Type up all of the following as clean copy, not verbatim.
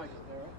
mic up there, right?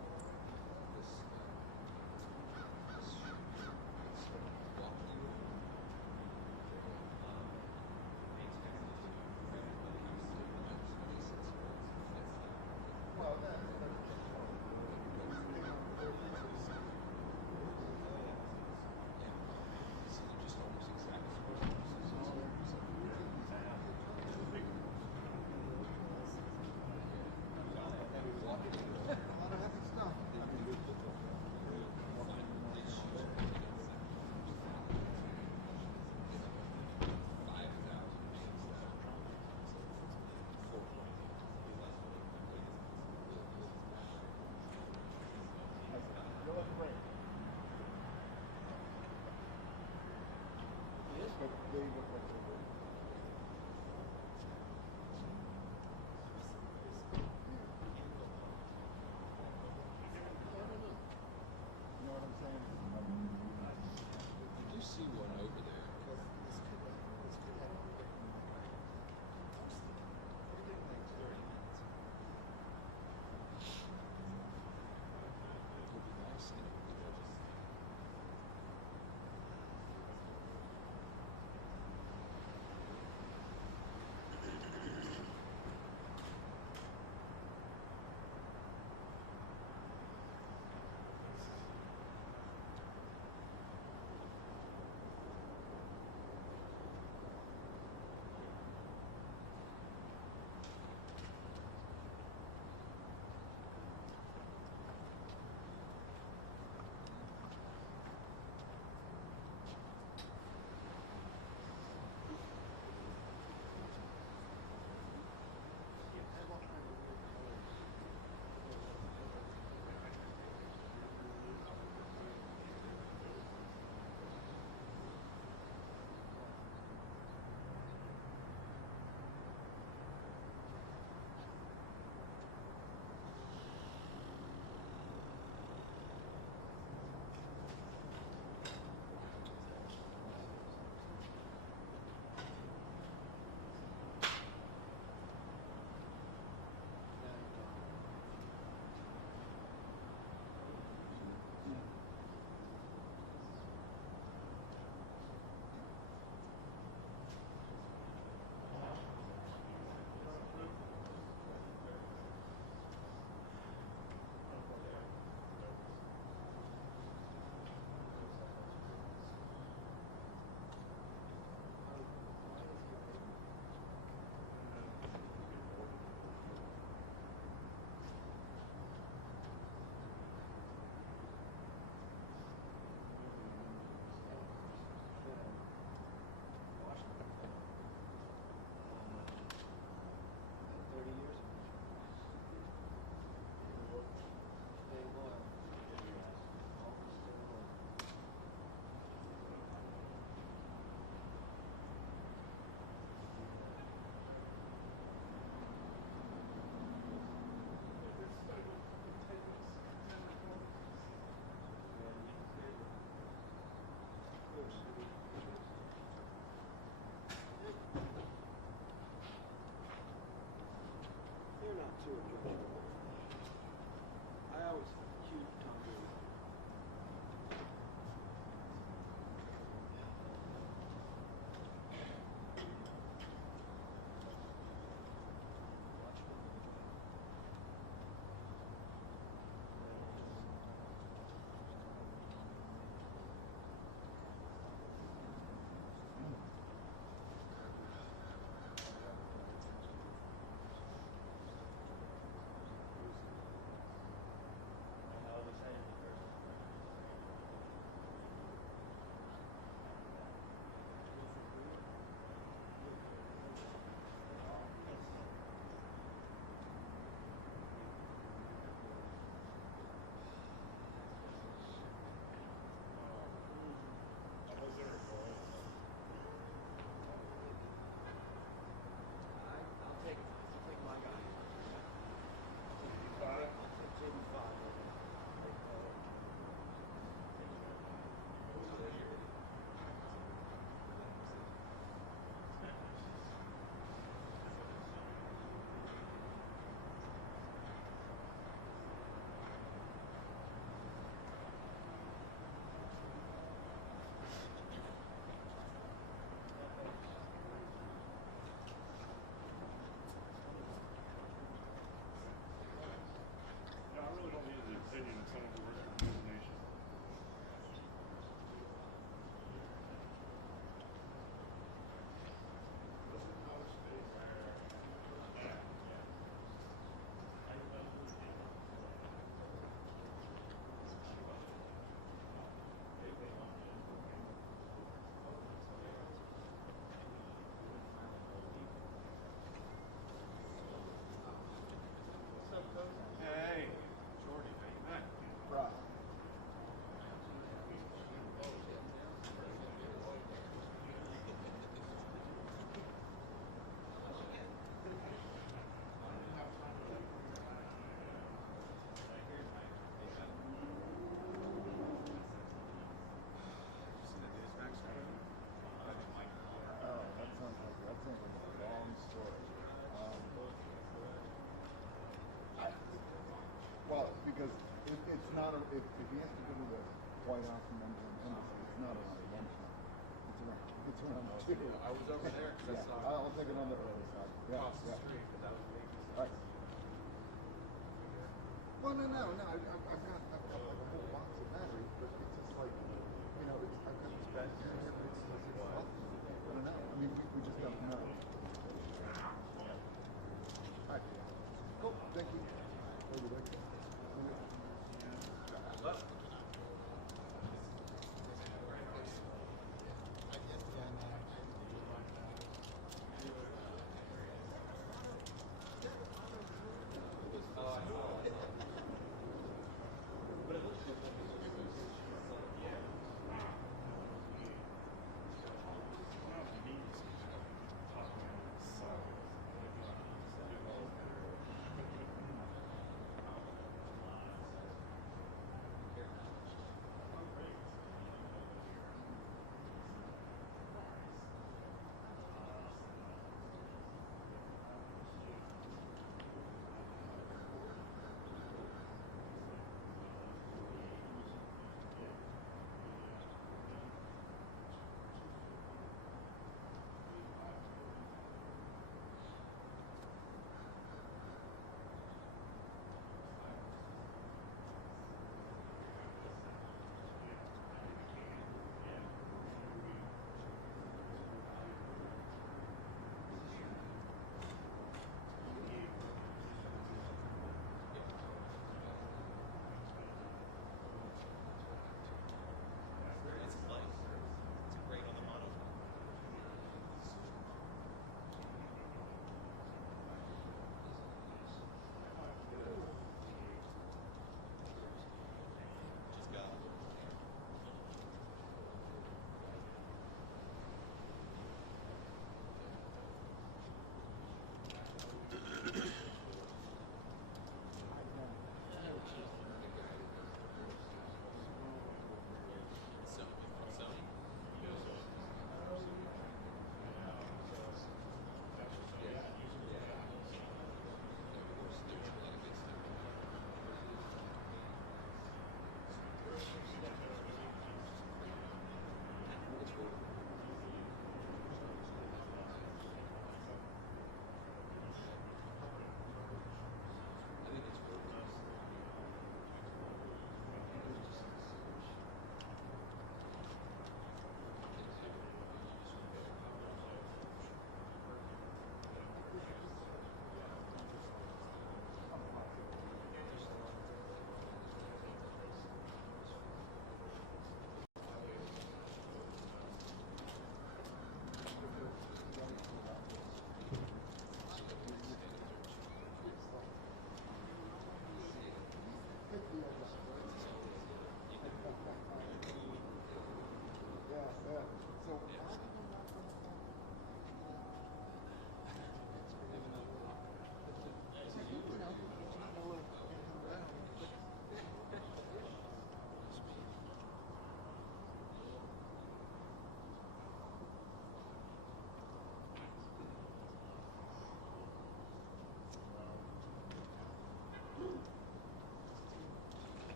quite often under an embassy. It's not around one time. It's around two. I was over there because I saw I'll take it on the early side. across the street, but that was making sense. Right. Well, no. I've got like a whole box of batteries, but it's just like, I've got this bad here, and it's well, I don't know. I mean, we just don't know. All right. Cool. Thank you.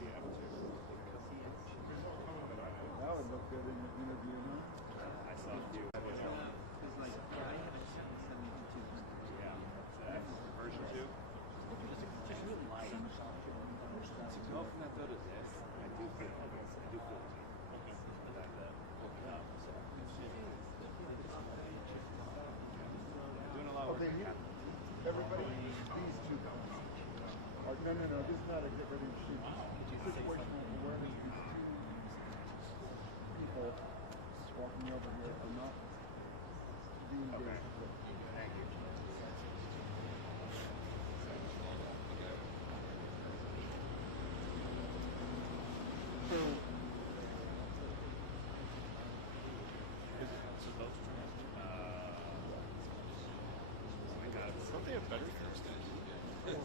That would look good in the interview, huh? I saw a few. Version 2? Just really light. To go from that though to this, I do feel doing a lot of work. Okay, everybody, these two are, no, this is not a get ready to shoot. Situational awareness, these two people walking over here are not being engaged with. Thank you. Don't they have better things than I know.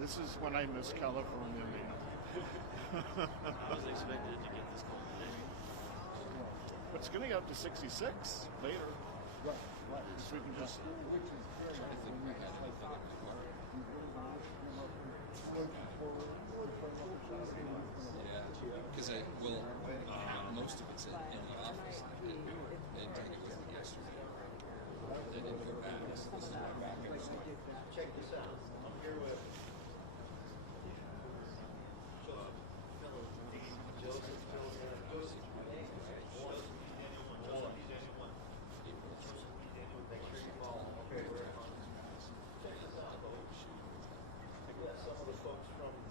This is when I miss California, man. I was expected to get this cold today. But it's going to get up to 66 later. Right. So we can just... Which is very I think I had anything in my car. Yeah, because most of it's in the office. They didn't take it with me yesterday. They didn't go back. This is my backup stuff. Check this out. I'm here with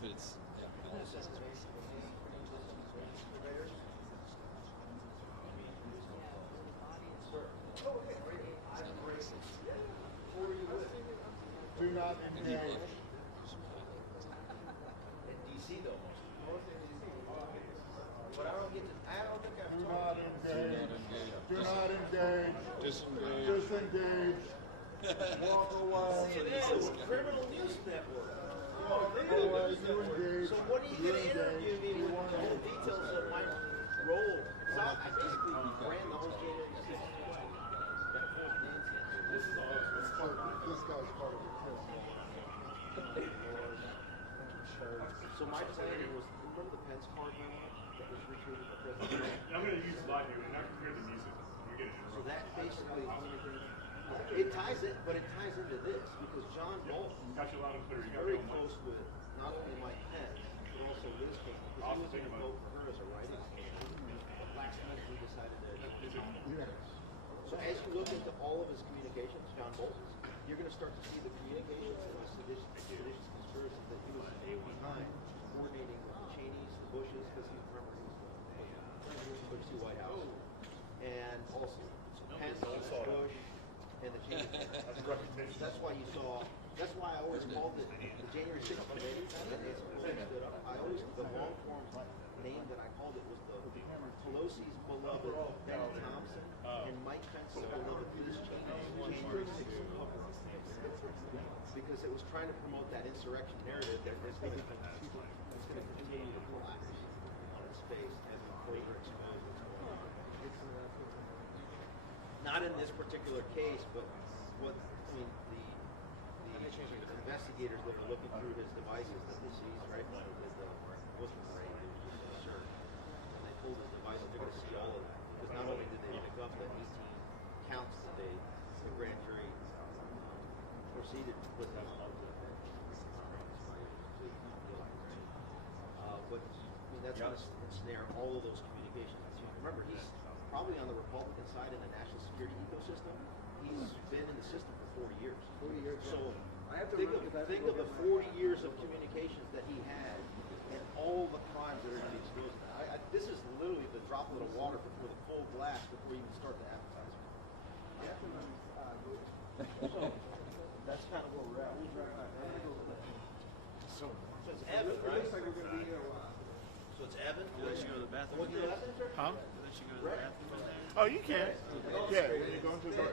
But it's, Do not engage. in DC though. But I don't think I've Do told not you. engage. Do not engage. Disengage. Disengage. Walk away. CNN, criminal news network. Oh, they Go away. news You network. engage. So when are you going to You interview engage. me You with want all the details of my role? So I basically ran the whole January 6th. This guy's part of the kiss. So my plan was, remember the Pence card went out that was retweeted by President Trump? I'm going to use live here. We're not going to hear the music. We're getting it. So that basically, it ties into this because John Bolton Got you loud and clear. is You got very me on close with not only Mike Pence, but also Liz Clinton, because he was going to vote for her as a write-in. But last night we decided to. So as you look into all of his communications, John Bolton's, you're going to start to see the communications and the seditious conspiracy that he was behind, coordinating with the Cheneys, the Bushes, because he was the White House, and also Pence, Bush, and the Cheney. That's why you saw. That's why I always called it the January 6th committee. And it's stood up. The long form name that I called it was the Pelosi's beloved Ben Thompson and Mike Pence's beloved Liz Cheney's January 6th public. Because it was trying to promote that insurrection narrative that is going to continue to collapse on its face as we further expose what's going on. Not in this particular case, but the investigators that are looking through his devices that they seized, right? Wasn't great, it was just absurd. And they pulled his devices, they're going to see all of that. Because not only did they pick up the 18 counts that the grand jury proceeded with them on but that's going to ensnare all of those communications. Remember, he's probably on the Republican side in the national security ecosystem. He's been in the system for 40 years. 40 years. So I have to think look of at think of the 40 years of communications that he had and all the crimes that are in these deals. This is literally the drop of the water before the full glass before you even start the advertisement. So that's kind of where we're at. So it's Evan, right? So it's Evan. Unless you go to the bathroom. What's your last name, sir? Huh? Unless you go to the bathroom in there. Oh, you can. Yeah, when you go into the door,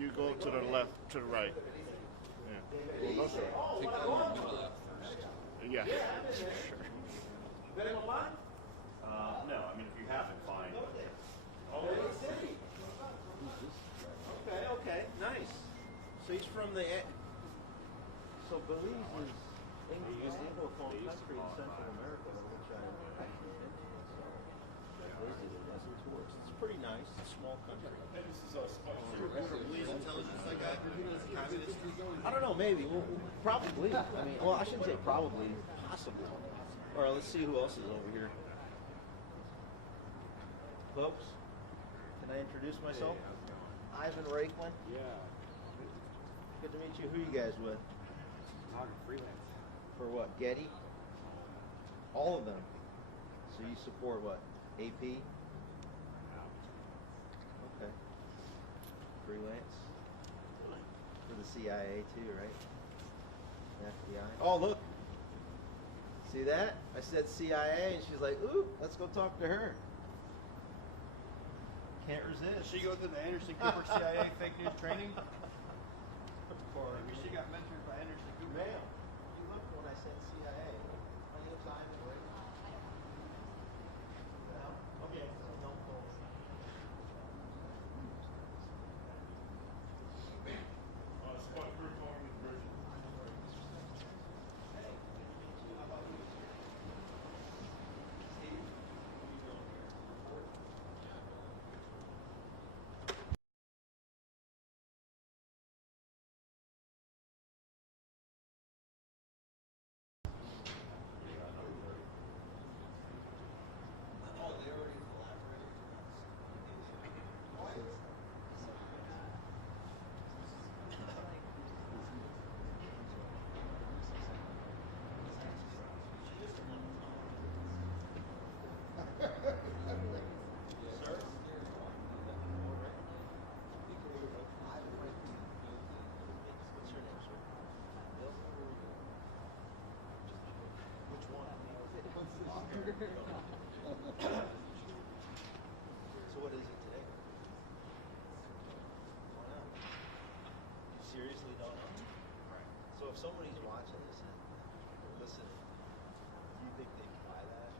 you go to the left, to the right. Yeah. Well, no, sir. Take the middle out first. Yeah. Sure. No, I mean, if you haven't, fine. Okay, nice. So he's from the. So Belize is English Anglophone country in Central America, which I actually been to. So I visited as a tourist. It's pretty nice. It's a small country. I don't know, maybe. Well, probably. I mean, well, I shouldn't say probably. Possibly. All right, let's see who else is over here. Folks, can I introduce myself? Ivan Rakeland. Yeah. Good to meet you. Who you guys with? Freelance. For what? Getty? All of them. So you support what? AP? Okay. Freelance. For the CIA too, right? FBI. Oh, look. See that? I said CIA and she's like, ooh, let's go talk to her. Can't resist. She go through the Anderson Cooper CIA fake news training? Maybe she got mentored by Anderson Cooper. Ma'am, you looked when I said CIA. Plenty of time to wait. No? Okay, so don't pull. Spot group form is version. What's your name, sir? Bill? Which one? So what is it today? Why not? You seriously don't know? So if somebody's watching this and listening, do you think they can buy that?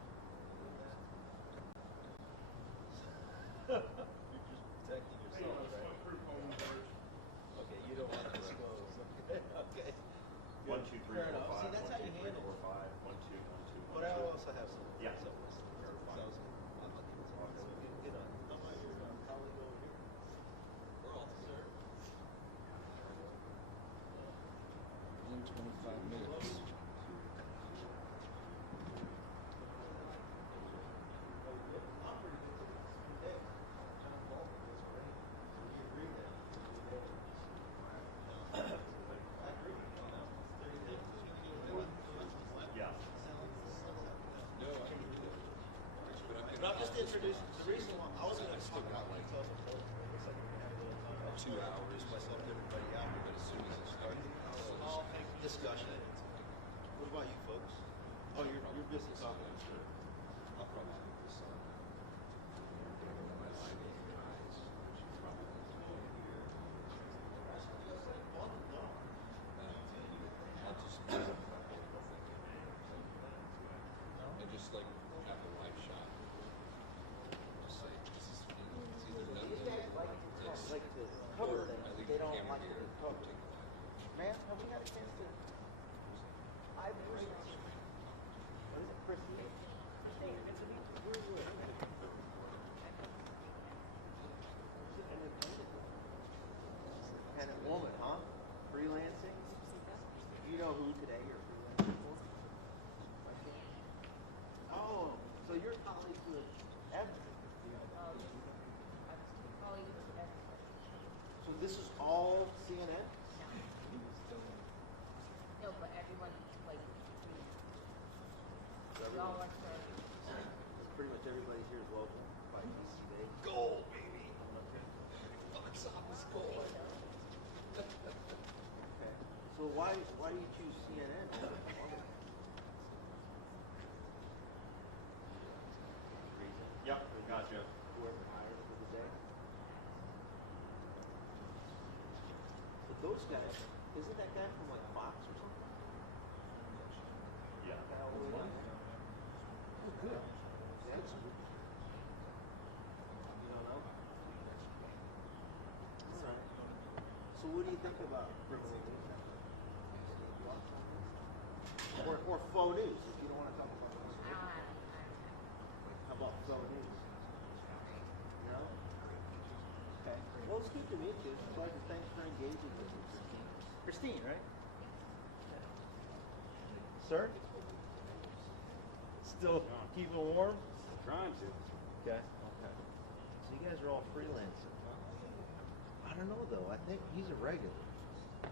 You're just protecting yourself, right? Okay, you don't want to disclose. Okay. One, two, three, Fair four, enough. five. See, that's One, how you two, three, handle four, it. five. One, two, one, two, one, But I two. also have some. Yeah. Some listening. So I was I'm not even saying so get on. How about your colleague over here? We're all sir. 125 minutes. I'm pretty good. Hey, John Bolton was great. So you agree that? I agree. Yeah. But I'm just introducing the reason why I was going to talk about like tell the whole it's like we're gonna have a little time. 2 hours. Myself, everybody out here, But as soon as it started, all discussion. What about you folks? Oh, you're busy talking. I'll probably take this on. My life guys. I'll just and just like have a live shot. Just say this is it's either done These guys like to or cover I things. leave They the don't camera like here. to cover. Take a live. Man, have we had a chance to? What is it, Christine? Independent woman, huh? Freelancing? You know who today you're freelancing for? Oh, so your colleagues with Evan. So this is all CNN? No, Pretty much everybody here is local by DC Day. Gold, baby. Box office gold. Okay. So why do you choose CNN? Yep, gotcha. Whoever hires for the day. But those guys, isn't that guy from like Fox or something? Yeah. Oh, good. That's good. You don't know? All right. So what do you think about criminal news? Or faux news, if you don't want to talk about the news. How about faux news? You know? Okay. Well, let's keep them into it. Thanks for engaging with us. Christine, right? Sir? Still keeping warm? Trying to. Okay. Okay. So you guys are all freelancing, huh? I don't know though. I think he's a regular. I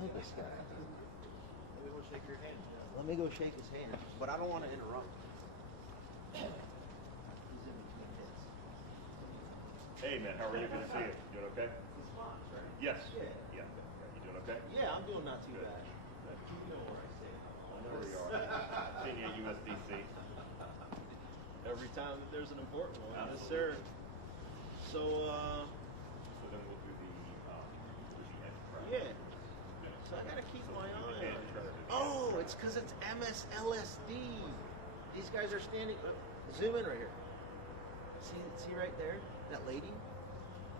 know this guy. Let me go shake your hand. Let me go shake his hand, but I don't want to interrupt. He's in between hits. Hey man, how are you? Good to see you. You doing okay? He's Fox, right? Yes. Yeah. Yeah. You doing okay? Yeah, I'm doing not too Good. bad. You know where I stay. I know where you are. Seeing you at USDC. Every time that there's an important one. Yes, Absolutely. sir. So, So then we'll do the enterprise. yeah. So I gotta keep my eye on it. Oh, it's because it's MSLSD. These guys are standing. Zoom in right here. See right there, that lady.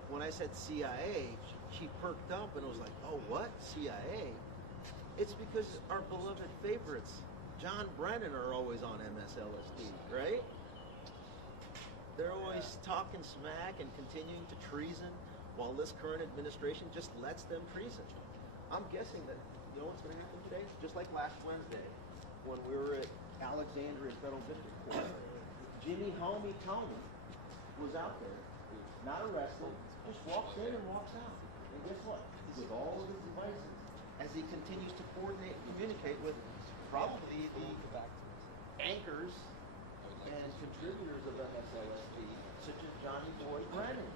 When I said CIA, she perked up and was like, "Oh, what? CIA?" It's because our beloved favorites, John Brennan, are always on MSLSD, right? They're always talking smack and continuing to treason, while this current administration just lets them treason. I'm guessing that, you know what's going to happen today? Just like last Wednesday, when we were at Alexandria Federal District Court, Jimmy Homie Tony was out there, not arrested, just walks in and walks out. And guess what? With all of his devices, as he continues to coordinate and communicate with probably the anchors and contributors of MSLSD, such as Johnny Boy Brennan.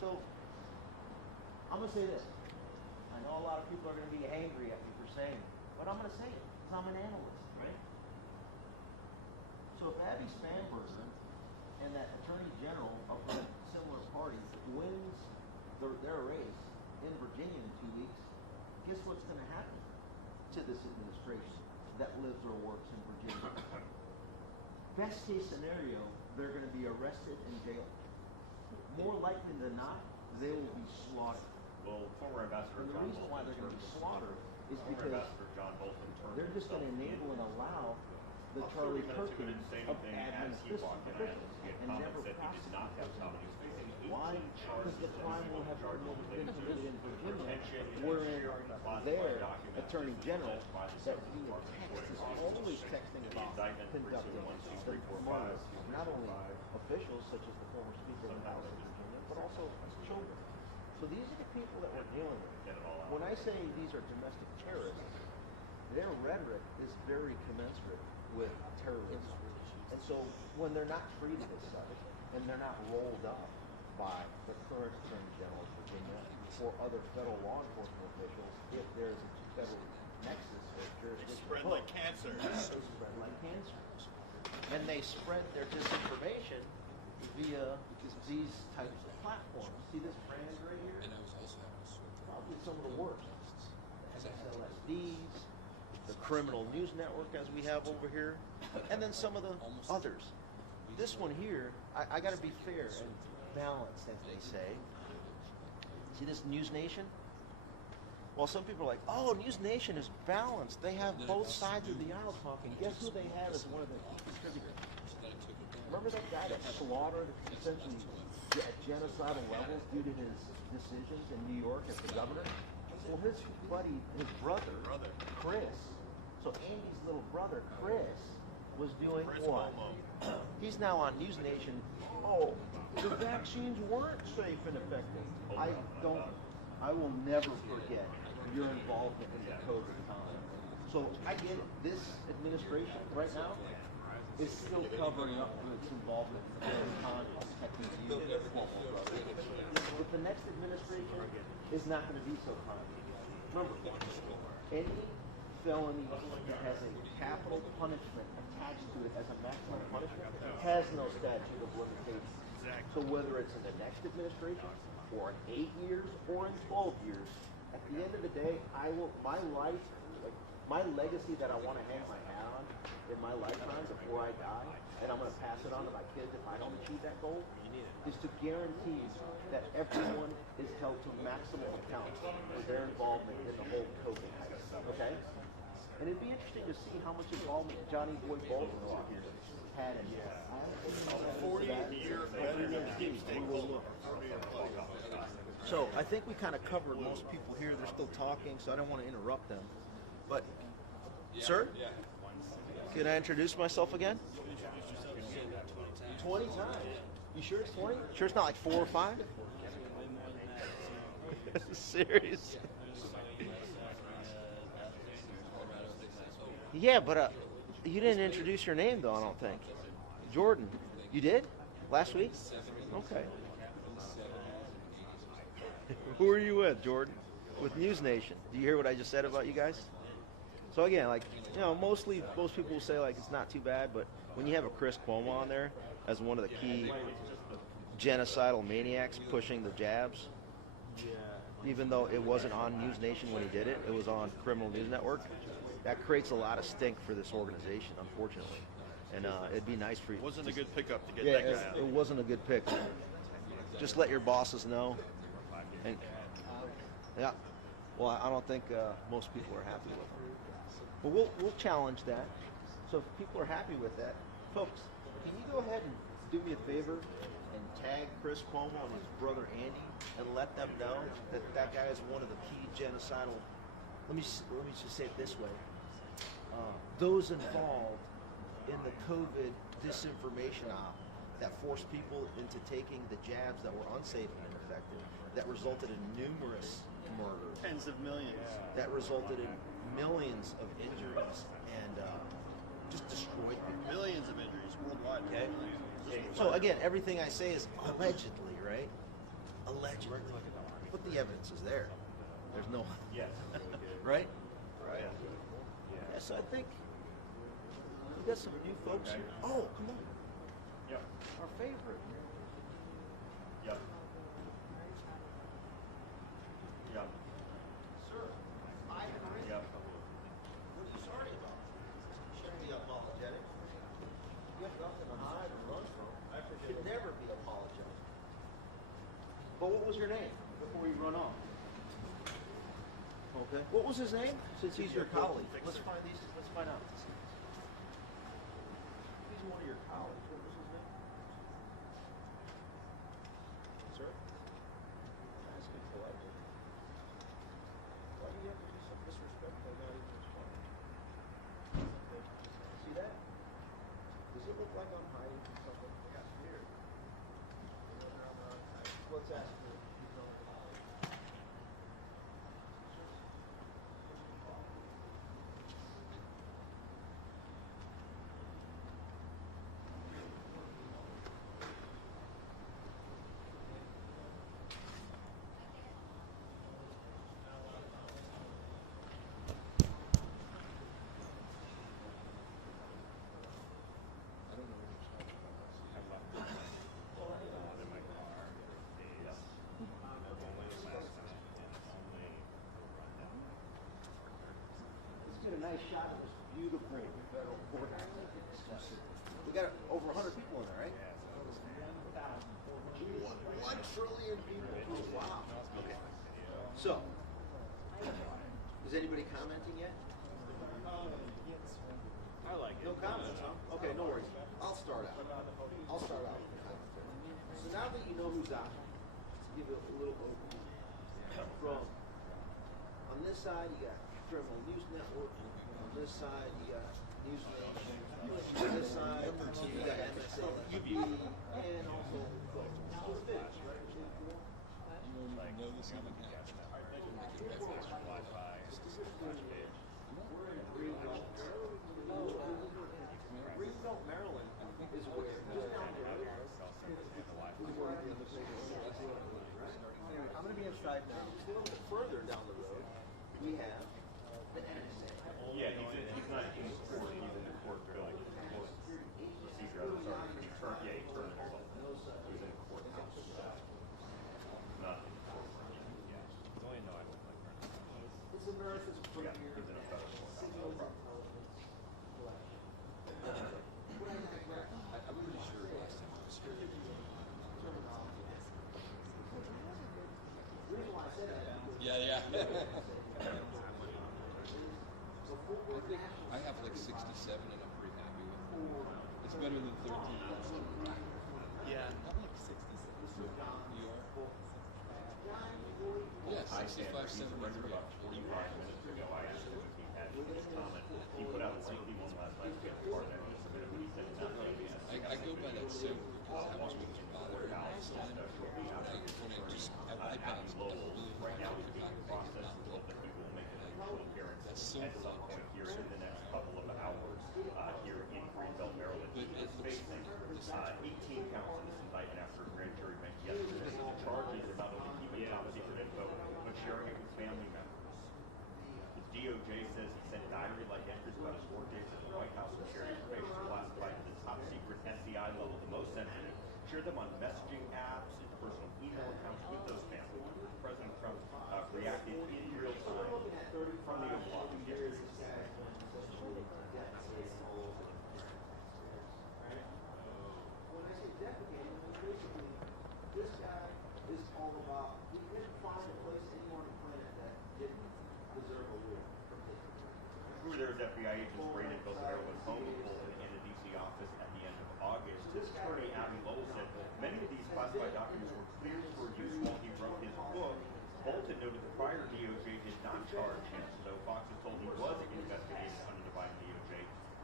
So, I'm going to say this. I know a lot of people are going to be angry at me for saying it, but I'm going to say it because I'm an analyst, right? So if Abby Spanberger and that Attorney General of a similar party wins their race in Virginia in 2 weeks, guess what's going to happen to this administration that lives or works in Virginia? Best case scenario, they're going to be arrested and jailed. More likely than not, they will be slaughtered. Well, former Ambassador And the John reason why Bolton they're going to be turned- slaughtered is former because Ambassador John Bolton turned they're just going to himself enable in. and allow the About 30 Charlie minutes ago, Kirkland didn't say of anything admin as he walked in. I asked him if he had and never comments that he did not have prosecuted. comments. He was facing 18 Why? charges Because the that crime he will have charged been related to committed in Virginia, retention, wherein sharing classified their documents Attorney General by the that Justice via Department text is for always texting the about indictment conducting 321, 2345, murders, not only officials such as the former Speaker of the House of Virginia, but also children. So these are the people that we're dealing with. Get it all out. When I say these are domestic terrorists, their rhetoric is very commensurate with terrorism. And so when they're not treated as such, and they're not rolled up by the current Attorney General of Virginia or other federal law enforcement officials, if there's a federal nexus or jurisdiction, Spread like cancer. they spread like cancer. And they spread their disinformation via these types of platforms. See this brand right here? And I was also having a sore throat. Probably some of the worst. The SLSDs, the Criminal News Network as we have over here, and then some of the others. This one here, I got to be fair and balanced, as they say. See this News Nation? Well, some people are like, oh, News Nation is balanced. They have both sides of the aisle talking. Guess who they have as one of the key contributors? Remember that guy that slaughtered essentially at genocidal levels due to his decisions in New York as the governor? Well, his buddy, his brother, Chris, so Andy's little brother, Chris, was doing what? He's now on News Nation. Oh, the vaccines weren't safe and effective. I will never forget your involvement in the COVID time. So I get it. This administration right now is still covering up for its involvement in protecting the but the next administration is not going to be so kind. Remember, any felony that has a capital punishment attached to it as a maximum punishment has no statute of limitations. So whether it's in the next administration, or in 8 years, or in 12 years, at the end of the day, my life, like my legacy that I want to hang my hat on in my lifetime before I die, and I'm going to pass it on to my kids if I don't achieve that goal, is to guarantee that everyone is held to maximum account for their involvement in the whole COVID heist. Okay? And it'd be interesting to see how much involvement Johnny Boy Bolton had in it. 40-year veteran of deep state. So I think we kind of covered most people here. They're still talking, so I don't want to interrupt them. But, sir, can I introduce myself again? 20 times. You sure it's 20? Sure it's not like 4 or 5? Serious? Yeah, but you didn't introduce your name, though, I don't think. Jordan. You did? Last week? Okay. Who are you with, Jordan? With News Nation. Do you hear what I just said about you guys? So again, like, you know, most people will say, like, it's not too bad, but when you have a Chris Cuomo on there as one of the key genocidal maniacs pushing the jabs, even though it wasn't on News Nation when he did it, it was on Criminal News Network, that creates a lot of stink for this organization, unfortunately. And it'd be nice for you. It wasn't a good pickup to get that guy out. It wasn't a good pick. Just let your bosses know. And yeah, well, I don't think most people are happy with him. But we'll challenge that. So if people are happy with that, folks, can you go ahead and do me a favor and tag Chris Cuomo and his brother Andy and let them know that that guy is one of the key genocidal. Let me just say it this way: those involved in the COVID disinformation op that forced people into taking the jabs that were unsafe and ineffective, that resulted in numerous murders. Tens of millions. That resulted in millions of injuries and just destroyed people. Millions of injuries worldwide. Okay? So again, everything I say is allegedly, right? Allegedly. But the evidence is there. There's no... Yes. Right? Right. Yeah, so I think we got some new folks here. Oh, come on. Yep. Our favorite. Yep. Yep. Sir, I agree. Yep. What are you sorry about? You shouldn't be apologetic. You have nothing to hide or run from. You should never be apologetic. But what was your name before you run off? Okay. What was his name? Since he's your colleague. Let's find these. Let's find out. He's one of your colleagues. What was his name? Sir? Ask him politely. Why do you have to be so disrespectful and not even respond? See that? Does it look like I'm hiding from something? Yeah, it's weird. Let's ask him. A nice shot of this beautiful federal courthouse. We got over 100 people in there, right? 1 trillion people. Wow. Okay. So, is anybody commenting yet? I like it. No comments, huh? Okay, no worries. I'll start out. With the commentary. So now that you know who's out, let's give it a little overview. From on this side, you got Criminal News Network. On this side, you got News Nation. On this side, you got MSNBC, and also Figs, right? Know this other guy. We're in agreement is where just down the road. Anyway, I'm gonna be inside now. Just a little bit further down the road, we have the NSA. Yeah, he's not in court. He's in the court building. Court procedure. I'm sorry. He turned himself. He's in the courthouse. Not in the courtroom. Yeah. It's only no, I look like It's America's premier he's in a federal courthouse. No signals problem. I'm pretty sure last time I was here, yeah. I have like 67 and I'm pretty happy with it. It's better than 13. Yeah, I'm like 66. You are? Yeah, 65, 73. About 45 minutes ago, I asked him if he had his comment. He put out a lengthy one last night to get part of it submitted, but he said not maybe. I go by that soon because that was what was bothering me last time. I bounced a really Right now, he's hard being processed. We hope that we will make an official appearance That's so at some point here in the next couple of hours here in Greenbelt, Maryland. But it looks Facing 18 counts in this indictment after a grand jury met yesterday. The charges are not only keeping top secret info, but sharing it with family members. The DOJ says he sent diary-like entries about his work days at the White House and shared information classified to the top secret SCI level, the most sensitive. Shared them on messaging apps and personal email accounts with those family members. President Trump reacted in real time from the Oval Office yesterday. When I say defecating, basically, this guy is all about, we couldn't find a place anywhere on the planet that didn't deserve a war. There was FBI agents raided both Maryland's home and Bolton and the D.C. office at the end of August. His attorney, Abby Lowell, said many of these classified documents were cleared for use while he wrote his book. Bolton noted the prior DOJ did not charge him, though Fox is told he was investigated under the Biden DOJ.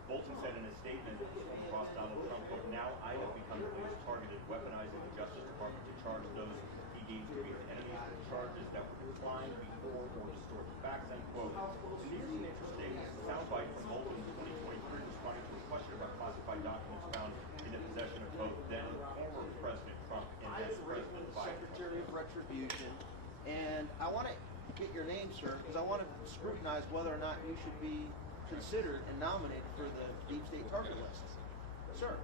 Bolton said in a statement across Donald Trump, quote, now I have become the most targeted, weaponizing the Justice Department to charge those he deems to be his enemies with charges that were declined before or distort the facts, end quote. And here's an interesting soundbite from Bolton in 2023 responding to a question about classified documents found in the possession of both then and former President Trump and I then just read President the Biden. Secretary of Retribution, and I want to get your name, sir, because I want to scrutinize whether or not you should be considered and nominated for the deep state target list. Sir,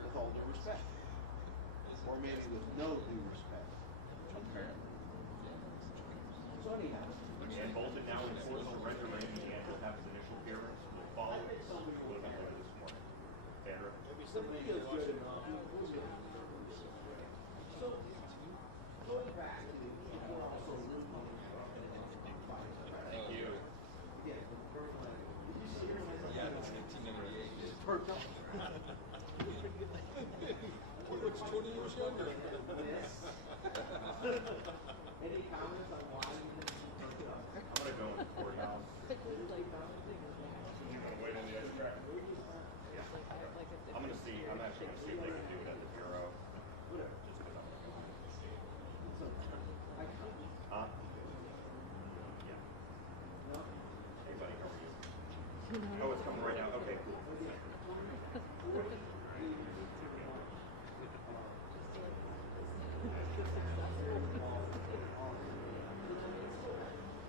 with all due respect. Or maybe with no due respect. Apparently. So anyhow. And Bolton now enforced surrender and began to have his initial appearance. Will follow a little bit later this morning. Sandra? Somebody is good enough. So, going back to the people also Thank you. Yeah, that's 1998. Perfect. He looks 20 years younger. Any comments on why you didn't? I'm going to go in the courthouse. You want to wait on the other track? Yeah. I'm going to see, I'm actually going to see if they can do it at the Bureau. Just because I'm going to Huh? Yeah. Anybody know where he is? Oh, it's coming right now. Okay, cool.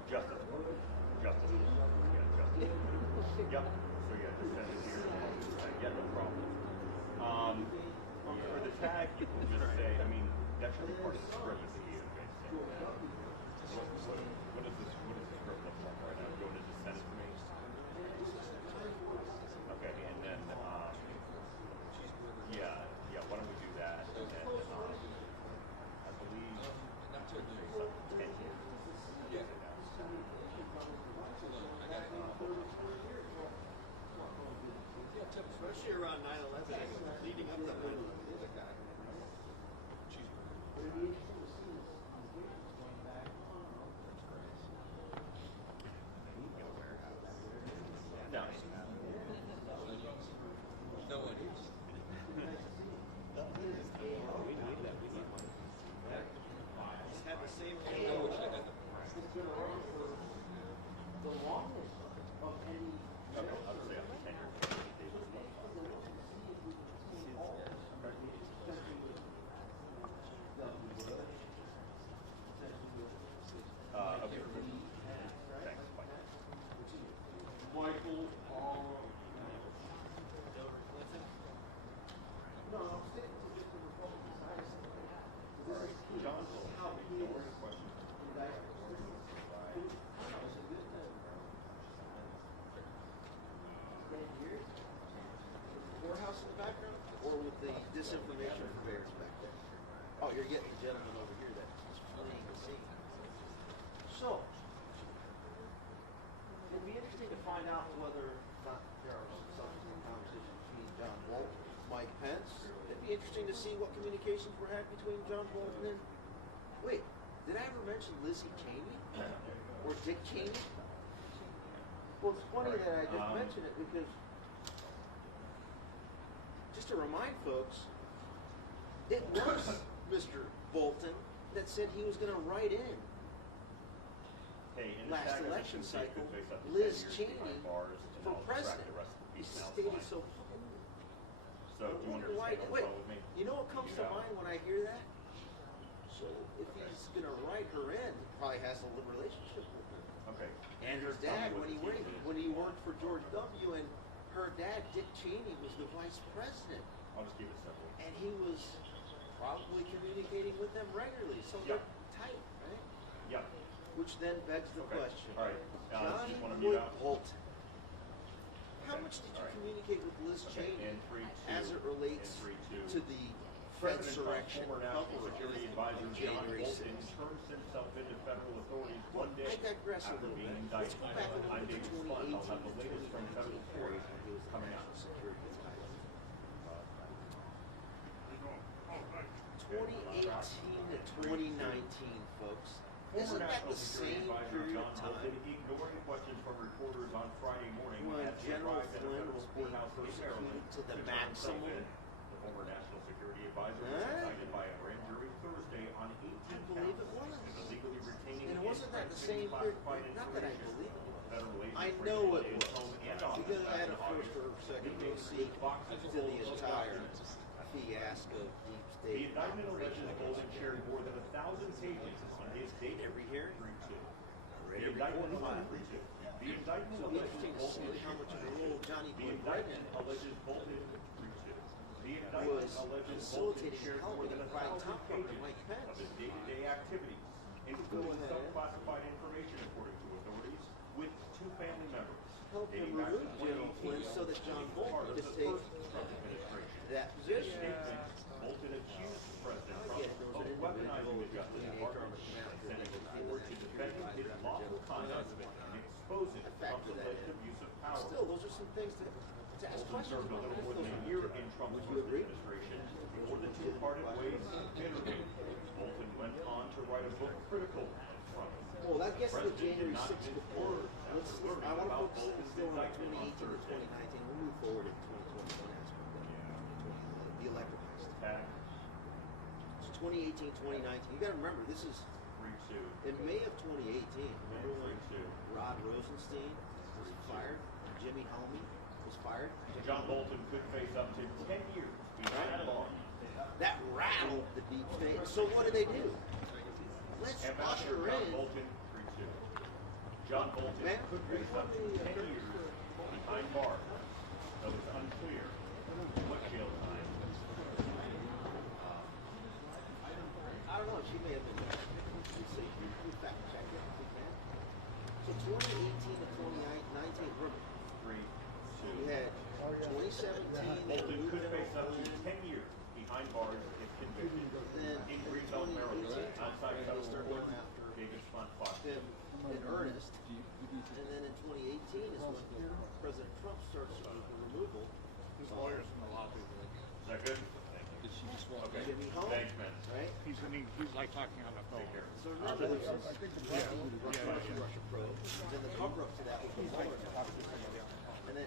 Justice. Justice. Yeah, justice. Yep. So yeah, just send it here. Yeah, no problem. For the tag, you can just say, I mean, that should be part of the script of the DOJ. What does this script look like right now? You want to just send it to me? Okay, and then, yeah, why don't we do that? And then, I believe, Not totally. something 10 years. Yeah. Hold on, I got it. Yeah, tell me. Especially around 9/11, leading up to 9/11. background, or with the disinformation purveyors back there? Oh, you're getting the gentleman over here that's fleeing the scene. So, it'd be interesting to find out whether or not there are some subsequent conversations between John Bolton and Mike Pence. It'd be interesting to see what communications were had between John Bolton and... Wait, did I ever mention Lizzie Cheney? Or Dick Cheney? Well, it's funny that I just mentioned it because, just to remind folks, it was Mr. Bolton that said he was going to write in last election cycle Liz Cheney for president. He stated so. So, do you understand Wait, with me? you know what comes to mind when I hear that? So, if he's going to write her in, he probably has a relationship with her. Okay. And her dad, when he worked for George W., and her dad, Dick Cheney, was the vice president. I'll just keep it simple. And he was probably communicating with them regularly. So they're tight, right? Yeah. Which then begs the question. All right. Johnny just want to mute out. Bolton. How much did you communicate with Liz Cheney as it relates to the Fedsurrection National Security Advisor John January Bolton 6th? turns himself into federal authorities one day I digress a after little being bit. indicted. Let's go back a little I'm bit to David Spun. I'll have the 2018 latest from federal court coming out. 2018 to 2019, folks. Isn't that the same period of time ignoring questions from reporters on Friday morning when as he General arrived at a Flynn federal was being courthouse in Maryland persecuted to the turn maximum? president? The former national security advisor was Huh? indicted by a grand jury Thursday on 18 I believe it was. counts of illegally retaining And wasn't that the same classified period? Not that I information. believe it was. Federal agents I raided know it his was. home and office Because I had a back in first or August. second He row made seat boxes to full the of entire documents. fiasco of deep The state indictment alleges operation. Bolton shared more than 1,000 pages on his date Every hearing? The indictment alleges the indictment It'll be alleges interesting to Bolton see how much of a role Johnny the Boy indictment Brennan alleges Bolton the indictment was alleges Bolton facilitating shared more helping than to find 1,000 top cover pages Mike Pence. of his day-to-day activities, including some classified information according to authorities, with two family members. Help him dating back to remove General 2018, Flynn so that John part Bolton of could the take first Trump administration. that In a position. statement, Bolton accused President Trump Again, there was of an weaponizing the individual Justice in the Department HR and manager sending it that forward to was defending his supervisor lawful General conduct Flynn. and exposing I factor Trump's that alleged in. abuse of power. Still, those are some things to ask Bolton questions served a about. little more than a year in Trump's Would you first agree? administration before the two parted ways bitterly. Bolton went on to write a book critical of Trump. Well, that gets to the President did January not 6th mince before. words after I learning want to about focus Bolton's still on indictment on 2018 to Thursday. 2019. We'll move forward into 2021 aspect of it. The electric heist. Okay. So 2018, 2019. You got to remember, this is 3-2. in May of 2018. Remember when 3-2. Rod Rosenstein was fired? Jimmy Homey was fired? John Bolton could face up to 10 years behind bars. That rattled the deep state. So what do they do? Let's Ambassador usher John in. Bolton, 3-2. John Bolton Man, could face up to 10 years behind bars, though it's unclear what jail time. I don't know. She may have been. Let's see. We fact check it if we can. So 2018 to 2019. Remember, 3-2. we had 2017. They Bolton removed could General face up to Flynn. 10 years behind bars if convicted. Then In in Greenbelt, Maryland, 2018, outside they federal start court, going after David Spun Fox. him in earnest. And then in 2018 is when President Trump starts with the removal. There's lawyers from a lot of people. Is that good? Did she just walk Okay. Jimmy Home, Thanks, man. right? He's like talking on the phone. Take care. So remember, there's Russia probe. Then the cover up to that was the Mueller And then,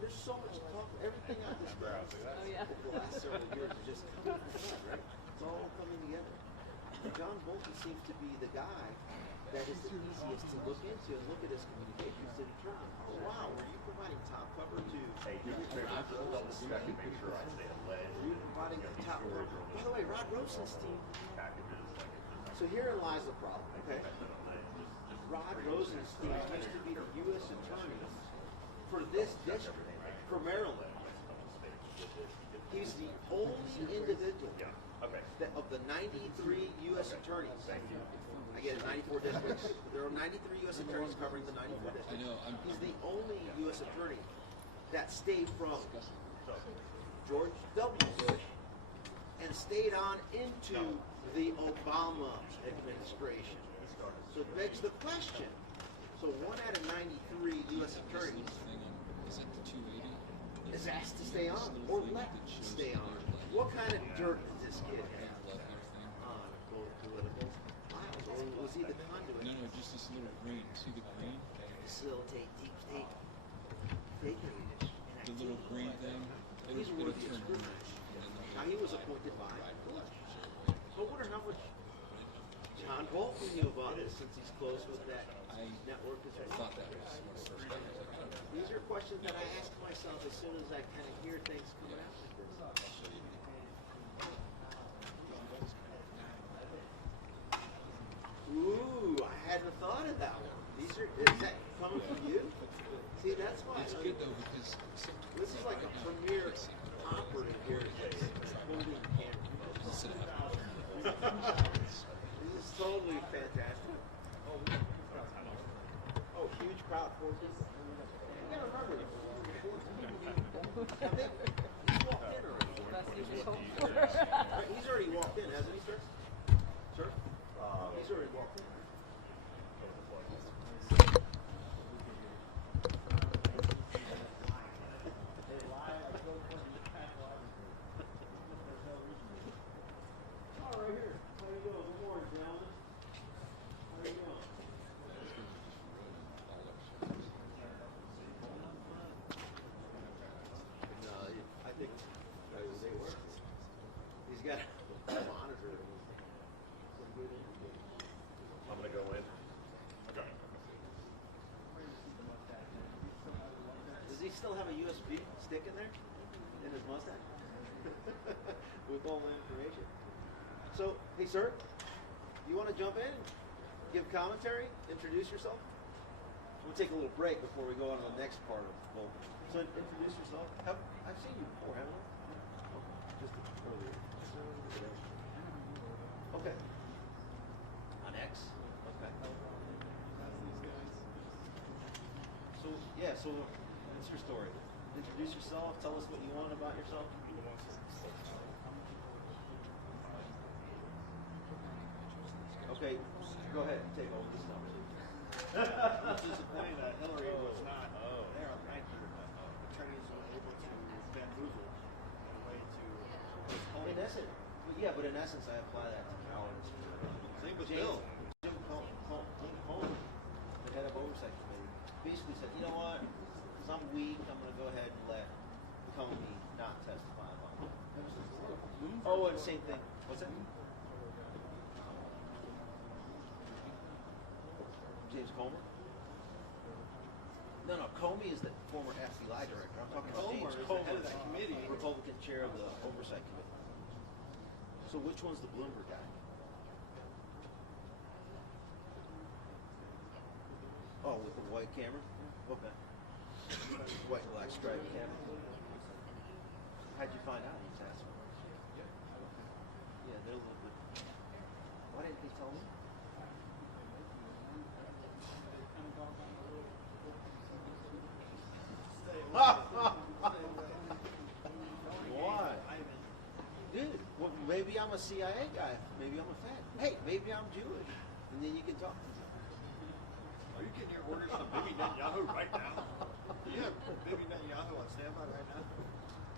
there's so much talk. Everything I described over the last several years is just coming to the front, right? It's all coming together. And John Bolton seems to be the guy that is the easiest to look into and look at his communications to determine, oh wow, were you providing top cover to Hey, do me a favor, just double check and make sure I say alleged. Were you providing the top cover? By the way, Rod Rosenstein. Packages like So herein lies the problem, okay? Rod Rosenstein used to be the U.S. Attorney for this district, for Maryland. He's the only individual Okay. that of the 93 U.S. attorneys. I get it, 94 districts. There are 93 U.S. attorneys covering the 94 districts. I know. He's the only U.S. attorney that stayed from George W. Bush and stayed on into the Obama administration. So it begs the question. So 1 out of 93 U.S. attorneys Is it the 280? is asked to stay on or let stay on. What kind of dirt did this kid have on both political files? Or was he the conduit? No, just this little green. See the green? Facilitate deep state fake The little green thing? He's It'll worthy of turn scrutiny. orange. Now he was appointed by Bush. So I wonder how much John Bolton knew about this since he's close with that network as I well. thought that was one of the first guys I got. These are questions that I ask myself as soon as I kind of hear things coming out like this. Ooh, I hadn't thought of that one. Is that coming from you? See, that's why. It's good though because This is like a premier operative here that's holding the camera. instead of having This is totally fantastic. Oh, huge crowd, 4 people. You gotta remember, I think he's walked in already. He's already walked in, hasn't he, sir? Sir? He's already walked in. All right, here. How you doing? Good morning, gentlemen. How you doing? No, I think they were. He's got a monitor. I'm gonna go in. Okay. Does he still have a USB stick in there? In his Mustang? With all the information? So, hey sir, you want to jump in? Give commentary? Introduce yourself? We'll take a little break before we go on to the next part of Bolton. So introduce yourself. I've seen you before, haven't I? Just earlier. Okay. On X? Okay. So, yeah, so what's your story? Introduce yourself, tell us what you want about yourself. Okay, go ahead, take over this conversation. It's disappointing that Hillary was not there on the night attorneys were able to bamboozle a way to In essence, but in essence, I apply that to cowards. Same with Jim Bill. Cohen, the head of oversight committee, basically said, you know what? Because I'm weak, I'm going to go ahead and let Comey not testify about it. Oh, and same thing. What's that? James Comer? No, Comey is the former FBI director. I'm talking about Comer James is the Comer, head of that committee. Republican chair of the oversight committee. So which one's the Bloomberg guy? Oh, with the white camera? Okay. White and black striped camera. How'd you find out he's asking? Yeah, they're a little bit. Why didn't he tell me? Why? Dude, well, maybe I'm a CIA guy. Maybe I'm a Fed. Hey, maybe I'm Jewish. And then you can talk to me. Are you getting your orders from Bibi Netanyahu right now? Do you have Bibi Netanyahu on standby right now?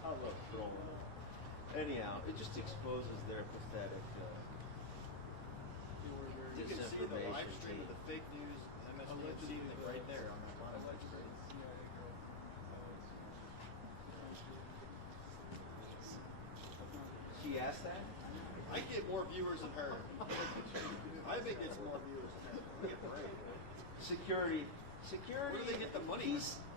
I love trolling. Anyhow, it just exposes their pathetic You can see the live disinformation stream of the fake news MSNBC thing right there on the bottom right screen. She asked that? I get more viewers than her. I think it's more viewers than her. We get paid. Security. Where do they get the money?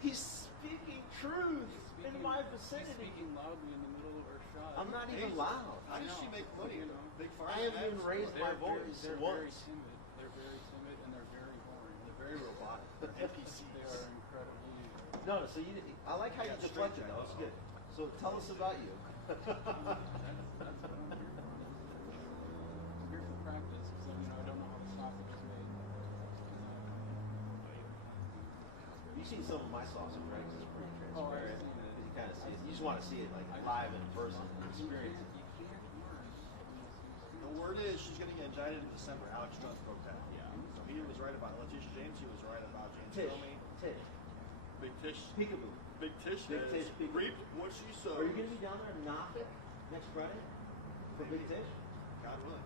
He's speaking truth in my vicinity. Speaking loudly in the middle of our shot. I'm not even loud. How does she make money? Big pharma I haven't even ads? raised my voice They're very once. timid. They're very timid and they're very boring. They're very robotic. NPCs. They are incredibly. No, so I like how you deflected though. It's good. So tell us about you. That's what I'm here for. I'm here for practice because I don't know how the sausage is made. You've seen some of my sausage, right? It's pretty Oh, I've transparent. seen it. You kind of see it. You just want to see it like live in person, experience it. The word is she's going to get indicted in December. Alex Jones broke that. Yeah. So he was right about Letitia James. He was right about James Comey. Tish. Big Tish. Peekaboo. Big Tish. Big Tish. Reaped what she sowed. Are you going to be down there in Norfolk next Friday for Big Tish? God willing.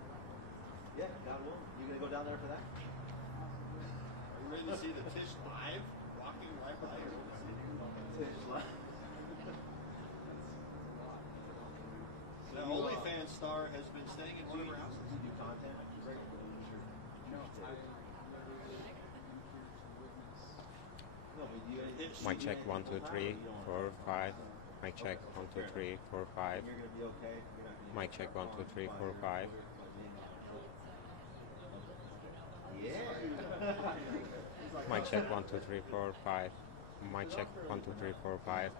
Yeah, God willing. You going to go down there for that? Are you ready to see the Tish live? Walking right by her. Tish live. The OnlyFans star has been staying in one of her houses. You do content? No, but do you Mic check 1 2 3 4 5. Mic check 1 2 3 4 5. You're going to be okay? You're not gonna Mic check 1 2 3 4 5. Yeah. Mic check 1 2 3 4 5. Mic check 1 2 3 4 5.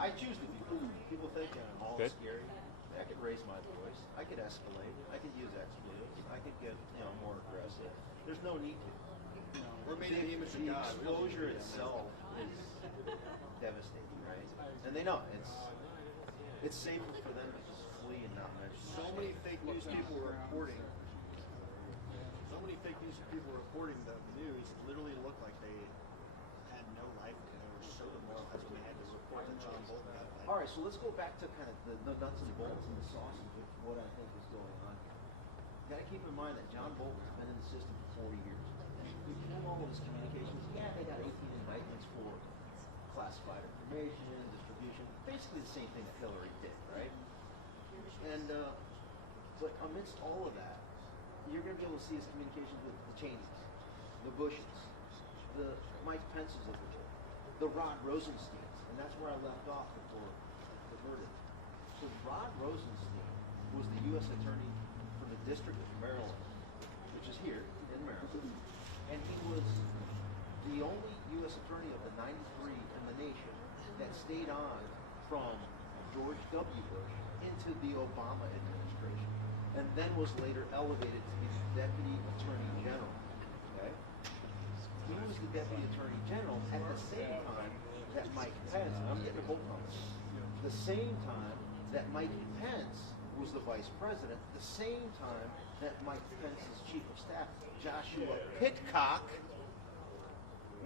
I choose to be cool. People think I'm all Good. scary. I could raise my voice. I could escalate. I could use expletives. I could get more aggressive. There's no need to. We're made in the image of The God. exposure itself is devastating, right? And they know it's safer for them to just flee and not mention. So many fake news people were reporting. So many fake news people were reporting the news literally looked like they had no life and they were so demoralized when they had to report that John Bolton got indicted. All right, so let's go back to kind of the nuts and bolts and the sausage of what I think is going on here. Got to keep in mind that John Bolton's been in the system for 40 years. We pull all of his communications. Yeah, they got 18 indictments for classified information, distribution, basically the same thing that Hillary did, right? And but amidst all of that, you're going to be able to see his communications with the Cheneys, the Bushes, the Mike Pences of the world, the Rod Rosensteins, and that's where I left off before the verdict. So Rod Rosenstein was the U.S. Attorney for the District of Maryland, which is here in Maryland, and he was the only U.S. Attorney of the 93 in the nation that stayed on from George W. Bush into the Obama administration, and then was later elevated to be the Deputy Attorney General. Okay? He was the Deputy Attorney General at the same time that Mike Pence, and I'm getting a bolt on this, the same time that Mike Pence was the Vice President, the same time that Mike Pence's Chief of Staff, Joshua Pitcock,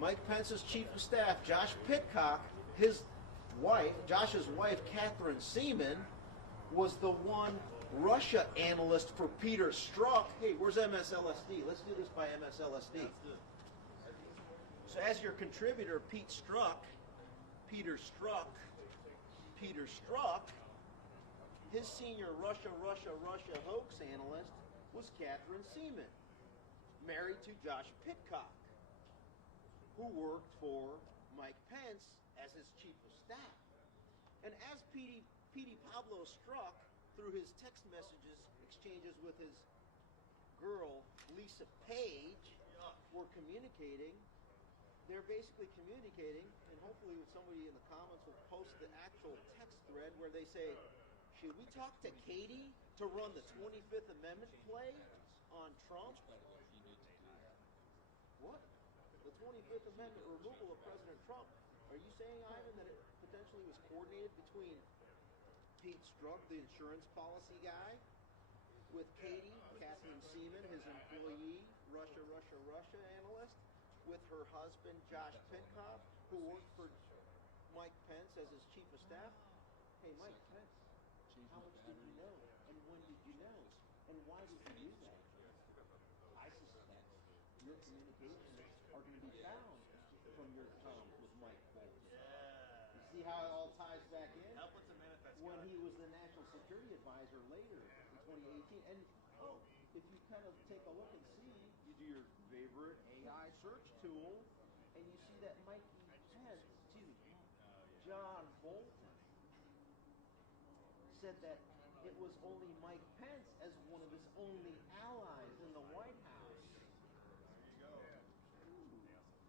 Mike Pence's Chief of Staff, Josh Pitcock, his wife, Josh's wife, Catherine Seaman, was the one Russia analyst for Peter Strzok. Hey, where's MSLSD? Let's do this by MSLSD. So as your contributor, Peter Strzok, his senior Russia hoax analyst was Catherine Seaman, married to Josh Pitcock, who worked for Mike Pence as his chief of staff. And as Petey Pablo Strzok, through his text messages exchanges with his girl, Lisa Page, were communicating, they're basically communicating, and hopefully somebody in the comments will post the actual text thread where they say, should we talk to Katie to run the 25th Amendment play on Trump? What? The 25th Amendment removal of President Trump. Are you saying, Ivan, that it potentially was coordinated between Pete Strzok, the insurance policy guy, with Katie, Catherine Seaman, his employee, Russia analyst, with her husband, Josh Pitcock, who worked for Mike Pence as his chief of staff? Hey, Mike Pence, how much did you know? And when did you know? And why did you do that? I suspect your communications are going to be found from your comms with Mike Pence. You see how it all ties back in? Help with the manifest. When he was the national security advisor later in 2018. And if you kind of take a look and see, you do your favorite AI search tool, and you see that John Bolton said that it was only Mike Pence as one of his only allies in the White House. There you go. Ooh,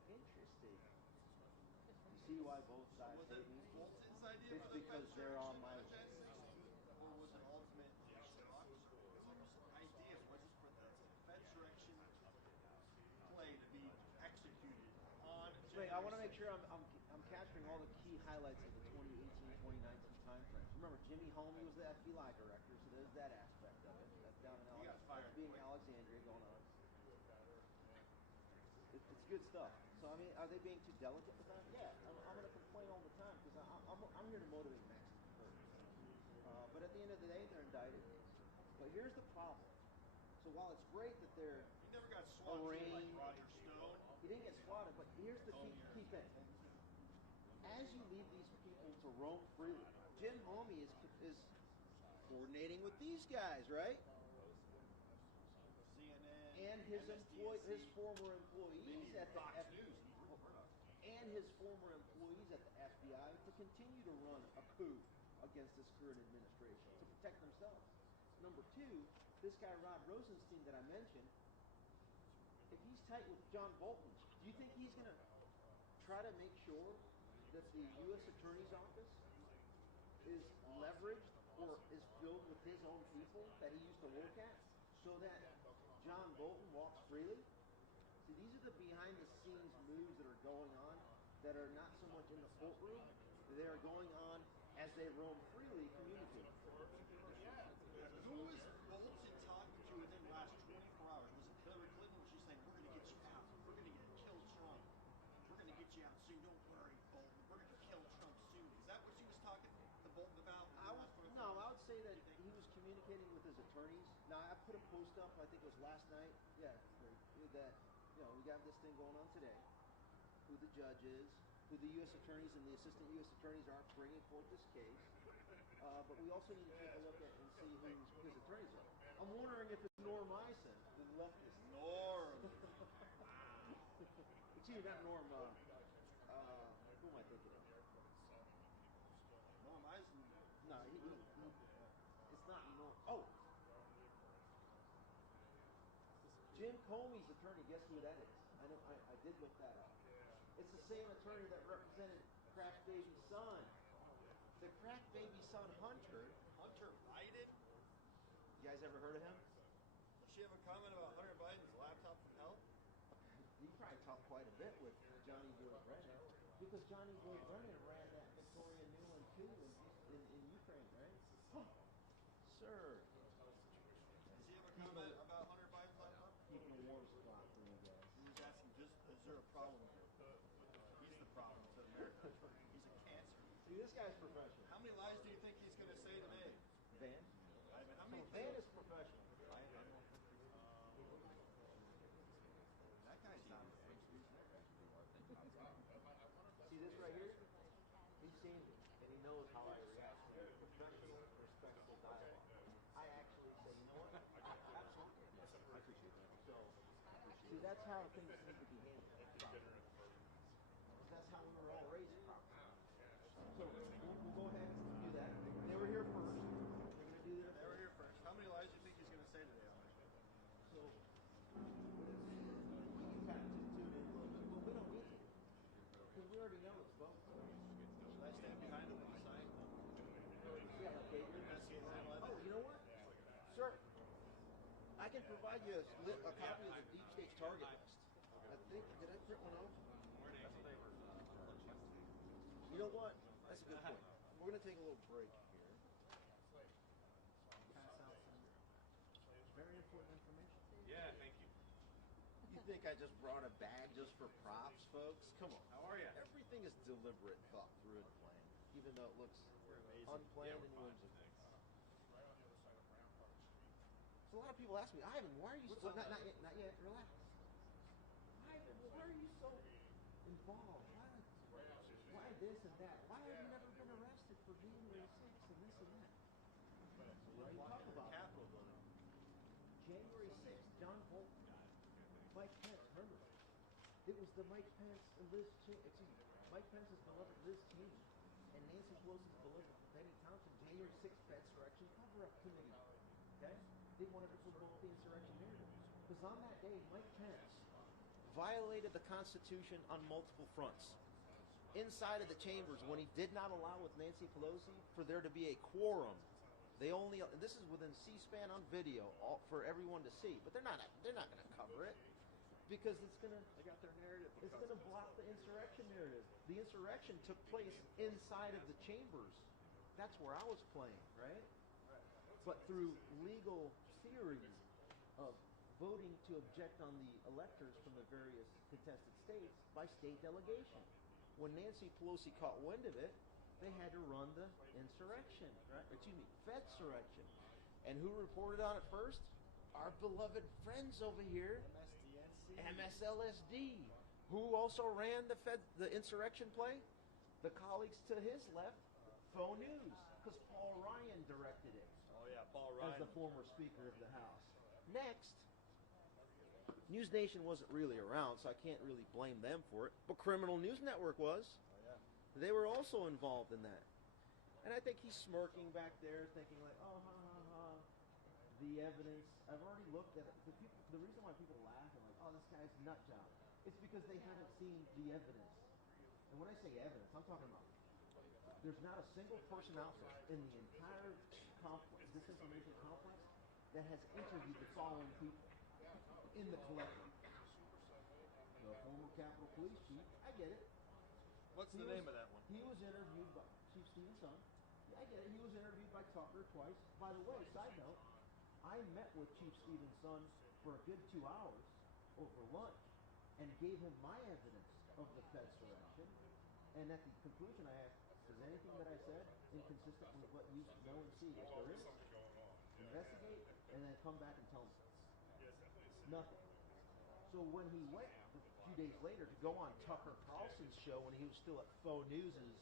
interesting. You see why both sides hate me? It's because they're on my list. Or was it ultimate idea was this for the Fedsurrection play to be executed on? Wait, I want to make sure I'm capturing all the key highlights of the 2018 2019 timeframe. Remember, Jimmy Homey was the FBI director, so there's that aspect of it. That's down in He got fired being quick. Alexandria going on. It's good stuff. So, I mean, are they being too delicate with that? Yeah, I'm going to complain all the time because I'm here to motivate Max and Kurt. But at the end of the day, they're indicted. But here's the problem. So while it's great that they're He never got swatted like arraigned, Roger Stone. he didn't get swatted, but here's the key thing. As you leave these people to roam freely, Jim Homey is coordinating with these guys, right? CNN, And his MSDNC, former employees at the Fox FBI, News, Murdoch. and his former employees at the FBI to continue to run a coup against this current administration to protect themselves. Number two, this guy Rod Rosenstein that I mentioned, if he's tight with John Bolton, do you think he's going to try to make sure that the U.S. Attorney's Office is leveraged or is filled with his own people that he used to work at so that John Bolton walks freely? See, these are the behind-the-scenes moves that are going on that are not so much in the courtroom. They are going on as they roam freely, communicating. Who was Bolton talking to within the last 24 hours? Was it Hillary Clinton? Was she saying, we're going to get you out. We're going to kill Trump. We're going to get you out soon. Don't worry, Bolton. We're going to kill Trump soon. Is that what she was talking to Bolton about? I would say that he was communicating with his attorneys. Now, I put a post up, I think it was last night, that, we got this thing going on today, who the judge is, who the U.S. attorneys and the assistant U.S. attorneys are bringing forth this case. But we also need to take a look at and see who his attorneys are. I'm wondering if it's Norm Eisen, the leftist. Norm. Excuse me, not Norm. Who am I thinking of? Norm Eisen. No, it's not Norm. Oh! Jim Comey's attorney, guess who that is? I know. I did look that up. It's the same attorney that represented Crack Baby's son. The Crack Baby son, Hunter. Hunter Biden? You guys ever heard of him? Does she have a comment about Hunter Biden's laptop from hell? He probably talked quite a bit with Johnny Boy Brennan because Johnny Boy Brennan ran that Victoria Nuland coup in Ukraine, right? Huh. Sir. Does he have a comment about Hunter Biden's laptop? Keeping a warm spot for you guys. He was asking, is there a problem here? He's the problem to America. He's a cancer. See, this guy's professional. How many lies do you think he's going to say today? Van? I mean, how many Van is professional. That guy's not. See this right here? He's seen me, and he knows how I react to professional, respectful dialogue. I actually say, you know what? Absolutely. I appreciate that. So, see, that's how things need to be handled. That's how we were all raised. So we'll go ahead and do that. They were here first. They're going to do this. They were here first. How many lies do you think he's going to say today, Alex? So we can kind of just tune in a little bit, but we don't need to. Because we already know it's both. Should I stand behind him when he signs? Yeah, like Adrian. Oh, you know what? Sir, I can provide you a copy of the Deep State's target list. I think, did I print one out? You know what? That's a good point. We're going to take a little break here. Pass out some very important information. Yeah, thank you. You think I just brought a bag just for props, folks? Come on. How are you? Everything is deliberate, thought through, and planned, even though it looks unplanned and whimsical. So a lot of people ask me, Ivan, why are you so... Not yet, relax. Ivan, why are you so involved? Why this and that? Why have you never been arrested for January 6th and this and that? What do you talk about? Capitol building. January 6th, John Bolton, Mike Pence, remember? It was the Mike Pence and Mike Pence's beloved Liz Cheney and Nancy Pelosi's beloved Benny Thompson January 6th Insurrection Cover-Up Committee. Okay? They wanted to promote the insurrection narrative. Because on that day, Mike Pence violated the Constitution on multiple fronts. Inside of the chambers, when he did not allow with Nancy Pelosi for there to be a quorum, this is within C-SPAN on video for everyone to see, but they're not going to cover it because it's going to. They got their narrative. It's going to block the insurrection narrative. The insurrection took place inside of the chambers That's where I was playing, right? But through legal theory of voting to object on the electors from the various contested states by state delegation. When Nancy Pelosi caught wind of it, they had to run the insurrection, right? Excuse me, Fedsurrection. And who reported on it first? Our beloved friends over here, MSLSD. Who also ran the insurrection play? The colleagues to his left, Faux News, because Paul Ryan directed it. Oh yeah, Paul Ryan. As the former Speaker of the House. Next, News Nation wasn't really around, so I can't really blame them for it. But Criminal News Network was. Oh yeah. They were also involved in that. And I think he's smirking back there, thinking like, oh, ha, ha, ha. The evidence, I've already looked at it. The reason why people laugh and like, oh, this guy's nut job, it's because they haven't seen the evidence. And when I say evidence, I'm talking about there's not a single person out there in the entire complex, disinformation complex, that has interviewed the following people in the collective. The former Capitol Police Chief, I get it. What's the name of that one? He was interviewed by Chief Stephen's son. Yeah, I get it. He was interviewed by Tucker twice. By the way, side note, I met with Chief Stephen's son for a good 2 hours over lunch and gave him my evidence of the Fedsurrection. And at the conclusion, I asked, is anything that I said inconsistent with what you know and see? If there is, investigate and then come back and tell me. Nothing. So when he went a few days later to go on Tucker Carlson's show when he was still at Faux News's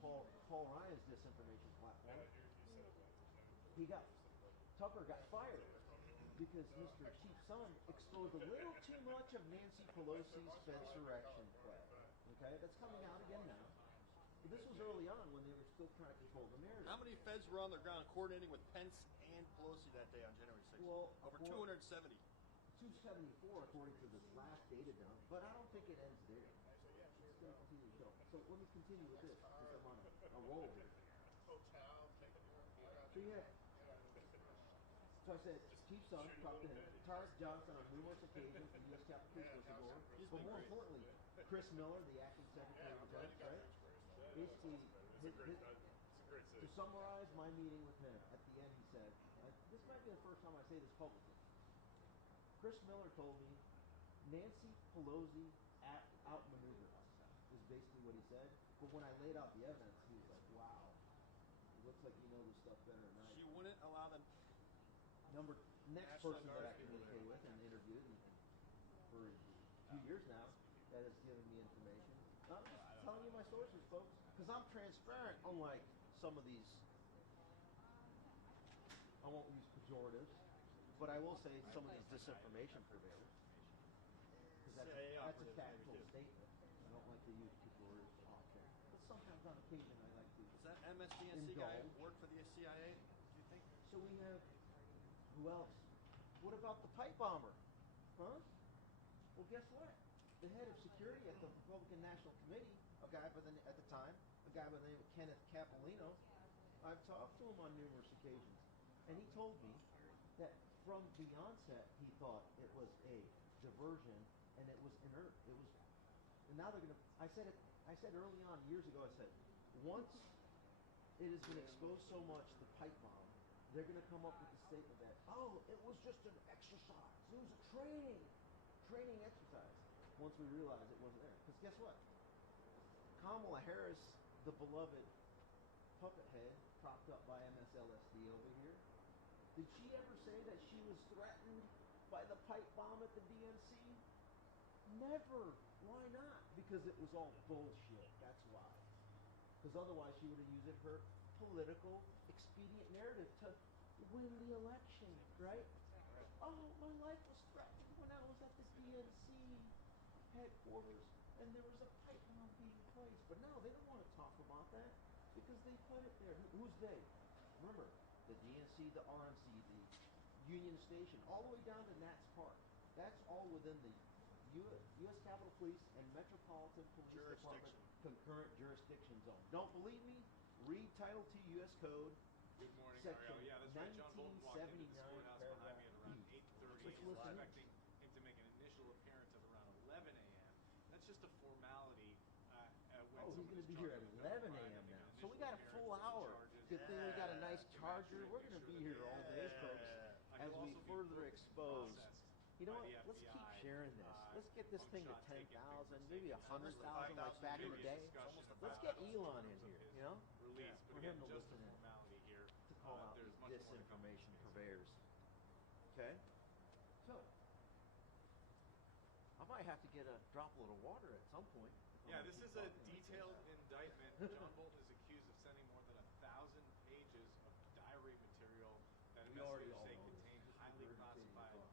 Paul Ryan's disinformation platform, Tucker got fired because Mr. Chief Son exposed a little too much of Nancy Pelosi's Fedsurrection play. Okay, that's coming out again now. But this was early on when they were still trying to control the narrative. How many feds were on the ground coordinating with Pence and Pelosi that day on January 6th? Well, over 270. 274 according to this last data dump, but I don't think it ends there. It's going to continue to show. So let me continue with this because I'm on a roll here. So I said, Chief Son talked to him. Tarek Johnson on numerous occasions, the U.S. Capitol Police whistleblower. But more importantly, Chris Miller, the acting Secretary of Defense, right? Basically, to summarize my meeting with him, at the end he said, this might be the first time I say this publicly. Chris Miller told me Nancy Pelosi outmaneuvered us, is basically what he said. But when I laid out the evidence, he was like, wow, it looks like you know this stuff better than I do. She wouldn't allow them. Next person that I communicated with and interviewed for a few years now that has given me information. I'm just telling you my sources, folks, because I'm transparent, unlike some of these, I won't use pejoratives, but I will say some of these disinformation purveyors. Because that's a factual statement. I don't like to use pejoratives often. But sometimes on occasion I like to. Does that MSDNC guy work for the CIA, do you think? So we have, who else? What about the pipe bomber? Huh? Well, guess what? The head of security at the Republican National Committee, at the time, a guy by the name of Kenneth Capolino, I've talked to him on numerous occasions, and he told me that from the onset he thought it was a diversion and it was inert. And now they're going to. I said early on years ago. I said once it has been exposed so much, the pipe bomb, they're going to come up with the statement that it was just an exercise. It was a training exercise. Once we realized it wasn't there, because guess what? Kamala Harris, the beloved puppet head propped up by MSLSD over here, did she ever say that she was threatened by the pipe bomb at the DNC? Never. Why not? Because it was all bullshit. That's why. Because otherwise she would have used it for political expedient narrative to win the election, right? Oh, my life was threatened when I was at the DNC headquarters and there was a pipe bomb being placed. But no, they don't want to talk about that because they put it there. Who's they? Remember, the DNC, the RNC, the Union Station, all the way down to Nats Park. That's all within the U.S. Capitol Police and Metropolitan Police Department concurrent jurisdiction zone. Don't believe me? Read Title II U.S. Code. Good morning, Section Ariel. Yeah, that's right. John Bolton walked into this courthouse behind me at around 8:30. Which We're listen. expecting him to make an initial appearance at around 11 a.m. That's just a formality. When He's going to be here at 11 a.m. now. So we got a full hour to good thing we got a nice charger. We're going to be here all day, folks, as we further expose. You know what? Let's keep sharing this. Let's get this thing to 10,000, maybe 100,000 like back in the day. Let's get Elon in here, you know? Release, For but him again, to just a listen in, formality here. to call out There's these much more to come. disinformation purveyors. Okay? So, I might have to get a droplet of water at some point. Yeah, this is a detailed indictment. John Bolton is accused of sending more than 1,000 pages of diary material that investigators say contained highly classified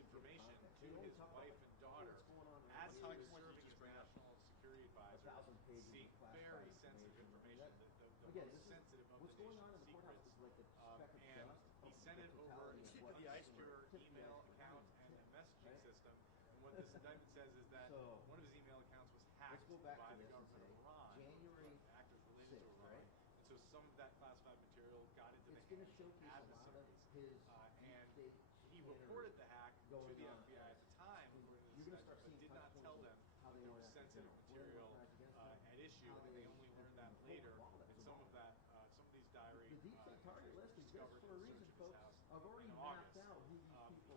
information to his wife and daughter as he was serving as national security advisor, seek very sensitive information, the most sensitive of the nation's secrets, and he sent it over a secure email account and a messaging system. And what this indictment says is that one of his email accounts was hacked by the government of Iran, actors related to Iran. And so some of that classified material got into the hands of adversaries. And he reported the hack to the FBI at the time, according to this indictment, but did not tell them that there was sensitive material at issue, and they only learned that later. And some of these diary entries were discovered in the search of his house in August. He,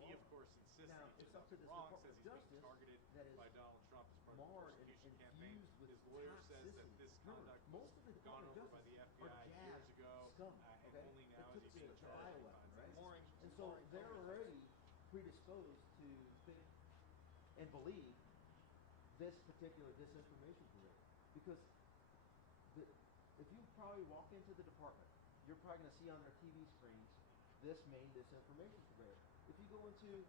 of course, insists that he did nothing wrong, says he's being targeted by Donald Trump as part of the persecution campaign. His lawyer says that this conduct was gone over by the FBI years ago, and only now is he being charged. And so they're already predisposed to think and believe this particular disinformation purveyor. Because if you probably walk into the department, you're probably going to see on their TV screens this main disinformation purveyor. If you go into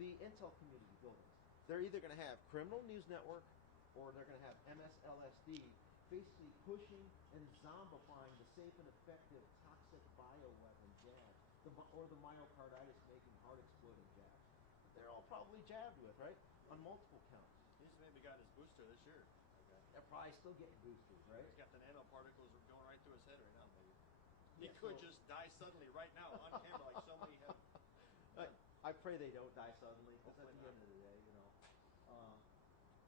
the intel community buildings, they're either going to have Criminal News Network or they're going to have MSLSD basically pushing and zombifying the safe and effective toxic bioweapon jab, or the myocarditis making heart exploding jab. They're all probably jabbed with, right? On multiple counts. He's maybe got his booster this year. They're probably still getting boosters, right? He's got the nanoparticles going right through his head right now, maybe. He could just die suddenly right now on camera like so many have. I pray they don't die suddenly, because at the end of the day, you know.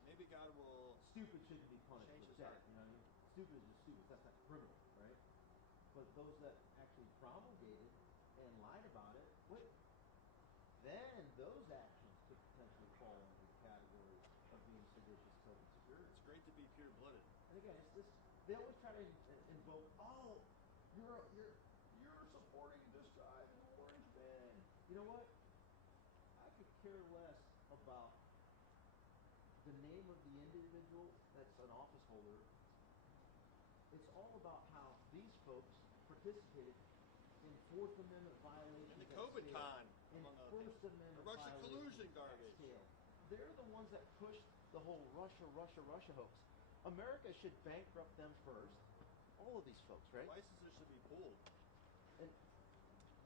Maybe God will. Stupid shouldn't be punished with death, you know what I mean? Stupid is just stupid. That's not criminal, right? But those that actually promulgated and lied about it, then those actions could potentially fall into the category of being seditious COVID security. It's great to be pure-blooded. And again, it's this. They always try to invoke, oh, you're supporting this guy in the orange band. You know what? I could care less about the name of the individual that's an office holder. It's all about how these folks participated in Fourth Amendment violations. In the COVID con. In First Amendment the Russia collusion garbage. They're the ones that pushed the whole Russia hoax. America should bankrupt them first. All of these folks, right? Licenses should be pulled. And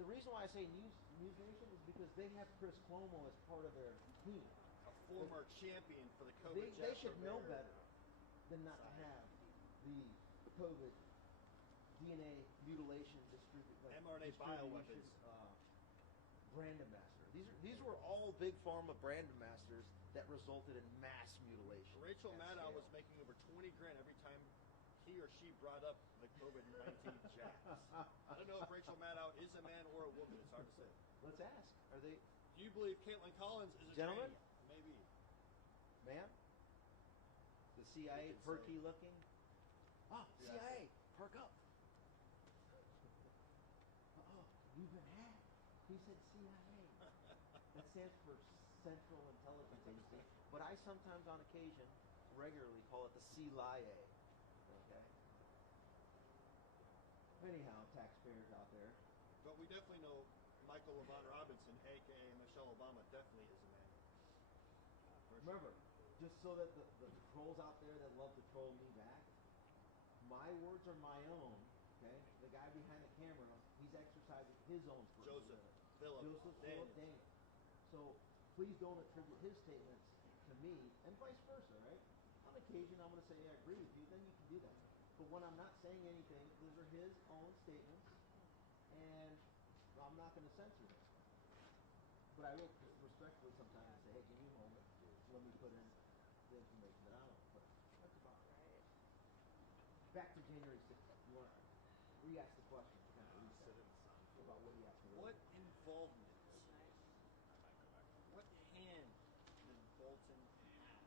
the reason why I say News Nation is because they have Chris Cuomo as part of their team. A former champion for the COVID. They should know better than not to have the COVID DNA mutilation mRNA bioweapons brand ambassador. These were all big pharma brand ambassadors that resulted in mass mutilation. Rachel Maddow was making over $20,000 every time he or she brought up the COVID-19 jabs. I don't know if Rachel Maddow is a man or a woman. It's hard to say. Let's ask. Are they? Do you believe Caitlin Collins is a gentleman? tranny? Maybe. Ma'am? The CIA perky looking? Oh, Yeah. CIA, perk up. Oh, you've been hacked. He said CIA. That stands for Central Intelligence Agency, but I sometimes, on occasion, regularly call it the CIA. Okay? Anyhow, taxpayers out there. But we definitely know Michael LaVon Robinson, a.k.a. Michelle Obama, definitely is a man. Remember, just so that the trolls out there that love to troll me back, my words are my own, okay? The guy behind the camera, he's exercising his own Joseph Philip Daniel. So please don't attribute his statements to me, and vice versa, right? On occasion, I'm going to say, I agree with you, then you can do that. But when I'm not saying anything, those are his own statements, and I'm not going to censor them. But I will respectfully sometimes say, hey, give me a moment, let me put in the information that I want to put in. That's about it. Back to January 6th. We re-ask the question to kind of reset about what he asked. What involvement, what hand did Bolton have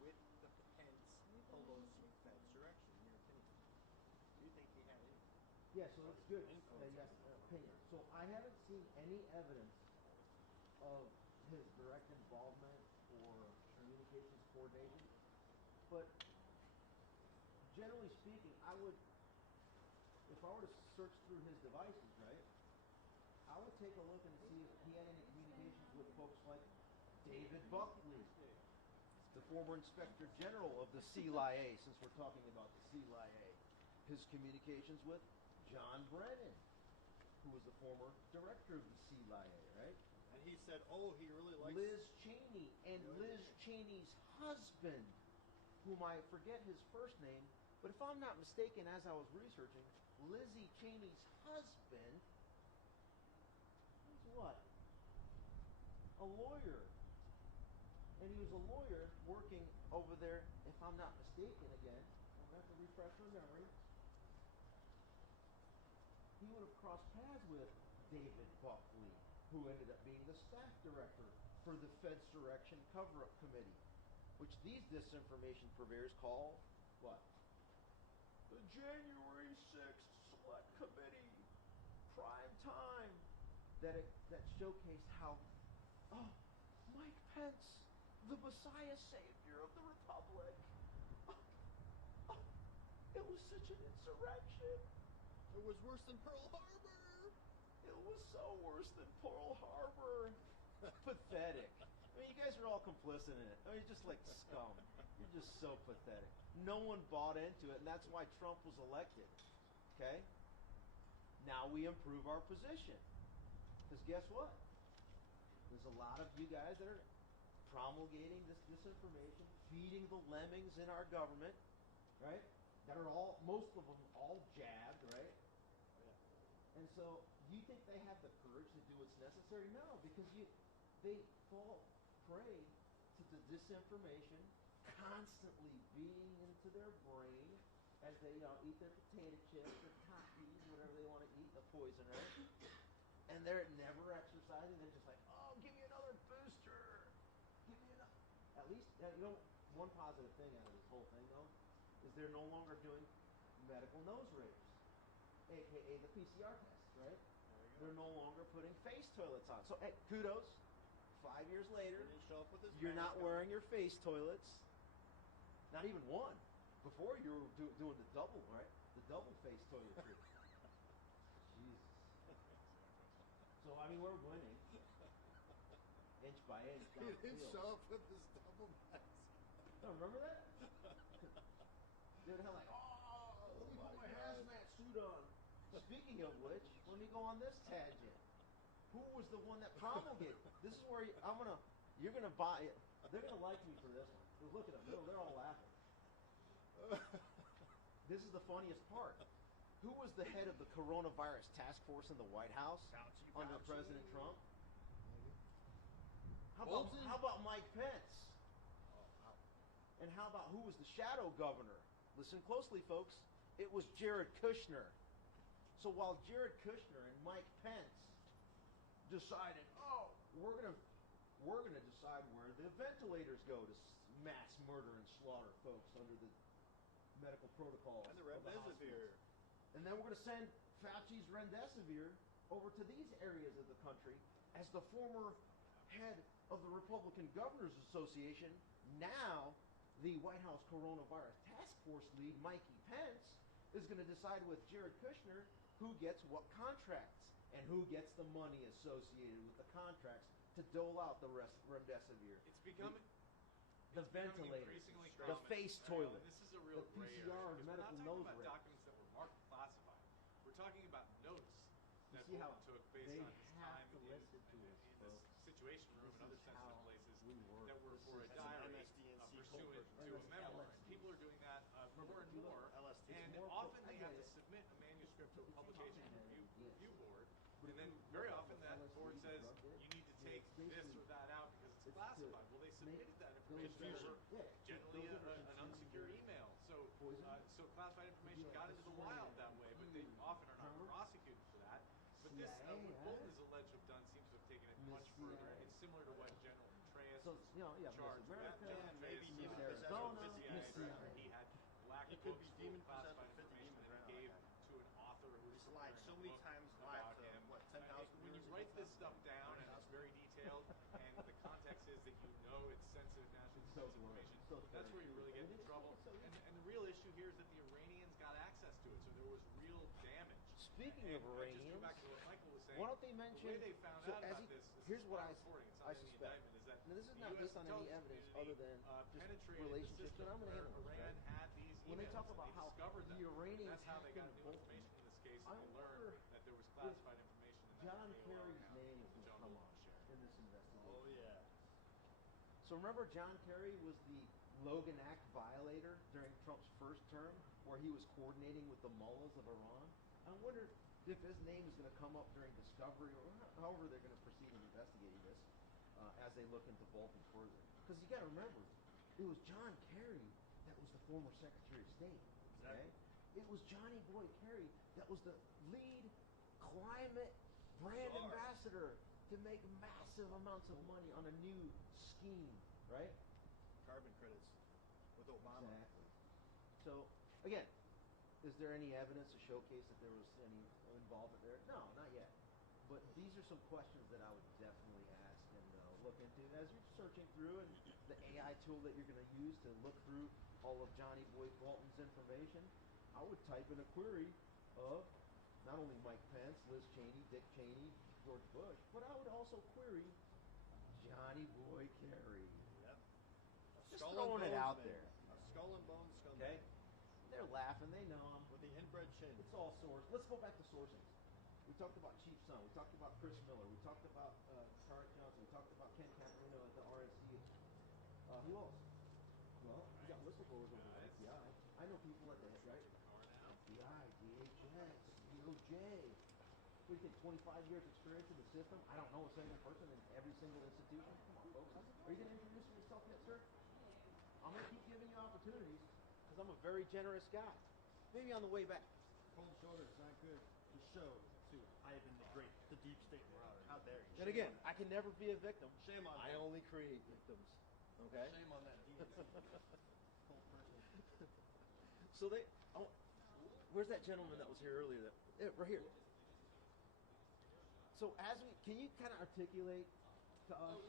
with the Pence-Pelosi Fedsurrection, in your opinion? Do you think he had any? Yeah, so that's good. Yes, opinion. So I haven't seen any evidence of his direct involvement or communications coordination, but generally speaking, if I were to search through his devices, right, I would take a look and see if he had any communications with folks like David Buckley, the former Inspector General of the CIA, since we're talking about the CIA. His communications with John Brennan, who was the former director of the CIA, right? And he said, oh, he really likes... Liz Cheney and Liz Cheney's husband, whom I forget his first name, but if I'm not mistaken, as I was researching, Lizzie Cheney's husband is what? A lawyer. And he was a lawyer working over there, if I'm not mistaken again, I'm going to have to refresh my memory, he would have crossed paths with David Buckley, who ended up being the staff director for the Fedsurrection Cover-Up Committee, which these disinformation purveyors call, what? The January 6th Select Committee, prime time, that showcased how, Mike Pence, the Messiah savior of the Republic, it was such an insurrection. It was worse than Pearl Harbor. It was so worse than Pearl Harbor. Pathetic. I mean, you guys are all complicit in it. I mean, you're just like scum. You're just so pathetic. No one bought into it, and that's why Trump was elected. Okay? Now we improve our position. Because guess what? There's a lot of you guys that are promulgating this disinformation, feeding the lemmings in our government, right? That are most of them all jabbed, right? And so, do you think they have the courage to do what's necessary? No, because they fall prey to the disinformation constantly being into their brain as they eat their potato chips or Takis, whatever they want to eat, the poison, right? And they're never exercising. They're just like, oh, give me another booster. Give me another. At least, one positive thing out of this whole thing, though, is they're no longer doing medical nose rapes, a.k.a. the PCR test, right? They're no longer putting face toilets on. So, hey, kudos. 5 years later, you're not wearing your face toilets. Not even one. Before you were doing the double, right? The double face toiletry. Jesus. So, I mean, we're winning. Inch by inch down the He didn't field. show up with his double mask. No, remember that? They would have like, let me put my hazmat suit on. Speaking of which, let me go on this tangent. Who was the one that promulgated? This is where you're gonna buy it. They're gonna like me for this one. 'Cause look at them, they're all laughing. This is the funniest part. Who was the head of the coronavirus task force in the White House under President Trump? How about Mike Pence? And how about who was the shadow governor? Listen closely, folks. It was Jared Kushner. So while Jared Kushner and Mike Pence decided, we're gonna decide where the ventilators go to mass murder and slaughter folks under the medical protocols And the of remdesivir. And then we're going to send Fauci's remdesivir over to these areas of the country. As the former head of the Republican Governors Association, now the White House Coronavirus Task Force lead, Mikey Pence, is going to decide with Jared Kushner who gets what contracts and who gets the money associated with the contracts to dole out the remdesivir. It's becoming the ventilators, increasingly the common. face toilet, This is a real the gray PCR area. and Because medical we're not nose talking about rape. documents that were marked classified. We're talking about notes You that see how Bolton took based they on his have time to listen to us, in this folks. situation room This and other is sensitive how places we work. that were This for a is diary MSDNC pursuant version. to a memoir. LSD. People are doing that more and If you look more, at LSD, it's and more often I they get have to it. submit a manuscript to a It's publication complicated, review yes. board, But and if then you very look at often what that LSD board says drug did, you need to it's take this basically- or that out because it's it's to classified. Well, they make submitted that those information over yeah, generally those an unsecured email. So poison. so classified information like got the into the soy wild and that way, but they often are not this, CIA, what huh? Bolton is alleged to have done seems to have taken it much further. It's similar to what General Petraeus So, was you know, yeah, Miss charged with. America, General maybe Petraeus, demon Miss possessed Arizona, with 50 Miss demons. he had black He could books be full demon of classified possessed with 50 information demons that he around gave like that. to an author who was He's lied so many times, lied about to, him. what, 10,000 When you viewers write against this him? stuff down and it's very detailed, and the context is that you know it's sensitive national defense information, that's where you really get in trouble. And the real issue here is that the Iranians got access to it, so there was real damage. Speaking of just go Iranians, back to what Michael was saying. why don't they mention? The way they found So out as about he, this here's is what not I reporting, it's not in the suspect. indictment, is that Now, this is the not US based on any intelligence evidence community, other than just penetrated the relationships, system and I'm going to where handle this. Iran Right? had these When they emails, talk and about they how discovered them. the Iranians That's how they got hacked new Bolton, information in this case, I and they wonder learned that there was classified information in that John AOL Kerry's account name is that going to John come Bolton up shared. in this investigation. Oh, yeah. So remember, John Kerry was the Logan Act violator during Trump's first term, where he was coordinating with the mullahs of Iran. I wonder if his name is going to come up during discovery, or however they're going to proceed in investigating this, as they look into Bolton further. Because you got to remember, it was John Kerry that was the former Secretary of State. Okay? It was Johnny Boy Kerry that was the lead climate brand Czar. ambassador to make massive amounts of money on a new scheme, right? Carbon credits with Obama. Exactly. So, again, is there any evidence to showcase that there was any involvement there? No, not yet. But these are some questions that I would definitely ask and look into as you're searching through, and the AI tool that you're going to use to look through all of Johnny Boy Bolton's information. I would type in a query of not only Mike Pence, Liz Cheney, Dick Cheney, George Bush, but I would also query Johnny Boy Kerry. Yep. Just throwing it out man. there. A skull and bones scumbag. Okay? They're laughing, they know him. With the inbred chin. It's all sourced. Let's go back to sourcing. We talked about Chief Son. We talked about Chris Miller. We talked about Tarek Johnson. We talked about Ken Caparino at the RNC. Who else? Well, we got whistleblowers over at the FBI. I know people at the right? FBI, DHS, DOJ. What do you think, 25 years experience in the system? I don't know a single person in every single institution. Come on, folks. Are you going to introduce yourself yet, sir? I'm going to keep giving you opportunities because I'm a very generous guy. Maybe on the way back. Cold shoulder, it's not good to show to Ivan the deep state marauder. How dare you? And again, I can never be a victim. Shame on I him. only create victims. Okay? Shame on that DNC. Cold person. So they, oh, where's that gentleman that was here earlier? Right here. So as we, can you kind of articulate to us,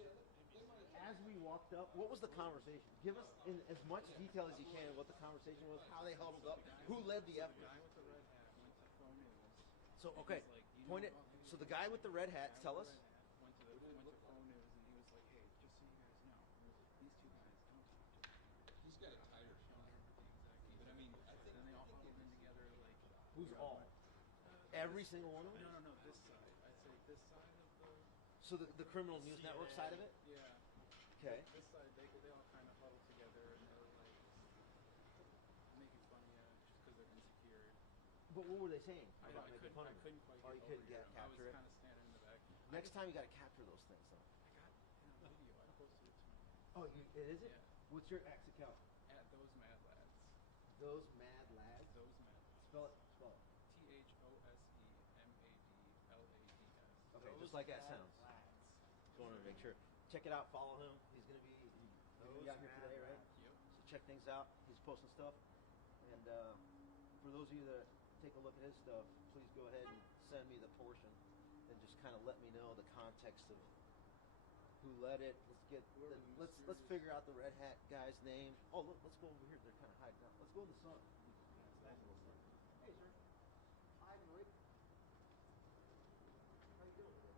as we walked up, what was the conversation? Give us in as much detail as you can what the conversation was, how they huddled up, who led the effort. The guy with the red hat went to phone news. So, okay, He's like, you point know it. about So the guy with the red hat, tell us. Went to phone news and he was like, hey, just so you guys know, these two guys don't talk to each other. He's got a tighter Showing everything exactly. But I mean, I think, And then they all huddled in together like. Who's all? Every single one of them? No, this side. I'd say this side of the. So the criminal news network side of it? Yeah. Okay. This side, they all kind of huddled together and they were like making fun of you just because they're insecure. But what were they saying I about making fun of couldn't him? quite Oh, get you over couldn't here. I capture was it? kind of standing in the back. Next time you got to capture those things, though. I got in a video. I posted it to my Oh, is it? Yeah. What's your X account? at those mad lads. Those mad lads. Those mad lads. Spell it. Spell it. THOSEMADLADS. Okay, just like that sounds. Just wanted to make sure. Check it out. Follow him. He's gonna be out here today, right? Yep. So check things out. He's posting stuff. And for those of you that take a look at his stuff, please go ahead and send me the portion, and just kind of let me know the context of who led it. Let's figure out the red hat guy's name. Oh, look, let's go over here. They're kind of hiding out. Let's go in the sun. Hey, sir. Ivan Rick. How you doing today?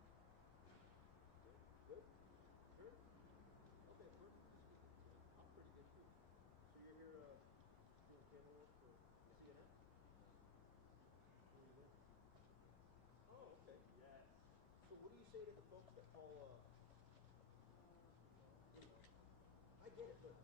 Good? Sure? Okay, perfect. I'm pretty good too. So you're here doing camera work for CNN? Oh, okay. Yes. So what do you say to the folks that call, I get it, but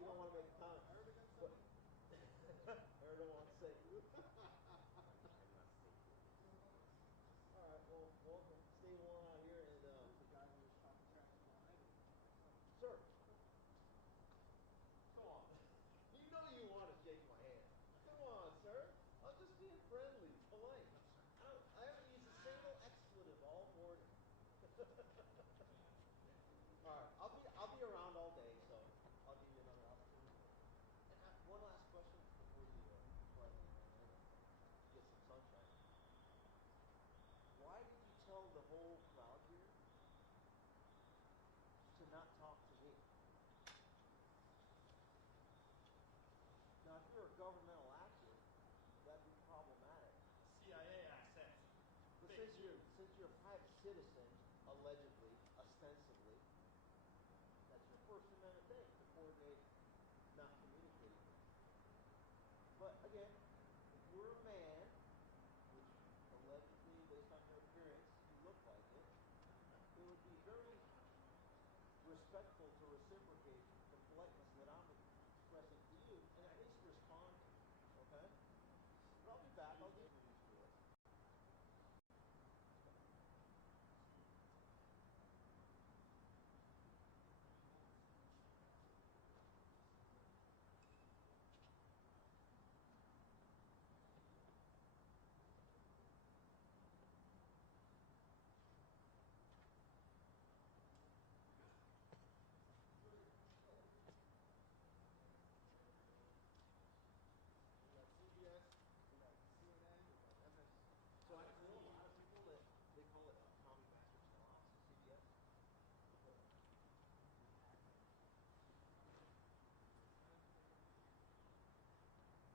you don't want to make a comment. But Aaron don't want to say. All right, well, welcome. Stay warm out here, and The guy who was talking trash live. sir, come on. You know you want to shake my hand. Come on, sir. I'm just being friendly, polite. I haven't used a single expletive all morning. All right, I'll be around all day, so I'll give you another opportunity. And one last question before I leave, and get some sunshine. Why did you tell the whole crowd here to not talk to me? Now, if you're a governmental actor, that'd be problematic. CIA access. But since you're a private citizen, allegedly, ostensibly, that's your First Amendment thing to coordinate, not communicating. But again, if you're a man, which allegedly, based on your appearance, you look like it, it would be very respectful to reciprocate the politeness that I'm expressing to you, and at least respond. Okay? But I'll be back. I'll give you these to it. We got CBS, we got CNN, we got MS. So I know a lot of people that they call it Tommy Master Slots, CBS.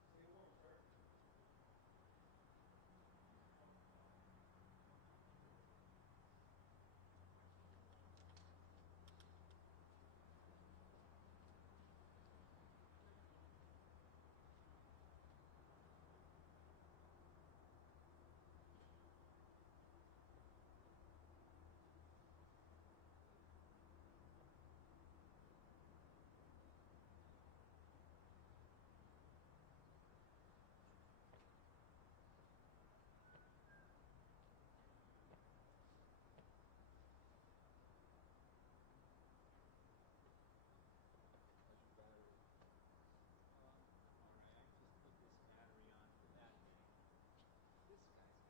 Stay warm, sir. How's your battery? Alright, I just put this battery on for that meeting. This guy's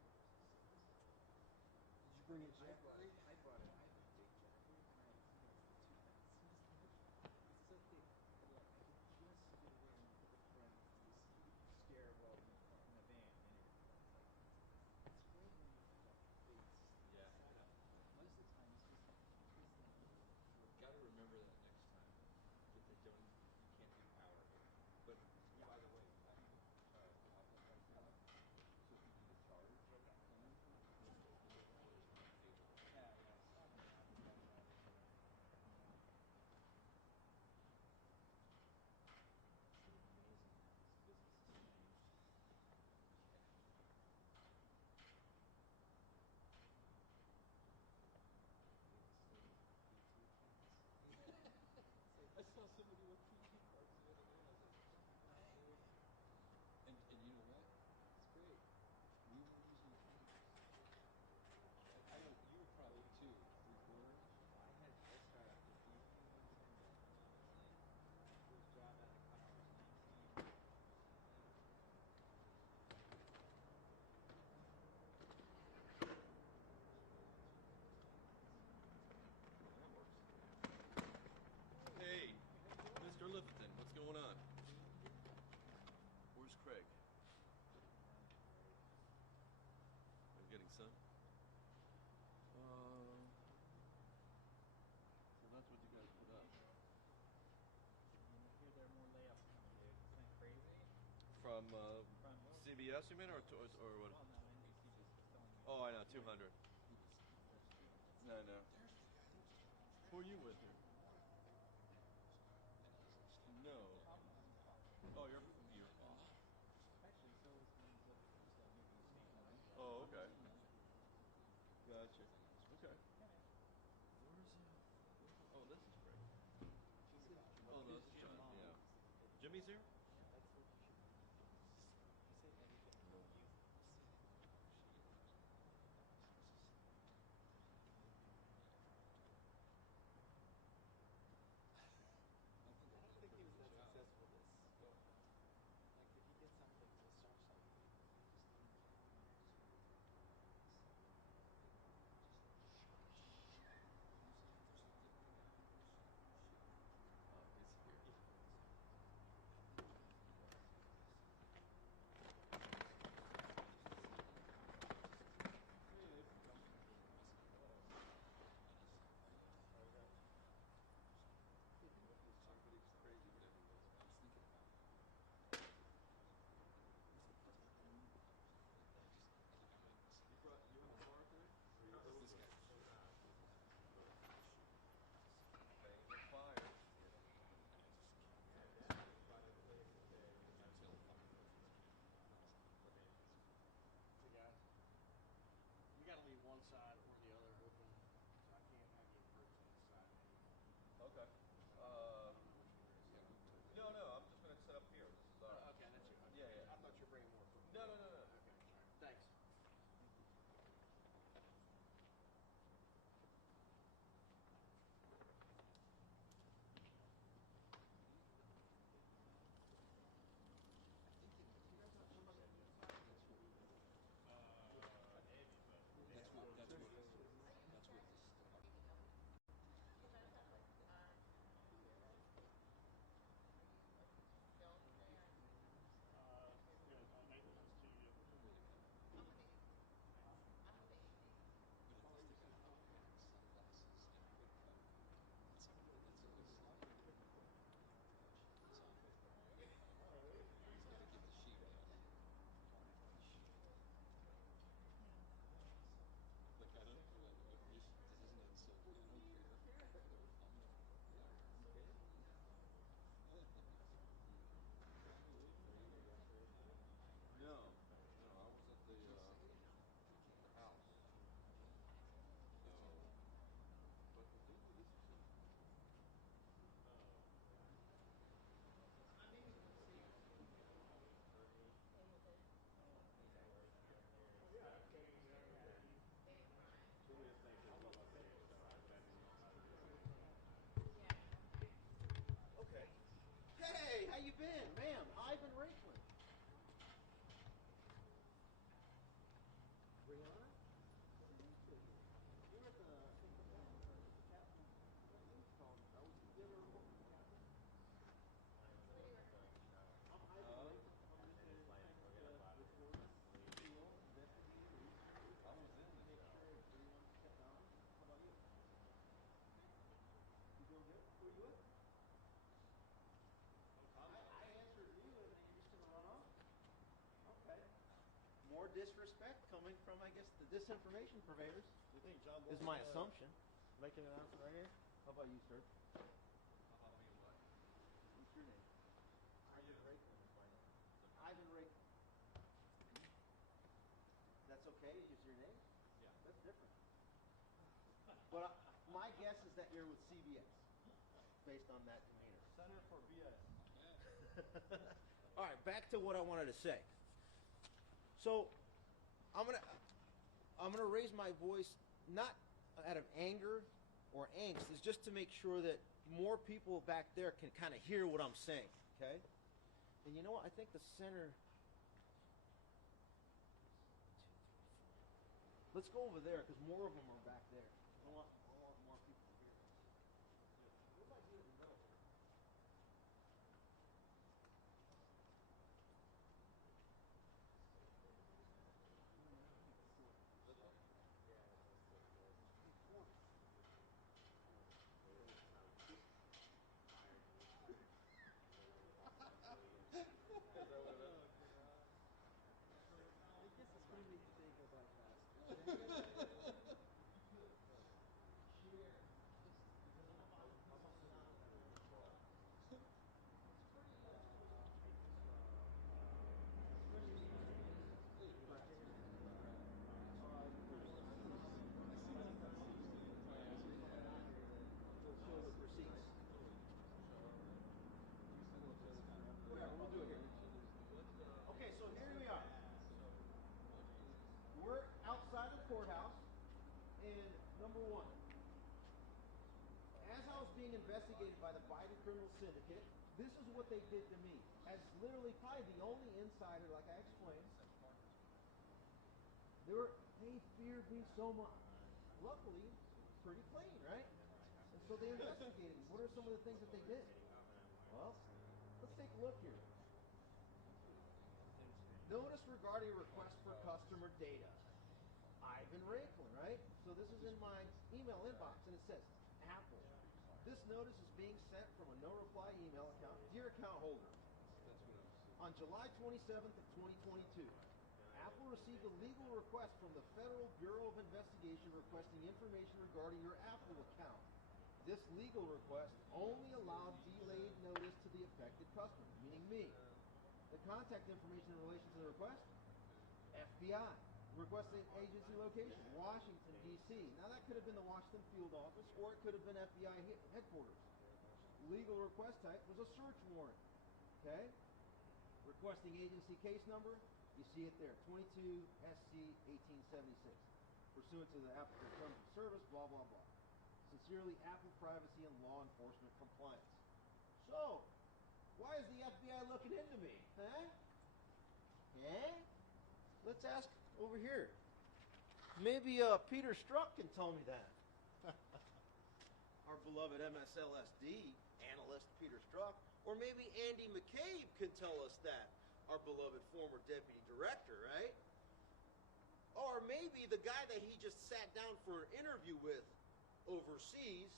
got it. Did you bring a jack? I brought it. I have a big jacket, and I, it's too fast. It's so thick. Like I could just fit it in the front of this stairwell in the van, and it's like it's great when you have a big setup, but most of the time it's just this thing here. Got to remember that next time that they don't. You can't do power here. But by the way, outlet right there. So if you need a charge, the power is not cable. Yeah, I saw them advertise that everywhere. It's amazing how this business has changed. I saw somebody with PT cards the other day, and I was like, oh my god, dude. And you know what? It's great. We were using cameras. I know you were probably too, 3/4. I started off with DP 110 like first job out of college, 19. That works. Hey, Mr. Lifton, what's going on? Where's Craig? I'm getting sun. So that's what you guys put up. I hear there are more layups coming, dude. Isn't that crazy? From From what? CBS, you mean, or what? Well, no, NBC just was telling me. Oh, I know, 200. No, no. Who are you with here? No. Oh, you're off. Actually, so is one's movie standpoint. Oh, okay. Gotcha. Okay. Yeah, man. Where's oh, this is Craig. Debbie's here? We gotta leave one side or the other open, so I can't have you approach on this side anymore. Okay. No, I'm just gonna set up here. This is Okay, that's you. Yeah, yeah. I thought you were bringing more equipment. No. Okay, all right. Thanks. Hey, how you been, ma'am? Ivan Raikland. Brianna? What are you doing here? You were at the, I think the captain. That was you ever report to the captain? I'm Ivan Raikland. I'm with the report field investigative lead. I was in the Make show. sure everyone's kept honest. How about you? You doing good? Who are you with? I answered you and then you're just gonna run off? Okay. More disrespect coming from, I guess, the disinformation purveyors. You think John Is Bolton my assumption. Making an announcement right here. How about you, sir? How about me what? What's your name? Ivan Raikland is my name. Ivan Raikland. That's okay? Is your name? Yeah. That's different. But my guess is that you're with CBS, based on that demeanor. Center for BS. All right, back to what I wanted to say. So, I'm gonna raise my voice not out of anger or angst. It's just to make sure that more people back there can kind of hear what I'm saying. Okay? And you know what? I think the center. Let's go over there because more of them are back there. I want more people to hear this. What about you in the middle here? number one. As I was being investigated by the Biden criminal syndicate, this is what they did to me. As literally probably the only insider, like I explained, they feared me so much. Luckily, pretty clean, right? And so they investigated me. What are some of the things that they did? Well, let's take a look here. Notice regarding request for customer data. Ivan Raikkonen, right? So this is in my email inbox, and it says, Apple. This notice is being sent from a no-reply email account. Dear account holder, on July 27th of 2022, Apple received a legal request from the Federal Bureau of Investigation requesting information regarding your Apple account. This legal request only allowed delayed notice to the affected customer, meaning me. The contact information in relation to the request? FBI. Requesting agency location, Washington, D.C. Now that could have been the Washington field office, or it could have been FBI headquarters. Legal request type was a search warrant. Okay? Requesting agency case number, you see it there, 22 SC 1876. Pursuant to the applicant terms of service, blah, blah, blah. Sincerely, Apple Privacy and Law Enforcement Compliance. So, why is the FBI looking into me? Huh? Yeah? Let's ask over here. Maybe Peter Strzok can tell me that. Our beloved MSLSD analyst Peter Strzok. Or maybe Andy McCabe can tell us that. Our beloved former deputy director, right? Or maybe the guy that he just sat down for an interview with overseas,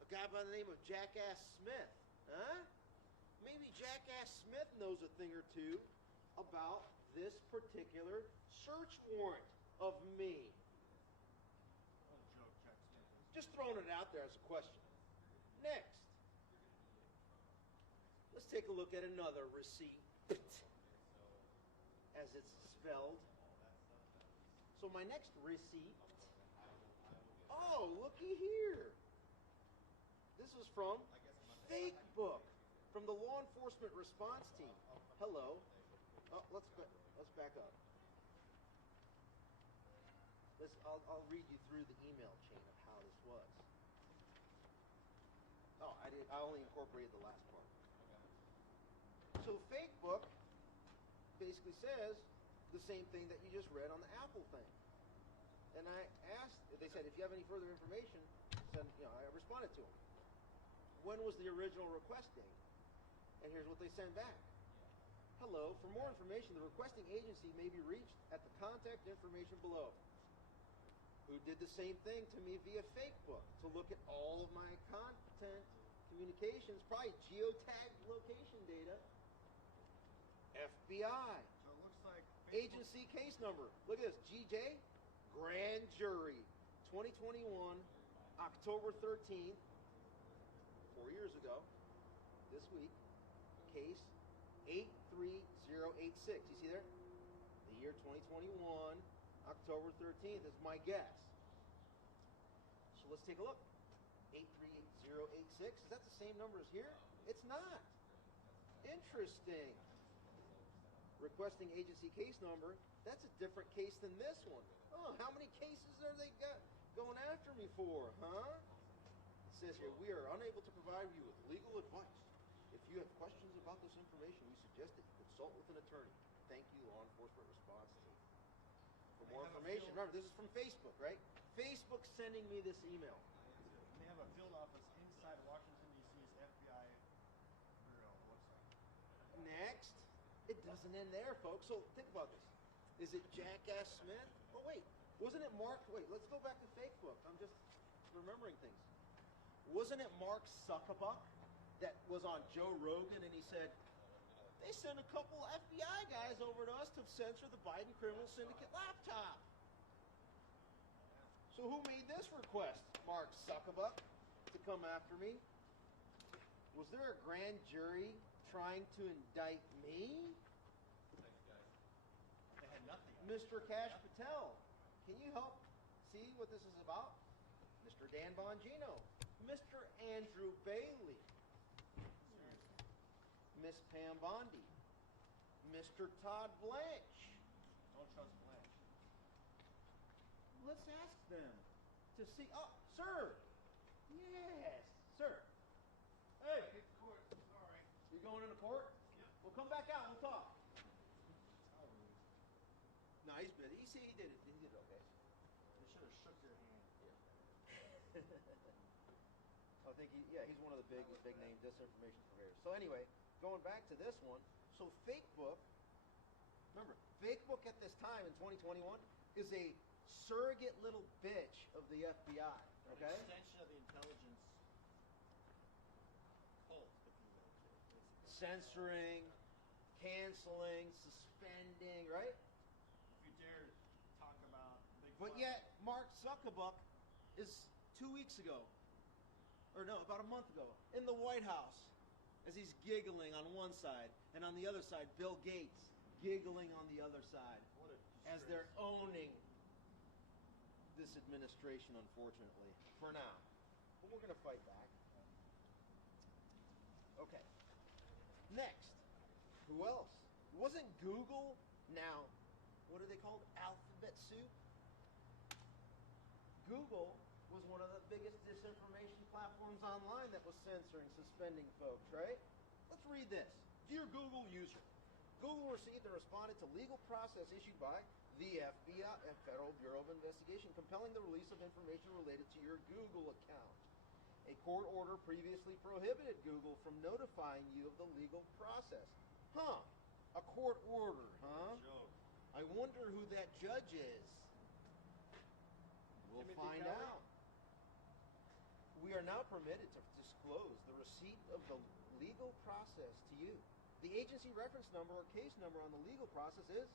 a guy by the name of Jackass Smith. Huh? Maybe Jackass Smith knows a thing or two about this particular search warrant of me. Just throwing it out there as a question. Next, let's take a look at another receipt, as it's spelled. So my next receipt, oh, looky here. This was from Facebook, from the law enforcement response team. Hello. Oh, let's back up. I'll read you through the email chain of how this was. Oh, I only incorporated the last part. So Facebook basically says the same thing that you just read on the Apple thing. And I asked, they said, if you have any further information, I responded to them. When was the original request date? And here's what they sent back. Hello, for more information, the requesting agency may be reached at the contact information below. Who did the same thing to me via Facebook to look at all of my content, communications, probably geotagged location data. FBI. So it looks like Agency case number. Look at this. GJ, Grand Jury, 2021, October 13th, 4 years ago, this week, case 83086. You see there? The year 2021, October 13th is my guess. So let's take a look. 83086. Is that the same number as here? It's not. Interesting. Requesting agency case number. That's a different case than this one. Oh, how many cases are they got going after me for, huh? It says here, we are unable to provide you with legal advice. If you have questions about this information, we suggest that you consult with an attorney. Thank you, law enforcement response team. For more information, remember, this is from Facebook, right? Facebook sending me this email. they have a field office inside Washington, D.C.'s FBI bureau, it looks like. Next. It doesn't end there, folks. So think about this. Is it Jackass Smith? Oh, wait. Wasn't it Mark? Wait, let's go back to Facebook. I'm just remembering things. Wasn't it Mark Zuckerberg that was on Joe Rogan and he said, they sent a couple FBI guys over to us to censor the Biden criminal syndicate laptop. So who made this request, Mark Zuckerberg, to come after me? Was there a grand jury trying to indict me? They had nothing. Mr. Cash Patel, can you help see what this is about? Mr. Dan Bongino, Mr. Andrew Bailey, Miss Pam Bondi, Mr. Todd Blanche. Don't trust Blanche. Let's ask them. to see. Oh, sir. Yes, sir. Hey. Sorry. You going into court? Yeah. Well, come back out. We'll talk. No, he's busy. He see, he did it. He did it okay. They should have shook your hand. I think he's one of the big name disinformation purveyors. So anyway, going back to this one, so Facebook, remember, Facebook at this time in 2021 is a surrogate little bitch of the FBI. Okay? An extension of the intelligence cult, if you will. Basically. Censoring, canceling, suspending, right? If you dare talk about big But pharma. yet, Mark Zuckerberg is 2 weeks ago, or no, about a month ago, in the White House, as he's giggling on one side, and on the other side, Bill Gates giggling on the other side, What a as disgrace. they're owning this administration, unfortunately, for now. But we're going to fight back. Okay. Next. Who else? Wasn't Google now, what are they called? Alphabet soup? Google was one of the biggest disinformation platforms online that was censoring, suspending folks, right? Let's read this. Dear Google user, Google received and responded to legal process issued by the FBI and Federal Bureau of Investigation compelling the release of information related to your Google account. A court order previously prohibited Google from notifying you of the legal process. Huh. A court order, huh? Joke. I wonder who that judge is. We'll Timothy find Kelly? out. We are now permitted to disclose the receipt of the legal process to you. The agency reference number or case number on the legal process is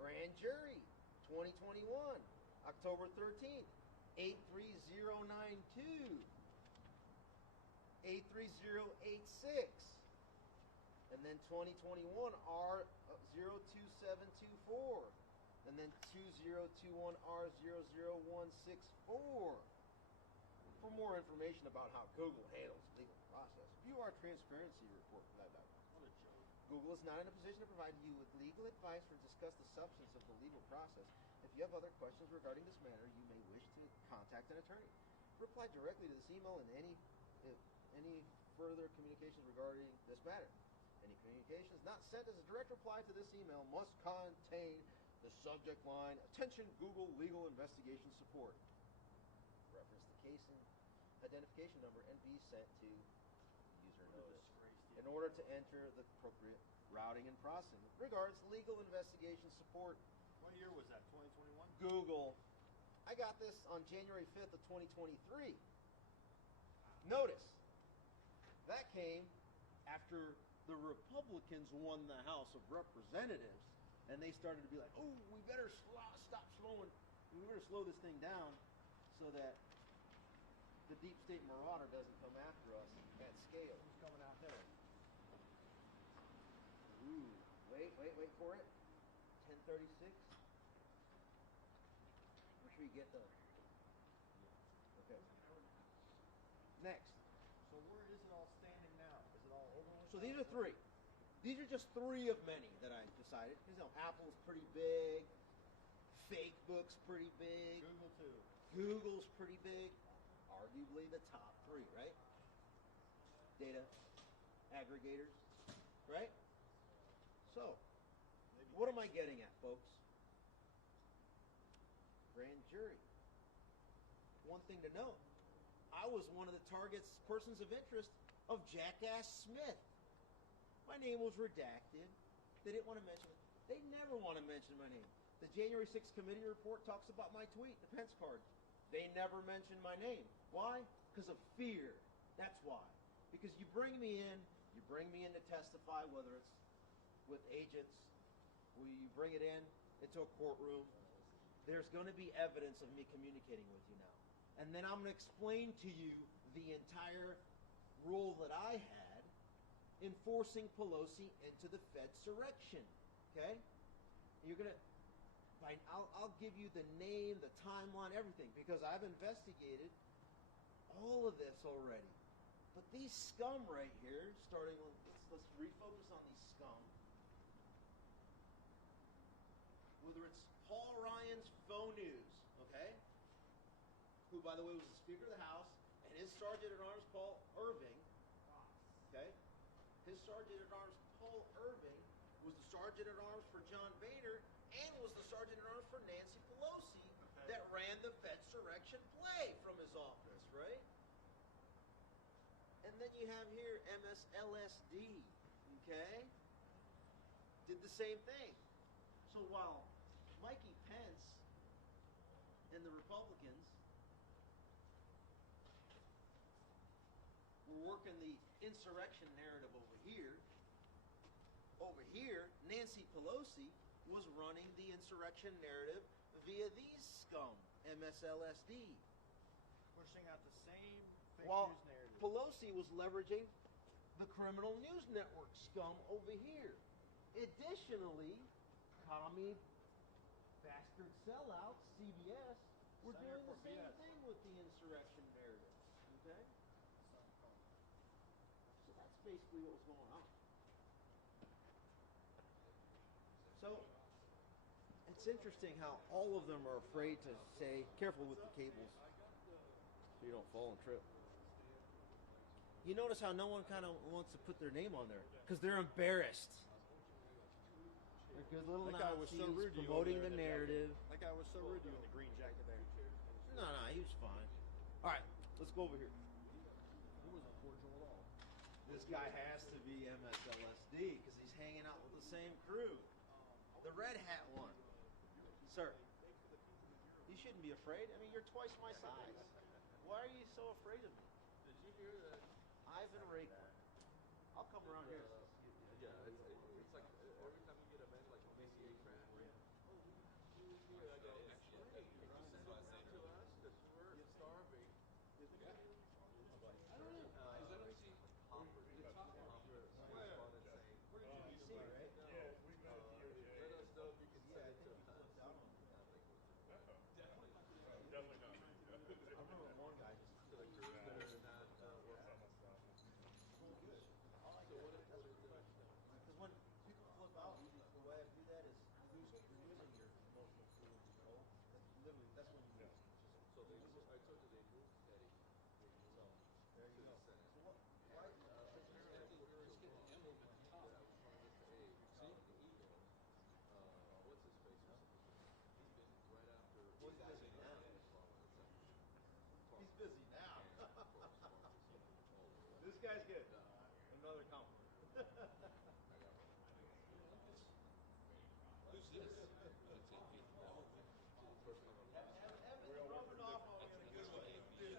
Grand Jury 2021, October 13th, 83092, 83086, and then 2021 R02724, and then 2021 R00164. For more information about how Google handles legal process, view our transparency report. What a joke. Google is not in a position to provide you with legal advice or discuss the substance of the legal process. If you have other questions regarding this matter, you may wish to contact an attorney. Reply directly to this email and any further communications regarding this matter. Any communications not sent as a direct reply to this email must contain the subject line, "Attention Google Legal Investigation Support." Reference the case and identification number and be sent to user What a notice disgrace, in dude. order to enter the appropriate routing and processing. Regards, Legal Investigation Support, What year was that? 2021? Google. I got this on January 5th of 2023. Notice, that came after the Republicans won the House of Representatives, and they started to be like, oh, we better we better slow this thing down so that the deep state marauder doesn't come after us at scale. Who's coming out there? Ooh, wait for it. 1036. Make sure you get the. Okay. Next. So where is it all standing now? Is it all over with? So these are three. These are just three of many that I decided. Because Apple's pretty big. Facebook's pretty big. Google too. Google's pretty big. Arguably the top three, right? Data aggregators, right? So, what am I getting at, folks? Grand jury. One thing to note, I was one of the persons of interest of Jackass Smith. My name was redacted. They didn't want to mention it. They never want to mention my name. The January 6th committee report talks about my tweet, the Pence card. They never mention my name. Why? Because of fear. That's why. Because you bring me in to testify, whether it's with agents, or you bring it into a courtroom, there's going to be evidence of me communicating with you now. And then I'm going to explain to you the entire role that I had in forcing Pelosi into the Fedsurrection. Okay? You're going to... I'll give you the name, the timeline, everything, because I've investigated all of this already. But these scum right here, let's refocus on these scum. Whether it's Paul Ryan's faux news, okay? by the way, was the Speaker of the House, and his Sergeant at Arms, Paul Irving, okay? His Sergeant at Arms, Paul Irving, was the Sergeant at Arms for John Boehner and was the Sergeant at Arms for Nancy Pelosi that ran the Fedsurrection play from his office, right? And then you have here MSLSD, okay? Did the same thing. So while Mikey Pence and the Republicans were working the insurrection narrative over here, Nancy Pelosi was running the insurrection narrative via these scum, MSLSD. Pushing out the same fake While news narrative. Pelosi was leveraging the criminal news network scum over here. Additionally, commie bastard sellouts, CBS, were doing the same thing with the insurrection narrative. Okay? So that's basically what was going on. So it's interesting how all of them are afraid to say, careful with the cables so you don't fall and trip. You notice how no one kind of wants to put their name on there because they're embarrassed. They're good little That guy was Nazis so rude to you promoting over the there in narrative. That guy was so rude to you in the green jacket there. No, he was fine. All right, let's go over here. He wasn't cordial at all. This guy has to be MSLSD because he's hanging out with the same crew. The red hat one. Sir, you shouldn't be afraid. I mean, you're twice my size. Why are you so afraid of me? Did you hear that? Ivan Raker. I'll come around here. Yeah, it's like every time you get a man like a BCA crack. Yeah, I go, actually, you send it to us because we're starving. Yeah. I don't know. Because I don't see the top correspondent saying, where did you see, right? Let us know if you can send it to us. Definitely not. I remember one guy just To the crews that are not working. So what is because when people flip out, the way I do that is you're using your emotional fluid control. Literally, that's when you lose. So they, I told you they moved Teddy. So there you go. So what? Why? Apparently we were getting the emblem at the top. I was telling this to Abe. See the eagle. What's his face? He's been right after. Well, he's busy now. He's busy now. This guy's good. Another compliment. Who's this? Evan's rubbing off on me in a good way. Do you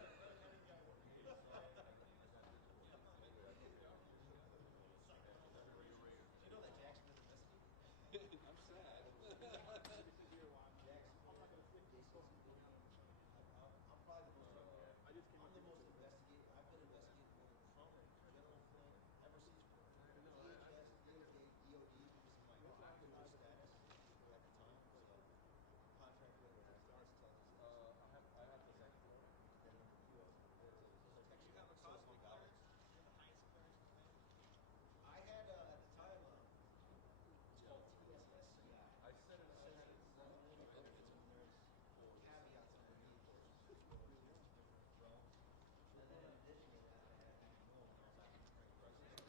know that Jackson is a Mississippi? I'm sad. Jackson, I'm not going to flip this. I'm probably the most. I'm the most investigated. I've been investigating for Trump, General Flynn, ever since DHS, DOJ, DOD, because of my contractual status at the time. So, contract with the Defense Intelligence. I have the same floor. And number two, You have a cosmic clearance? You're the highest clearance in the land? I had at the time. It's called TSSCI. I said it. There's caveats underneath. And then in addition to that, I had acting when I was acting president.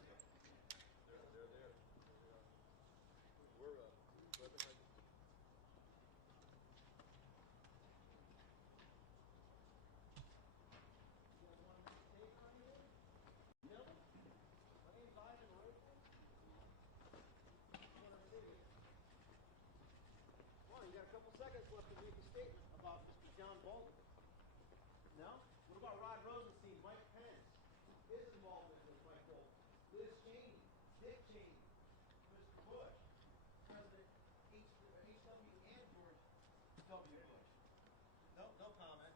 They're there. We're right behind you. You guys want to make a take on me then? No? My name's Ivan Raker. What I say here? Well, you got a couple seconds left to make a statement about Mr. John Bolton. No? What about Rod Rosenstein, Mike Pence, his involvement with Mike Bolton, Liz Cheney, Dick Cheney, Mr. Bush, President H.W. and George W. Bush? No comment.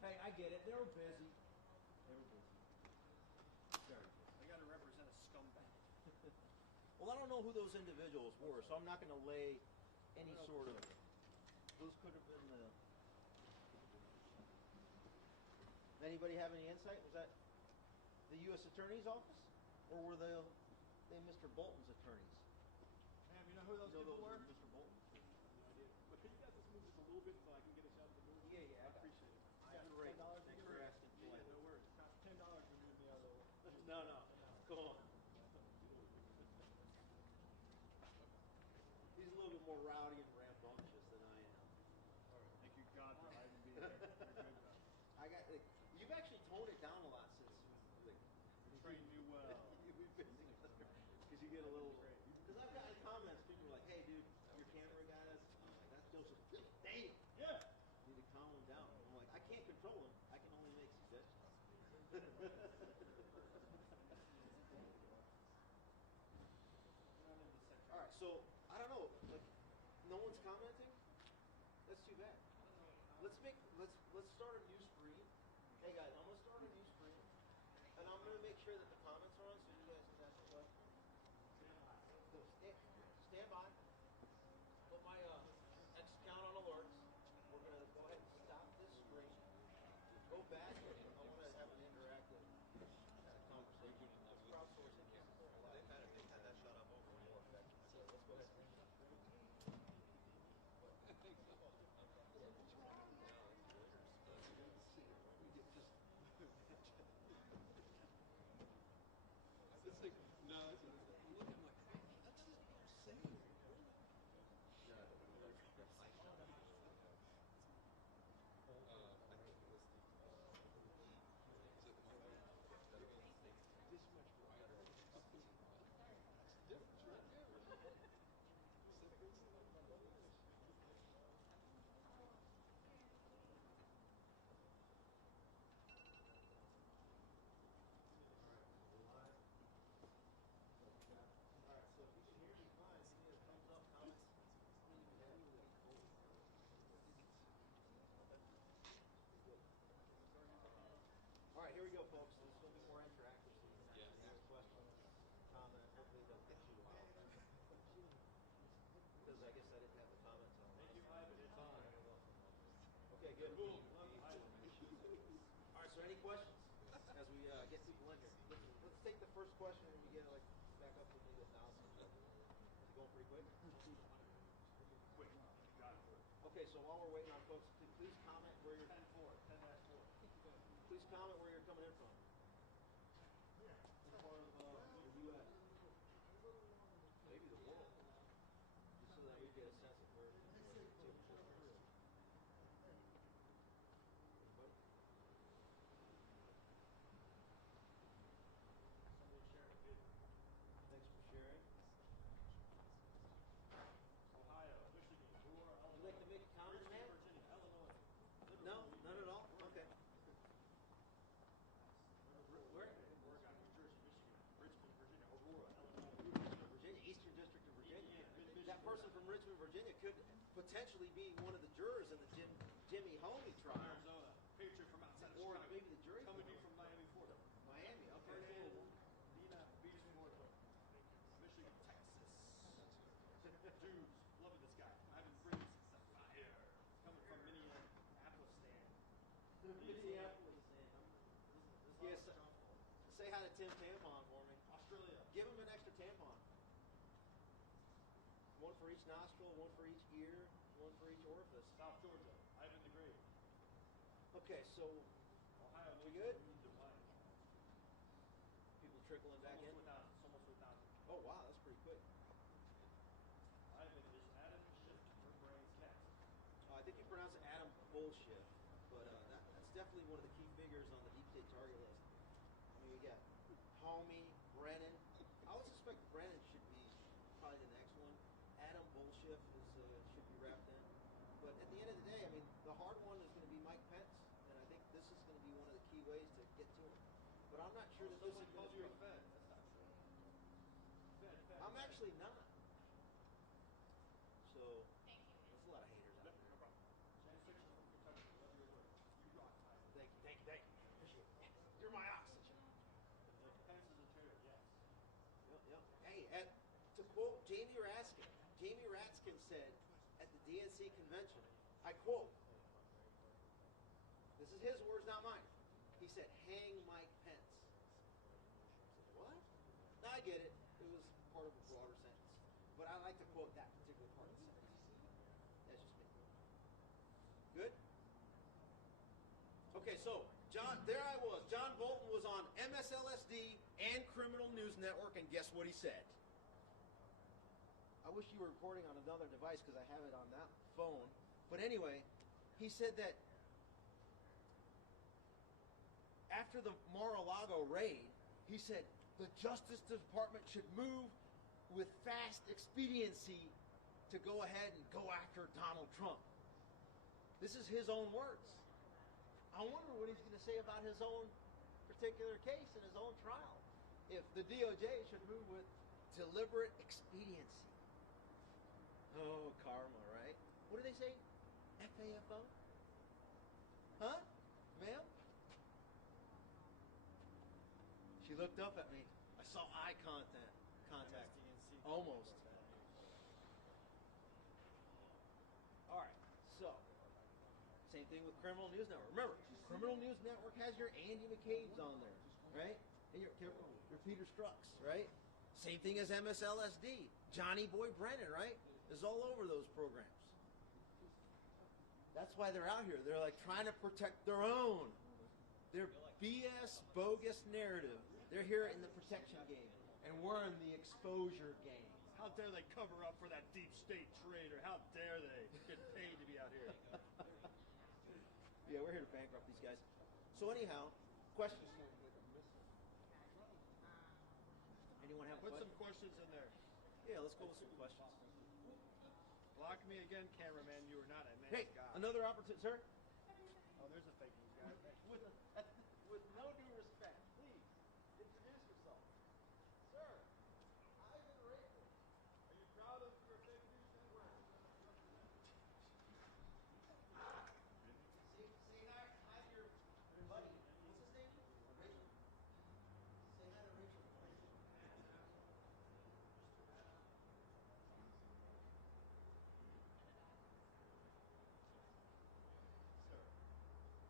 Hey, I get it. They were busy. Very busy. They got to represent a scumbag. Well, I don't know who those individuals were, so I'm not going to lay any sort of. Those could have been the. Anybody have any insight? Was that the U.S. Attorney's Office, or were they Mr. Bolton's attorneys? Ma'am, you know who those You know people those were? Mr. Bolton's. little bit so I can get a shot of the movie? Yeah, yeah, I appreciate it. You're great. Thanks for asking. Yeah, no worries. $10 for moving me out of the way. No. Come on. He's a little bit more rowdy and rambunctious than I am. All right. Thank you, God, for letting me be here. You're good, God. You've actually toned it down a lot since Trained me well. Because you get a little. Because I've gotten comments. People are like, "Hey, dude, your camera guys, that's Joseph. Damn. Yeah. You need to calm him down." I'm like, I can't control him. I can only make suggestions. All right, so I don't know. Like, no one's commenting. That's too bad. Let's start a new screen. Hey guys, I'm gonna start a new screen, and I'm gonna make sure that the comments are on so you guys can ask a question. Stand by. Put my X count on alerts. We're gonna go ahead and stop this screen. Go back. I want to have an interactive conversation. Let's crowdsource it. They've had that shut up over and more effective. So let's go ahead and restart. All right, here we go, folks. This is going to be more interactive. So you can ask questions, comment. Hopefully, they'll get you out. Because I guess I didn't have the comments on. Thank you, Ivan. It's on. Okay, good. Boom. Love Ivan. All right, so any questions as we get people in here? Let's take the first question and we get like back up to maybe 1,000. Is it going pretty quick? Quick. Got it. Okay, so while we're waiting on folks, please comment where you're. 10-4. Please comment where you're coming in from. What part of The U.S. Maybe the world. Just so that we get a sense of where people are taking place. Anybody? Somebody sharing a video. Thanks for sharing. Ohio, Michigan, Brewer, Illinois. Would you like to make a comment, Richmond, man? Virginia, Illinois. No, none at all? Okay. Where? Oregon, New Jersey, Michigan, Richmond, Virginia, Aurora, Illinois. Virginia, Eastern District of Virginia. That person from Richmond, Virginia could potentially be one of the jurors in the Jimmy Homie trial. Arizona, Patriot from outside of Or Chicago. maybe the jury. Coming in from Miami, Florida. Miami, okay. Fernando, Dina Beach, Florida. Michigan, Texas. Jews, loving this guy. Ivan Briggs, fire. Coming from Minneapolis, Stan. Minneapolis. Yes. Say hi to Tim Tampon for me. Australia. Give him an extra tampon. One for each nostril, one for each ear, one for each orifice. South Georgia, Ivan the Great. Okay, so Ohio, we good? Divine. People trickling back in. It's almost 1,000. Oh wow, that's pretty quick. Ivan is Adam Schiff for Brains Cast. I think you pronounce it Adam Bullshit, but that's definitely one of the key figures on the deep state target list. I mean, we got Homie, Brennan. I would suspect Brennan should be probably the next one. Adam Bullshit should be wrapped in. But at the end of the day, I mean, the hard one is going to be Mike Pence, and I think this is going to be one of the key ways to get to him. But I'm not sure that this Someone calls you a administration. Fed. That's not true. Fed. I'm actually not. So there's a lot of haters out there. No problem. James Fiction from Kentucky. Love your work. You rock, Ivan. Thank you. Appreciate it. You're my oxygen. Pence is a terror, yes. Yep. Hey, to quote Jamie Raskin said at the DNC convention, I quote, this is his words, not mine. He said, hang Mike Pence. I said, what? Now I get it. It was part of a broader sentence. But I like to quote that particular part of the sentence. That's just me. Okay, so there I was. John Bolton was on MSLSD and Criminal News Network, and guess what he said? I wish you were recording on another device because I have it on that phone. But anyway, he said that after the Mar-a-Lago raid, he said the Justice Department should move with fast expediency to go ahead and go after Donald Trump. This is his own words. I wonder what he's going to say about his own particular case and his own trial. If the DOJ should move with deliberate expediency. Oh, karma, right? What do they say? FAFO? Huh? Ma'am? She looked up at me. I saw eye contact. Almost. All right, so same thing with Criminal News Network. Remember, Criminal News Network has your Andy McCabe's on there, right? And your Peter Strux, right? Same thing as MSLSD. Johnny Boy Brennan, right? Is all over those programs. That's why they're out here. They're like trying to protect their own. Their BS, bogus narrative. They're here in the protection game, and we're in the exposure game. How dare they cover up for that deep state traitor? How dare they get paid to be out here? Yeah, we're here to bankrupt these guys. So anyhow, questions? Anyone have Put questions? some questions in there. Yeah, let's go with some questions. Block me again, cameraman. You are not a man. Hey, another opportunity, sir. Oh, there's a fake news guy. With no due respect, please introduce yourself, sir. Ivan Rayford. Are you proud of your fake news network? Say hi to your buddy. What's his name? Rachel. Say hi to Rachel. Sir,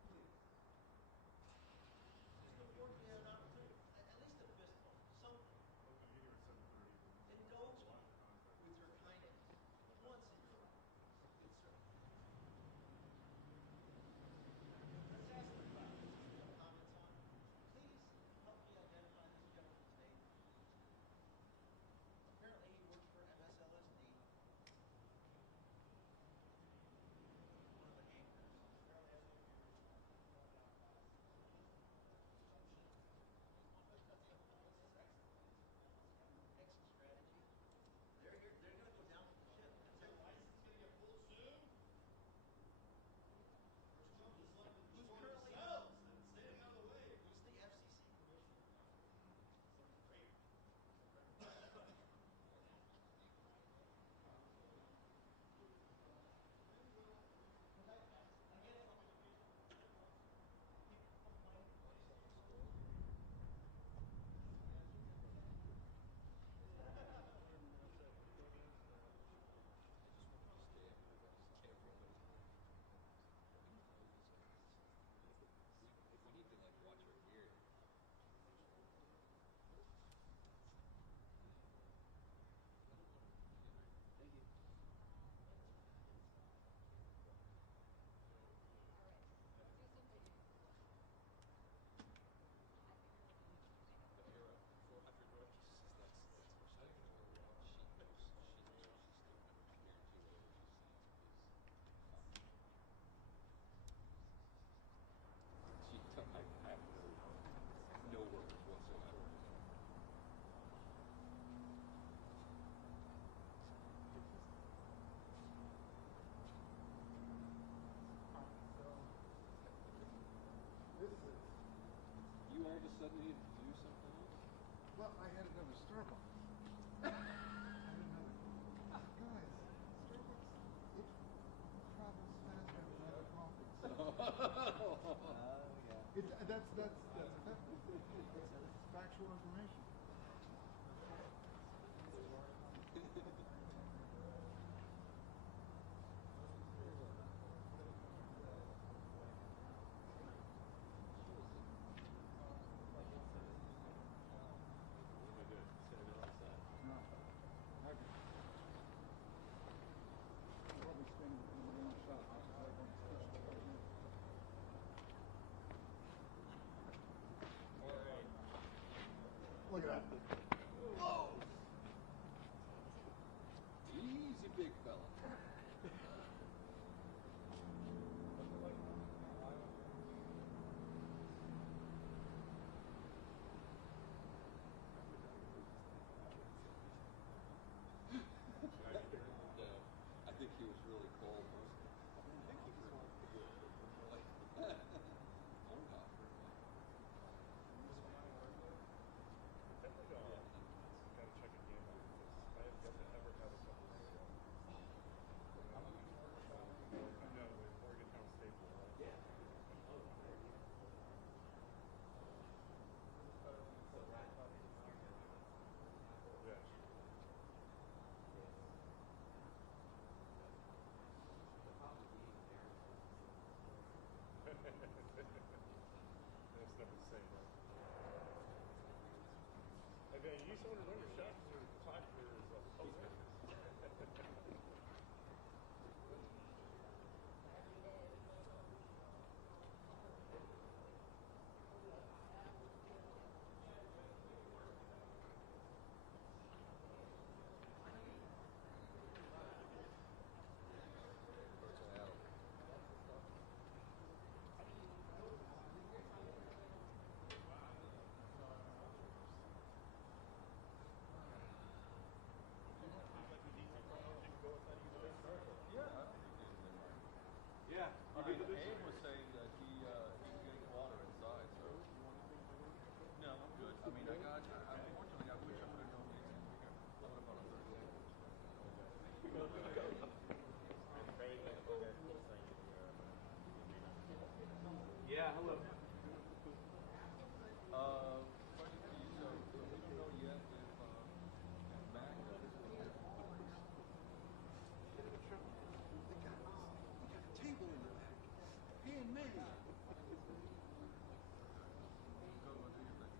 please. Just before you have an opportunity, at least a fist bump, something. Indulge me with your kindness once in your life. Good sir. Let's ask the crowd. Comments on. Please help me identify this gentleman's name. Apparently he works for MSLSD. One of the anchors. Apparently has exit strategy. They're here. They're going to go down with the ship. That's it. License going to get full soon. Who's currently standing out of the way? Who's the FCC commissioner? Great. We need to like watch our gear. Thank you. The era 400 North. That's what she's gonna go watch. She knows she's still. I guarantee whatever she's saying is. I have no words whatsoever. This is, You all of a sudden needed to do something else? well, I had another Starbucks. I had another, guys, Starbucks, it travels faster than other coffees. That's factual information. No. Okay. Probably spend it in one shot. happened. Whoa! Easy, big fella. I think he was really cold. I didn't think he was like phone call. Definitely got to check a game out because I have yet to ever have a couple of I know, with Morgantown Staple, right? Yeah. It's never the same, right? And then you used to want to run your shot through the clock for post Yeah. Abe was saying that he was getting water inside, so. No, I'm good. I mean, unfortunately, I wish I would have known next weekend. I would have bought a Thursday. Yeah, hello. Question for you, so we don't know yet if Mac Table in the back. Handmade. go do your thing.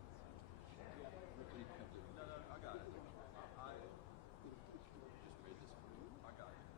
No, I got it. I just read this. I got it.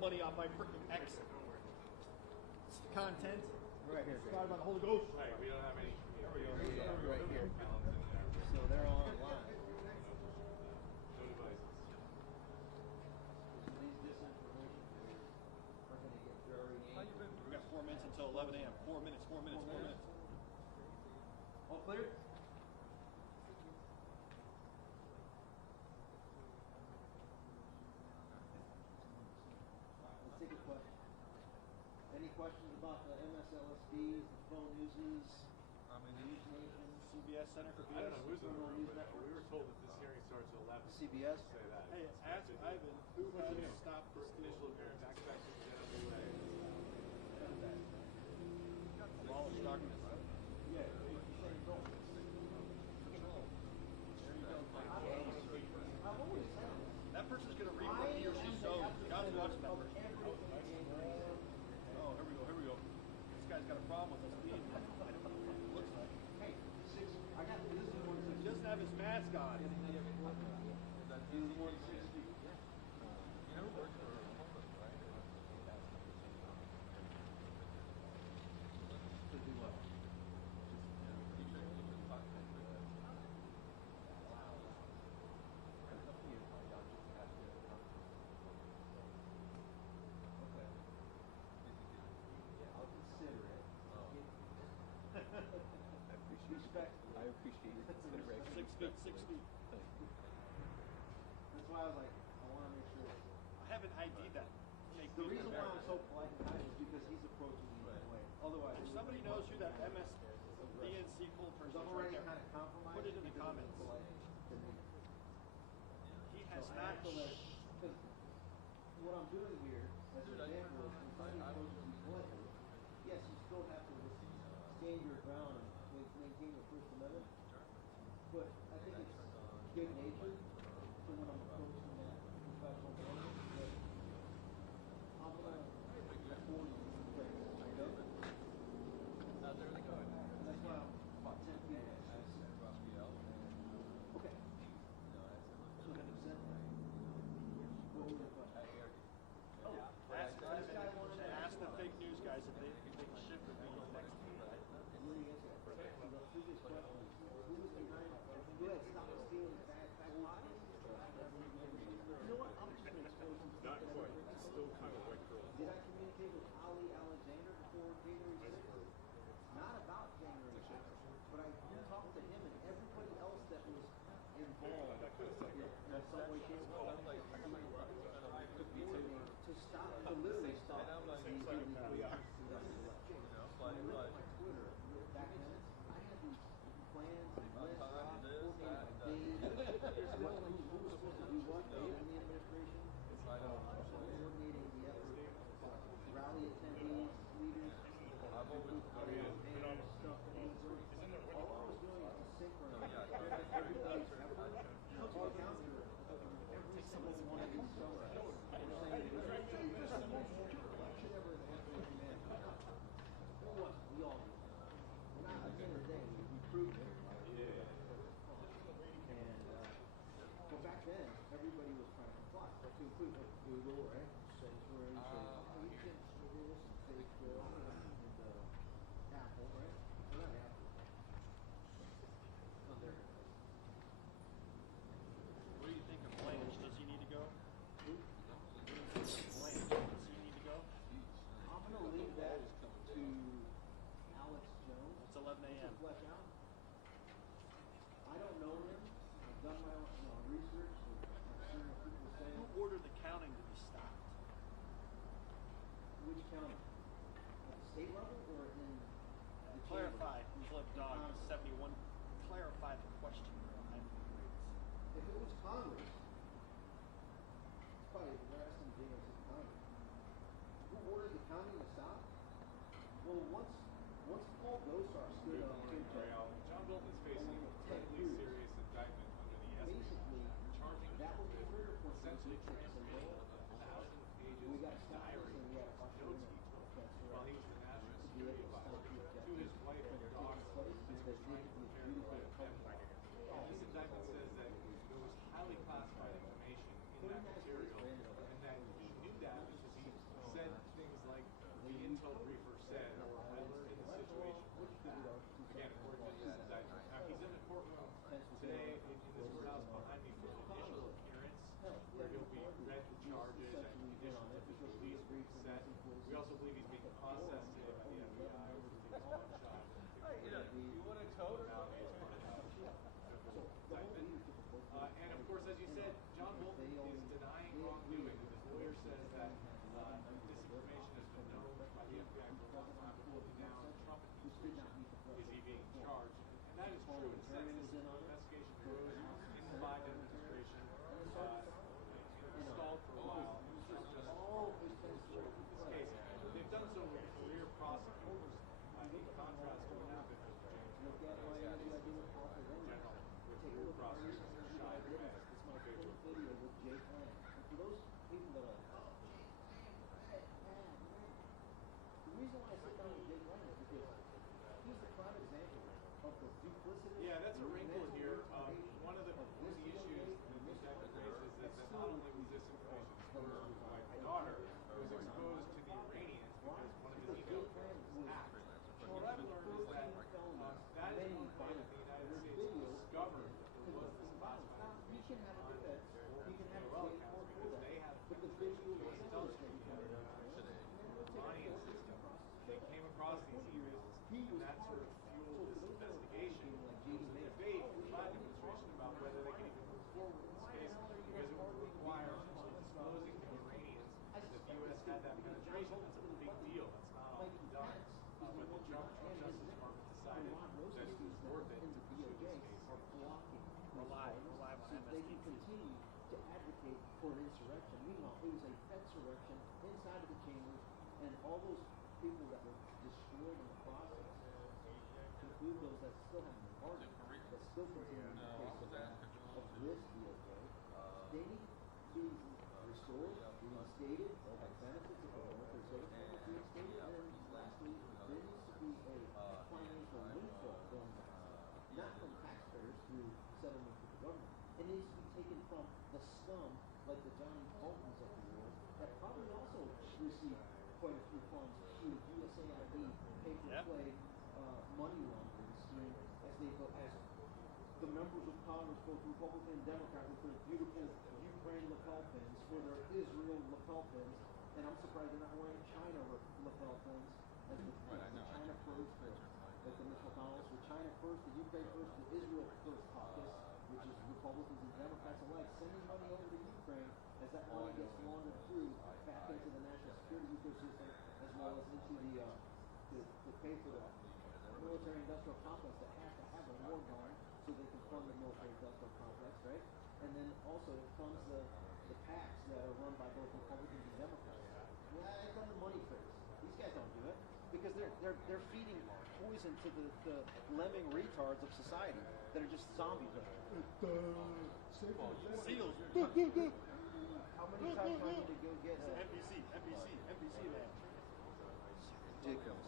Money off my freaking ex. It's the content. Right here. Thought about the Holy Ghost. Right, we don't have any. There we go. Right here. So they're all online. No devices. These disinformation theories are going to get very How you been, We got 4 minutes until 11 a.m. 4 minutes. 4 minutes. 4 minutes. all clear? Let's take a question. Any questions about the MSLSDs, the phone uses, News Nation, CBS Center for I don't know who's in the Criminal room, News but Network? we were told that this hearing starts at 11. CBS? Say that. Hey, ask Ivan who has stopped this Initial appearance expected to get underway. Abolish documents. Yeah, it's the same goal. I've always said it. That person's going to read what he or she sows. God's watching that person. Oh, here we go. Here we go. This guy's got a problem with us being here. Looks like. Hey, I got this is one He doesn't have his mask on. that is 160. you know, works for a moment, right? To do what? Okay. I'll consider it. I appreciate it. 6 feet, 6 feet. That's why I was like, I want to make sure. I haven't ID'd that. The reason why I'm so polite and kind is because he's approaching me that way. Otherwise, If somebody knows who that DNC full person I'm is right already there, kind of compromised. put it in the because I'm comments. polite. what I'm doing here, as an example, is when somebody approaches you politely, yes, you still have to stand your ground and maintain the First Amendment, but I think it's good natured for when I'm approaching that professional manner that I'm gonna afford you some grace, okay? There they go. And that's why I'm about 10 feet away. Okay. So have you said that? What was your question? Ask the fake news guys if they think shit would be next week, right? Let me answer that. The previous question is, who was behind, go ahead, stop stealing back pockets. You know what, I'm just going to expose some stuff that I never got. Still kind of white girl. Did I communicate with Ali Alexander before January 6th? Not about January 6th, but I talked to him and everybody else that was involved in a subway shape or form to coordinate to stop, to literally stop the illegal industrial action. When I looked at my Twitter back then, I had these plans and lists coordinated days, who was supposed to do what in the administration, coordinating the effort, rally attendees, leaders, banners, stuff, all I was doing was to synchronize everybody's effort to counter every single one of these sellers. We're saying this is the most secure election ever in the history of humanity. Well, what? We all do. We're not, at the end of the day, we proved it. And, but back then, everybody was trying to comply. To include Google, right? Sanctuary, we can't do this, and Facebook, and Apple, right? Well, not Apple. Not there. What do you think of Blanche? Does he need to go? Who? Blanche, does he need to go? I'm going to leave that to Alex Jones. It's 11 a.m. To flesh out. I don't know him. I've done my own research. I've seen what people say. Who ordered the counting to be stopped? Which county? At the state level or in the Clarify. chamber? Flip dog 71. Clarify the question. If it was Congress, it's probably the last time James is Congress. Who ordered the county to stop? Well, once Paul Gosar stood up here, John Bolton's facing along an with Ted incredibly Cruz, serious indictment under the basically, charging that was the trigger point for the essentially big thing. transmitting 1,000 pages We got to of stop this diary and we got to usher in notes a he took offense while he was the national to be security able to stop advisor the to his wife and objectives daughter that are taking place as he because was they trying could to be prepare for adjudicated that event. publicly. This indictment says that there was highly classified information in that material and that he knew that because he said things like the intel briefer said or I learned in the situation was that. Again, according to this indictment. Now he's in the courtroom today in this courthouse behind me for an initial appearance where he'll be read the charges and conditions of his release will be set. We also believe he's being processed today by the FBI for taking one shot. You want a code or something? And of course, as you said, John Bolton is denying wrongdoing. And his lawyer says that this information has been known by the FBI for a long time. Holding down Trump administration is he being charged? And that is true. In a sense, this investigation arose in the Biden administration. Stalled for a while. Trump just this case. They've done so with career prosecutors. In contrast to what happened with James General, with career prosecutors who shied away. It's my first video with Jake Lang. And for those people that are like, the reason why I sit down with Jake Lang is because he's the prime example of the duplicitous. Yeah, that's a wrinkle here. One of the issues that the indictment raises is that not only was this information exposed to his wife and daughter, it was exposed to the Iranians because one of his emails was hacked. What I've learned is that that is one way that the United States discovered that there was this classified information on the AOL accounts because they have U.S. intelligence, Iranian system. They came across these emails, and that sort of fueled this investigation. There was a debate in the Biden administration about whether they could even move forward with this case because it would require disclosing to Iranians that the U.S. had that penetration. That's a big deal. That's not often done. But the Trump Justice Department decided that it was worth it to pursue this case. Are blocking We're live on so they can MSNBC. continue to advocate for an insurrection. Meanwhile, it was a insurrection inside of the chambers, and all those people that were destroyed in the process, include those that still haven't been pardoned, that still continue to face the wrath of this DOJ, they need to be restored, reinstated, all the benefits of the military service reinstated, and then lastly, there needs to be a financial windfall going back, not from taxpayers through settlements with the government. It needs to be taken from the scum, like the John Boltons of the world, that probably also received quite a few funds through the USAID pay-for-play money laundering scheme as the members of Congress, both Republican and Democrat, with their beautiful Ukraine lapel pins for their Israel lapel pins, and I'm surprised they're not wearing China lapel pins as the China first, like the Mitch McConnells, the China first, the Ukraine first, the Israel first caucus, which is Republicans and Democrats alike, sending money over to Ukraine as that money gets laundered through back into the national security ecosystem, as well as into the to pay for the military industrial complex that has to have a war going so they can fund the military industrial complex, right? And then also it funds the PACs that are run by both Republicans and Democrats. Yeah, it's on the money first. These guys don't do it because they're feeding poison to the lemming retards of society that are just zombies. Seals. How many times do I need to go get NBC, man. Ridiculous.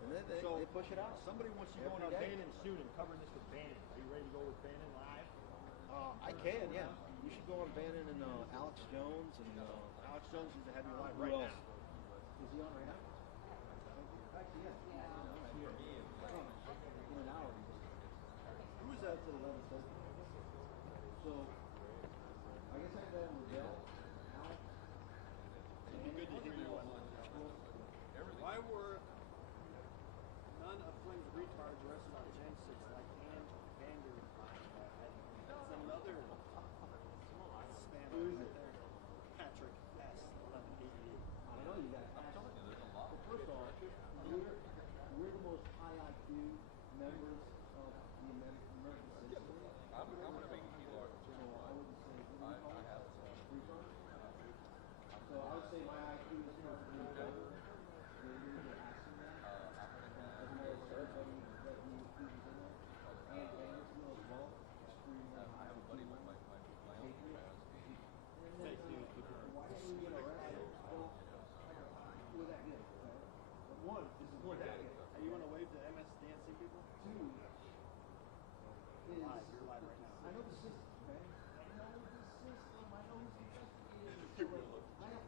And then they push it out. Somebody wants you going on Bannon soon and covering this with Bannon. Are you ready to go with Bannon live? I can, yeah. You should go on Bannon and Alex Jones and Alex Jones is to have you live who right else? now. Is he on right now? Actually, yeah. In an hour. Who is that? That's at 11:30. So, I guess I go with Bill, Alex. It'd be good to hear you on. Why were none of Flynn's retards arrested on Gen 6 like Ann Vander That's another spam right there. Patrick S. 1188. I know you got to ask. Well, first off, we're the most high IQ members of the American citizenry. I'm going to make a key large. So I wouldn't say I have retard. So I would say my IQ is probably better. Maybe you're asking that. As well as everybody that you include in there. And Vandersville as well. Extremely high. I have a buddy with my own past. And then, why didn't we get arrested? Well, we're that good. Right? One, this is more that good. Hey, you want to wave to MSDNC people? Two is You're live right now. I know the system, okay? I know the system. I know who's investigating. I know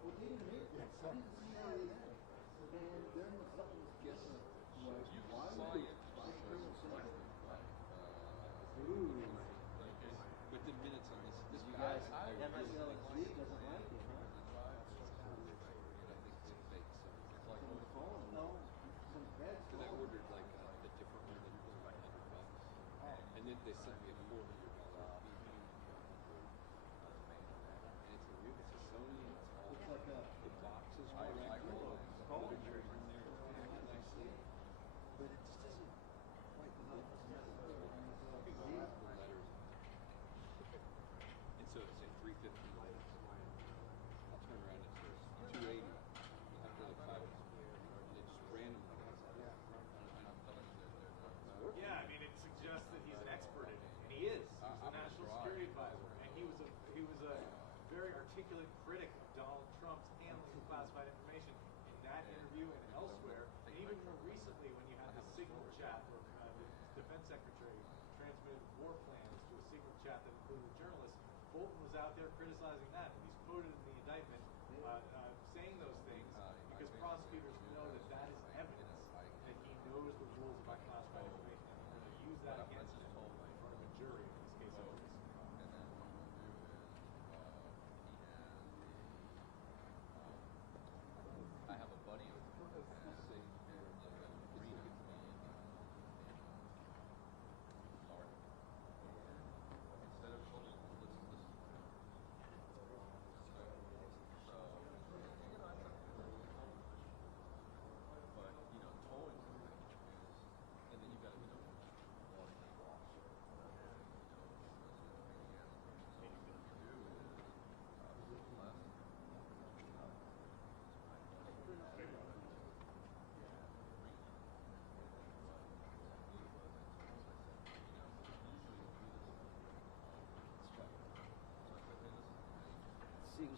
what they did to me. I didn't see how they did. And there was something guessing was why would the vice criminal say ooh, Within minutes on this you guy, guys, MSLC doesn't like it, huh? It's like Someone's calling them. No. Some feds because I calling them. ordered like a different one that was like $100, and then they sent me a $400 fee. And it's a real, it's a Sony. Looks like a The box is correct. call. Literature in there packed nicely, but it just doesn't quite look the letters. And so it's say 350. I'll turn around and it says 280 after like 5 minutes. And it just randomly comes out. Yeah, I mean, it suggests that he's an expert in it, and he is. He's a national security advisor, and he was a very articulate critic of Donald Trump's handling of classified information in that interview and elsewhere, and even more recently when you had the signal chat where the defense secretary transmitted war plans to a signal chat that included journalists. Bolton was out there criticizing that, and he's quoted in the indictment saying those things because prosecutors know that that is evidence that he knows the rules about classified information, and they're going to use that against him in front of a jury in this case. I have a buddy who's instead of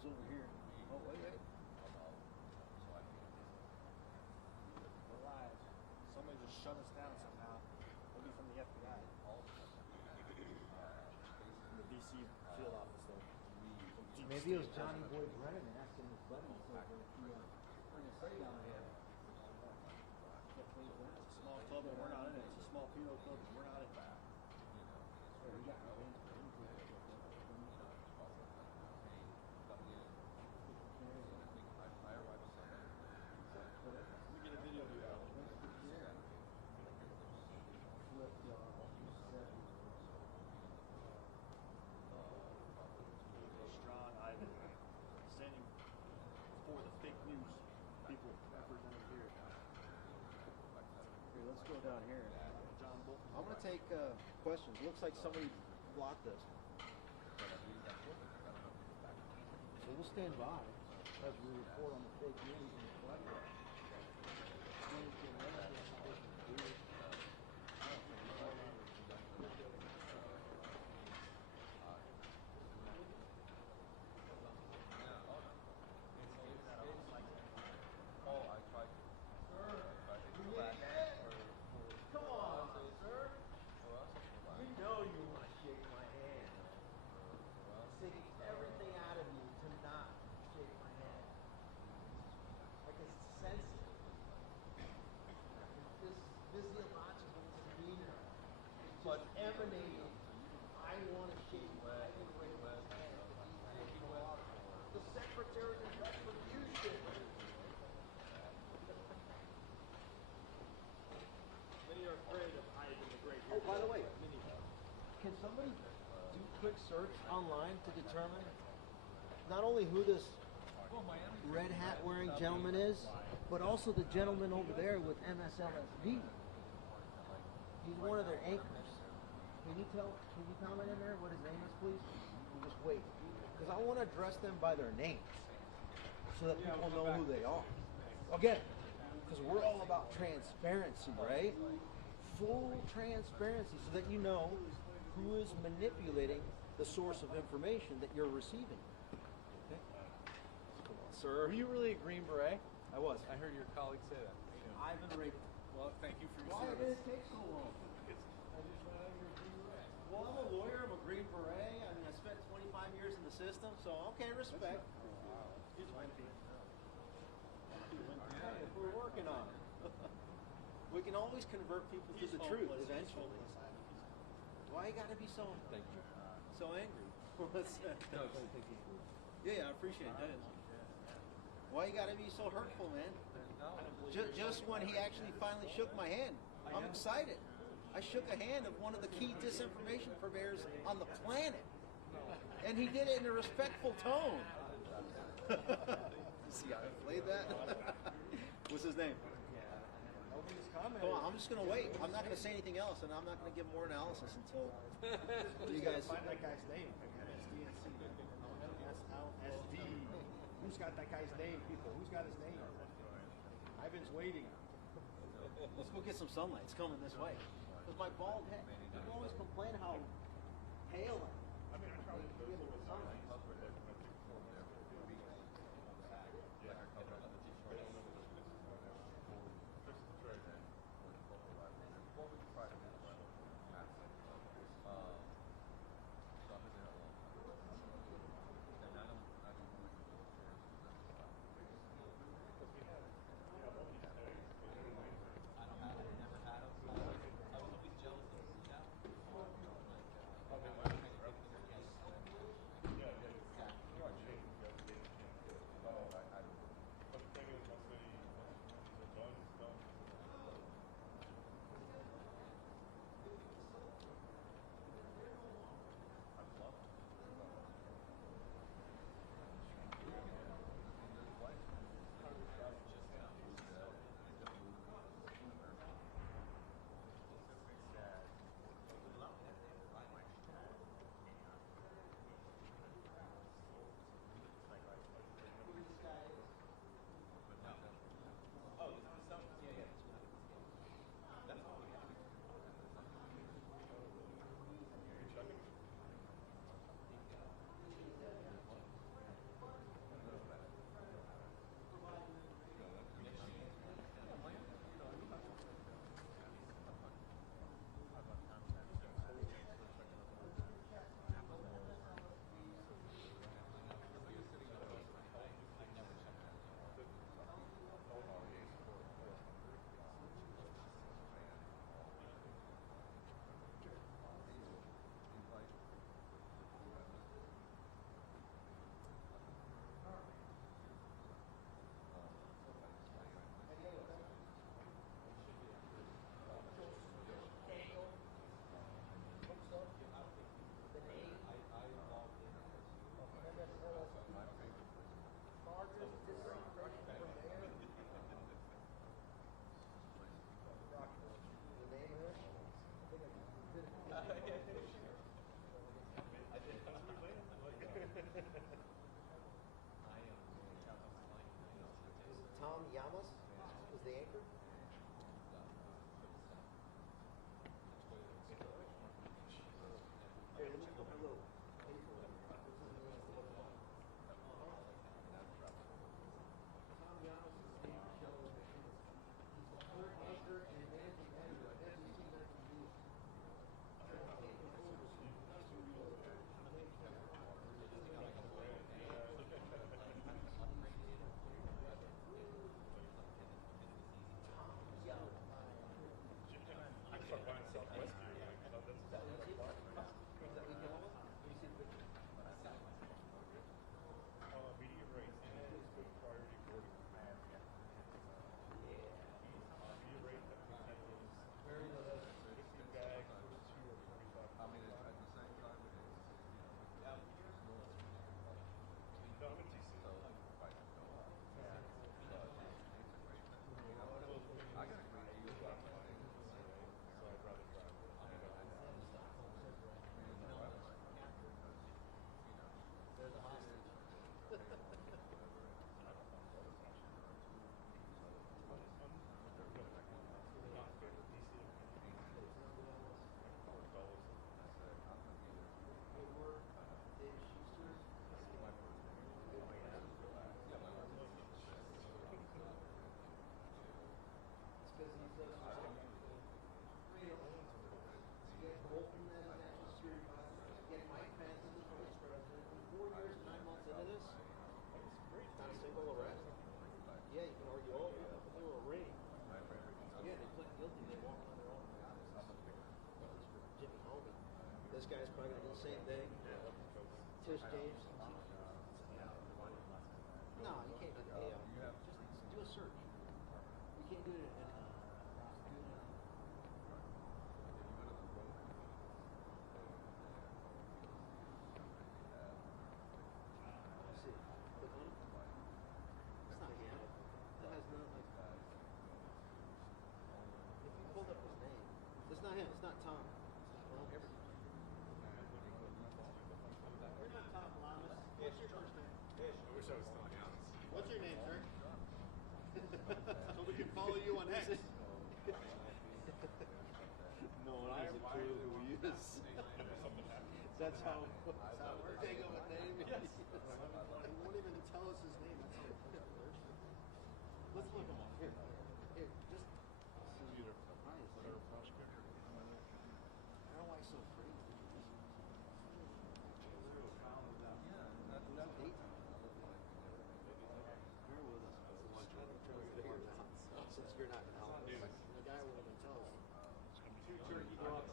was over here. Oh, wait. We're live. Somebody just shut us down somehow. Maybe from the FBI. The DC field office though. Maybe it was Johnny Boy Brennan asking his buddies over at the NSA down there. It's a small club and we're not in it. It's a small penal club and we're not in it. So we got revenge for anything. Let me get a video of you. Strong Ivan standing for the fake news people represented here. Here, let's go down here. John Bolton. I'm going to take questions. Looks like somebody blocked us. So we'll stand by as we report on the fake news and the flood. Come on, sir. You know you want to shake my hand. It's taking everything out of you to not shake my hand. I can sense it. This physiological demeanor, but emanating. I want to shake Ivan Reagan's hand. The Secretary of Retribution. Many are afraid of Ivan the Great. Oh, by the way, can somebody do quick search online to determine not only who this red hat wearing gentleman is, but also the gentleman over there with MSLSD? He's one of their anchors. Can you comment in there what his name is, please? We'll just wait. Because I want to address them by their names so that people know who they are. Again, because we're all about transparency, right? Full transparency so that you know who is manipulating the source of information that you're receiving. Okay? Come on, sir. Were you really a Green Beret? I was. I heard your colleague say that. Ivan Reagan. Well, thank you for your Why service. did it take so long? Well, I'm a lawyer. I'm a Green Beret. I mean, I spent 25 years in the system, so okay, respect. Hey, if we're working on it. We can always convert people to the truth eventually. Why you gotta be so angry? Yeah, I appreciate that. Why you gotta be so hurtful, man? Just when he actually finally shook my hand, I'm excited. I shook a hand of one of the key disinformation purveyors on the planet, and he did it in a respectful tone. See how I played that? What's his name? Come on, I'm just going to wait. I'm not going to say anything else, and I'm not going to give more analysis until you guys... Find that guy's name. SLSD. Who's got that guy's name, people? Who's got his name? Ivan's waiting. Let's go get some sunlight. It's coming this way. With my bald head. People always complain how pale I am. Yamas was the anchor. Here, let me put my little paper in. What's his name? Tom Yamas is the anchor show. He's the third anchor and managing editor of SEC Medical News. This guy's probably going to do the same thing. Tish James. No, you can't do the AL. Just do a search. You can't do it in let's see. Click on it. It's not him. That has no like. If you pulled up his name, it's not him. It's not Tom. Well, you're not Tom Lamas. What's your first name? I wish I was Tom Yamas. What's your name, sir? So we can follow you on X. No one has a clue who he is. That's how big of a name he is. He won't even tell us his name. That's how Let's look him up. Here, just. Either or prosecutor. I don't know why he's so free. Bear with us. Since you're not in help. The guy won't even tell us. Sure, you go up.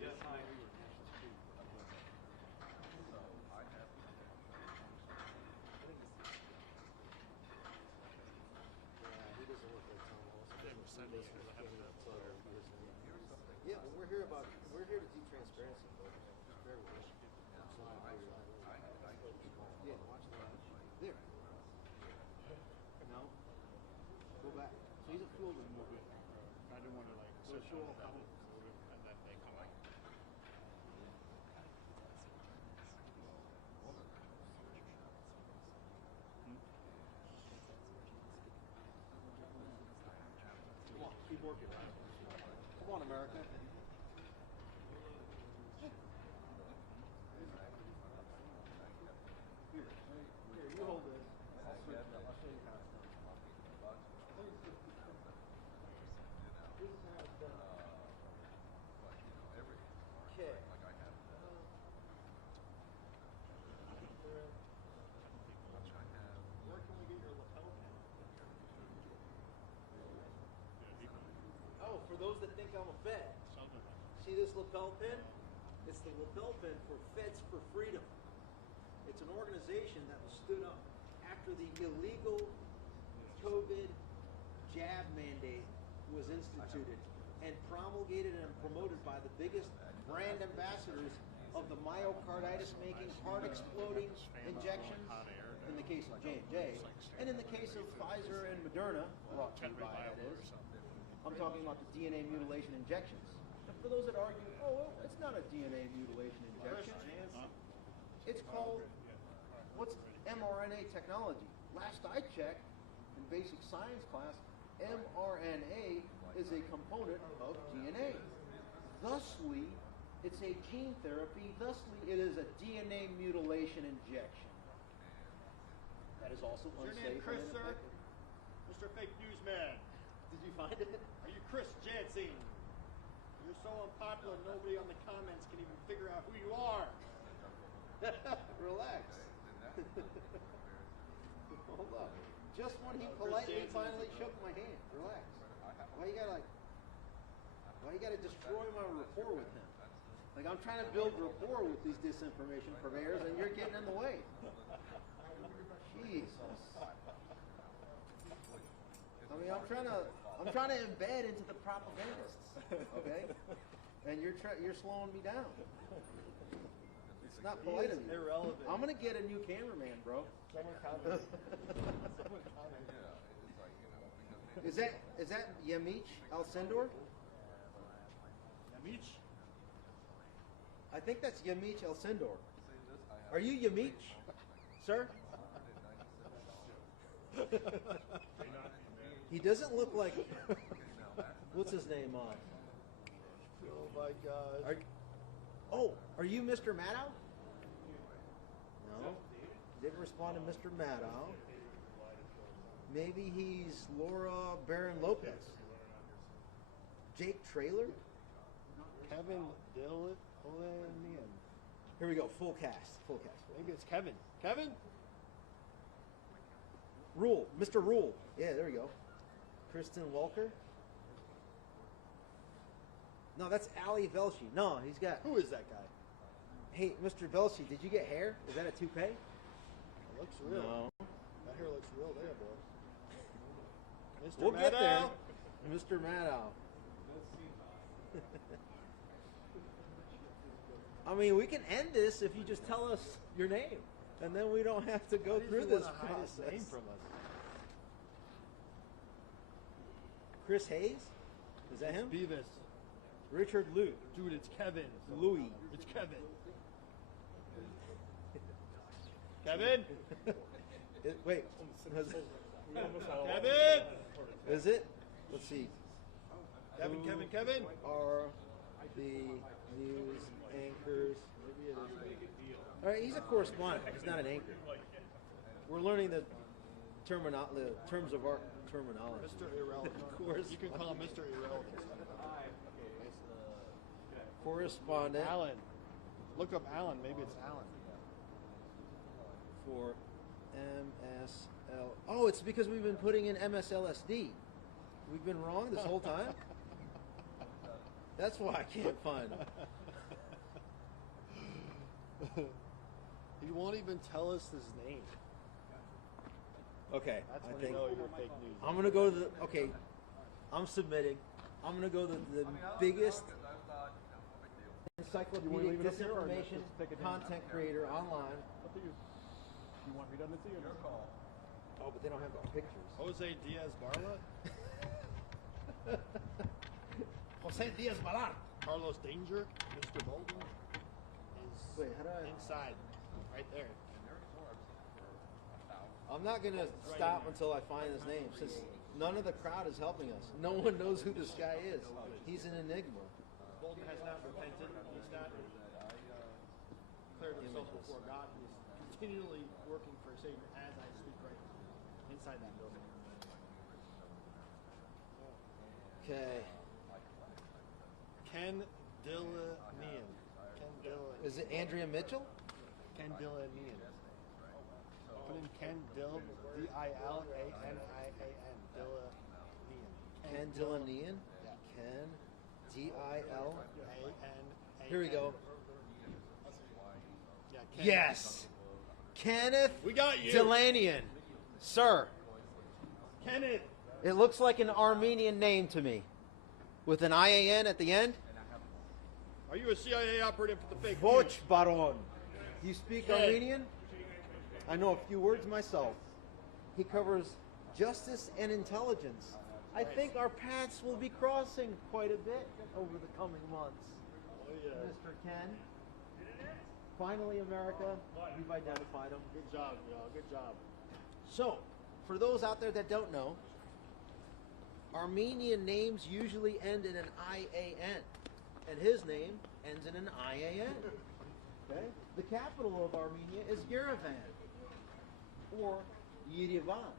Yes, hi. He doesn't work like Tom Wilson. Yeah, but we're here to do transparency, folks. Just bear with us. Yeah, watch the live. There. No. Go back. So he's a field remover. I didn't want to like So sit show down all and have how- it loaded, and then they come like. Come on, keep working. Come on, America. Here, you hold this. I'll show you how it's done. This is how it's done. Okay. Where can we get your lapel pin? Oh, for those that think I'm a Fed, see this lapel pin? It's the lapel pin for Feds for Freedom. It's an organization that was stood up after the illegal COVID jab mandate was instituted and promulgated and promoted by the biggest brand ambassadors of the myocarditis-making, heart-exploding injections, in the case of J&J, and in the case of Pfizer and Moderna, brought to you by that is, I'm talking about the DNA mutilation injections. And for those that argue, oh, well, it's not a DNA mutilation injection. It's called, what's mRNA technology? Last I checked, in basic science class, mRNA is a component of DNA. Thusly, it's a gene therapy. Thusly, it is a DNA mutilation injection. That is also Is your unsafe name Chris, and sir? ineffective. Mr. Fake News Man. Did you find it? Are you Chris Jansen? You're so unpopular, nobody on the comments can even figure out who you are. Relax. Hold up. Just when he politely finally shook my hand. Relax. Why you gotta destroy my rapport with him? Like, I'm trying to build rapport with these disinformation purveyors, and you're getting in the way. Jesus. I mean, I'm trying to embed into the propagandists, okay? And you're slowing me down. It's not polite of you. Irrelevant. I'm gonna get a new cameraman, bro. Someone commented. Someone commented. Is that Yamich Alcindor? Yamich? I think that's Yamich Alcindor. Are you Yamich, sir? He doesn't look like. What's his name on? Oh my God. Are you Mr. Maddow? No. Didn't respond to Mr. Maddow. Maybe he's Laura Barron Lopez. Jake Traylor? Kevin Dillon. Here we go. Full cast. Maybe it's Kevin. Kevin? Rule. Mr. Rule. Yeah, there we go. Kristen Walker. No, that's Ali Velshi. No, he's got. Who is that guy? Hey, Mr. Velshi, did you get hair? Is that a toupee? It looks real. No. That hair looks real there, boy. Mr. We'll get there. Maddow. Mr. Maddow. I mean, we can end this if you just tell us your name, and then we don't have to go through this process. Name from us. Chris Hayes? Is that him? Beavis. Richard Liu. Dude, it's Kevin. Louis. It's Kevin. Kevin? Wait. Kevin? Is it? Let's see. Kevin, Who Kevin, Kevin? are the news anchors? Maybe it is. All right, he's a correspondent. He's not an anchor. We're learning the terms of our terminology. Mr. Irrelevant. Of course. You can call him Mr. Irrelevant. Correspondent Alan. Look up Alan. Maybe it's Alan. for MSL. Oh, it's because we've been putting in MSLSD. We've been wrong this whole time? That's why I can't find it. He won't even tell us his name. Okay, That's I when think you know you're fake news. I'm gonna go to the. Okay, I'm submitting. I'm gonna go to the biggest encyclopedic disinformation content creator online. Up to you. You want redundancy or your call? Oh, but they don't have the pictures. Jose Diaz Barla? Jose Diaz Balar. Carlos Danger? Mr. Bolton? Is Wait, how do I? inside. Right there. I'm not gonna stop until I find his name, since none of the crowd is helping us. No one knows who this guy is. He's an enigma. Bolton has not repented. He's not declared himself before God. He's continually working for a Savior as I speak right now. Inside that building. Okay. Ken Dillanian. Ken Dillanian. Is it Andrea Mitchell? Ken Dillanian. Put in Ken Dill, Dillanian. Dillanian. Ken Dillanian? Yeah. Ken D-I-L. A-N-A-N. Here we go. Yeah, Ken. Yes! Kenneth We got you. Dillanian. Sir, Kenneth. it looks like an Armenian name to me. With an I-A-N at the end? Are you a CIA operative for the fake Voch news? Baron. You speak Ken. Armenian? I know a few words myself. He covers justice and intelligence I think our paths will be crossing quite a bit over the coming months. Oh yeah. Mr. Ken. Finally, America, we've identified them. Good job, y'all. Good job. So, for those out there that don't know, Armenian names usually end in an IAN, and his name ends in an IAN. Okay? The capital of Armenia is Yerevan, or Yerevan,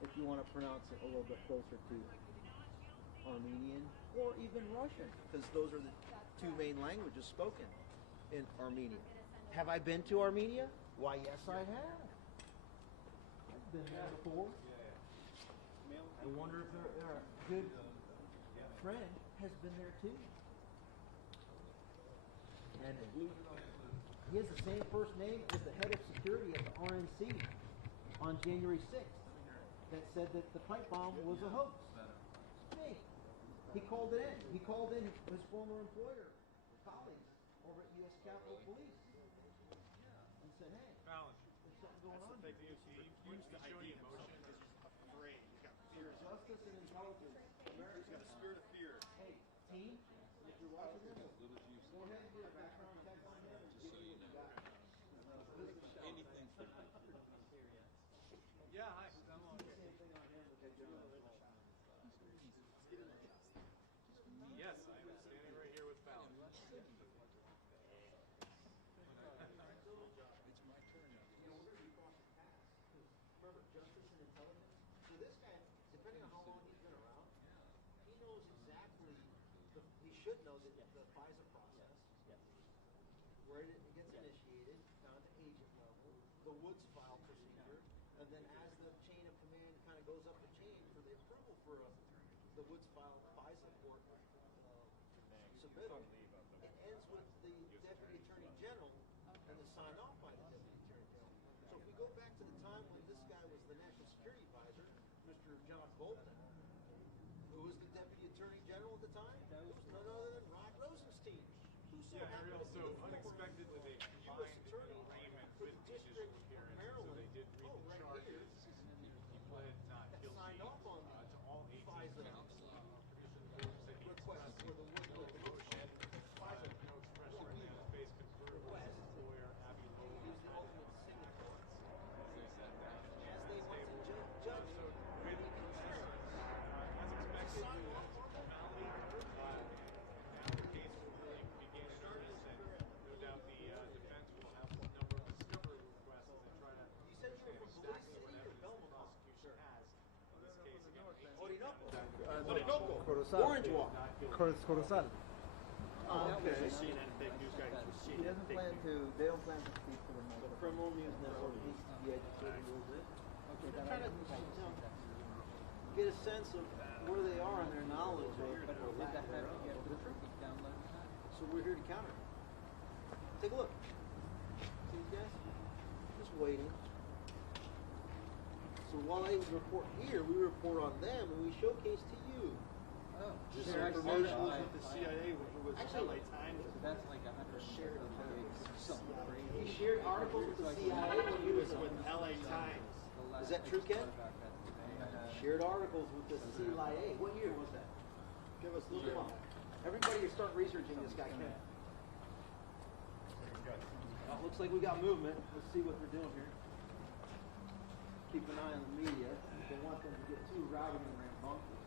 if you want to pronounce it a little bit closer to Armenian, or even Russian, because those are the two main languages spoken in Armenia. Have I been to Armenia? Why, yes, I have. I've been there before. I wonder if our good friend has been there too. And he has the same first name as the head of security at the RNC on January 6th that said that the pipe bomb was a hoax. Me. He called it in. He called in his former employer, colleagues over at U.S. Capitol Police, and said, hey, Fallon. there's something going on. Fake news. He's showing emotion because he's afraid. He's got fear. Justice and intelligence. He's got a spirit of fear. Hey, team, if you're watching this, go ahead and do a background check on him and give me what you got. Anything for Yeah, hi. I'm on. Same thing on him with the general. Yes, I am standing right here with Fallon. Remember, justice and intelligence. So this guy, depending on how long he's been around, he knows exactly. He should know the FISA process, where it gets initiated down to agent level, the Woods file procedure, and then as the chain of command kind of goes up the chain for the approval for the Woods file FISA court submittal, it ends with the Deputy Attorney General and is signed off by the Deputy Attorney General. So if we go back to the time when this guy was the National Security Advisor, Mr. John Bolton, who was the Deputy Attorney General at the time, it was none other than Rod Rosenstein, who so Yeah, happened Ariel, to be so the former unexpectedly they U.S. combined an Attorney agreement for with the the initial District of appearance, so Maryland. they did read the Right charges. here. He pled not That guilty signed off on to all 18 FISA counts. Commissioner Lewis said he request expressed for the Woods no emotion, FISA no expression on his face, conferred with his lawyer, Abby Lowell. He was the ultimate signatory. As they sat down at the As they went to table. judge So, with insurance. as expected, Signed off on that. formality, now the case will really begin in earnest, and no doubt the defense will have a number of discovery requests as they try to You said you were from understand Belize exactly what City or evidence the Belmont? prosecution has in this case against 18 Orinoco. Orinoco. Orange walk. Coruscant. Okay. The CNN fake news guy was He CNN doesn't fake plan news. to. They don't plan to speak to them. The Criminal News Network needs to be educated a little bit. They're trying to get a sense of where they are in their knowledge of federal law. So we're here to counter. Take a look. See these guys? Just waiting. So while they report here, we report on them and we showcase to you. Just Their some information. articles with the CIA, which was Actually, LA Times. That's like 100 Shared something crazy. He shared articles with the CIA when he was With LA Times. Is that true, Ken? Shared articles with the CIA. What year was that? Give us a little come on. Everybody start researching this guy, Ken. Looks like we got movement. Let's see what they're doing here. Keep an eye on the media. They want them to get too rowdy and rambunctious.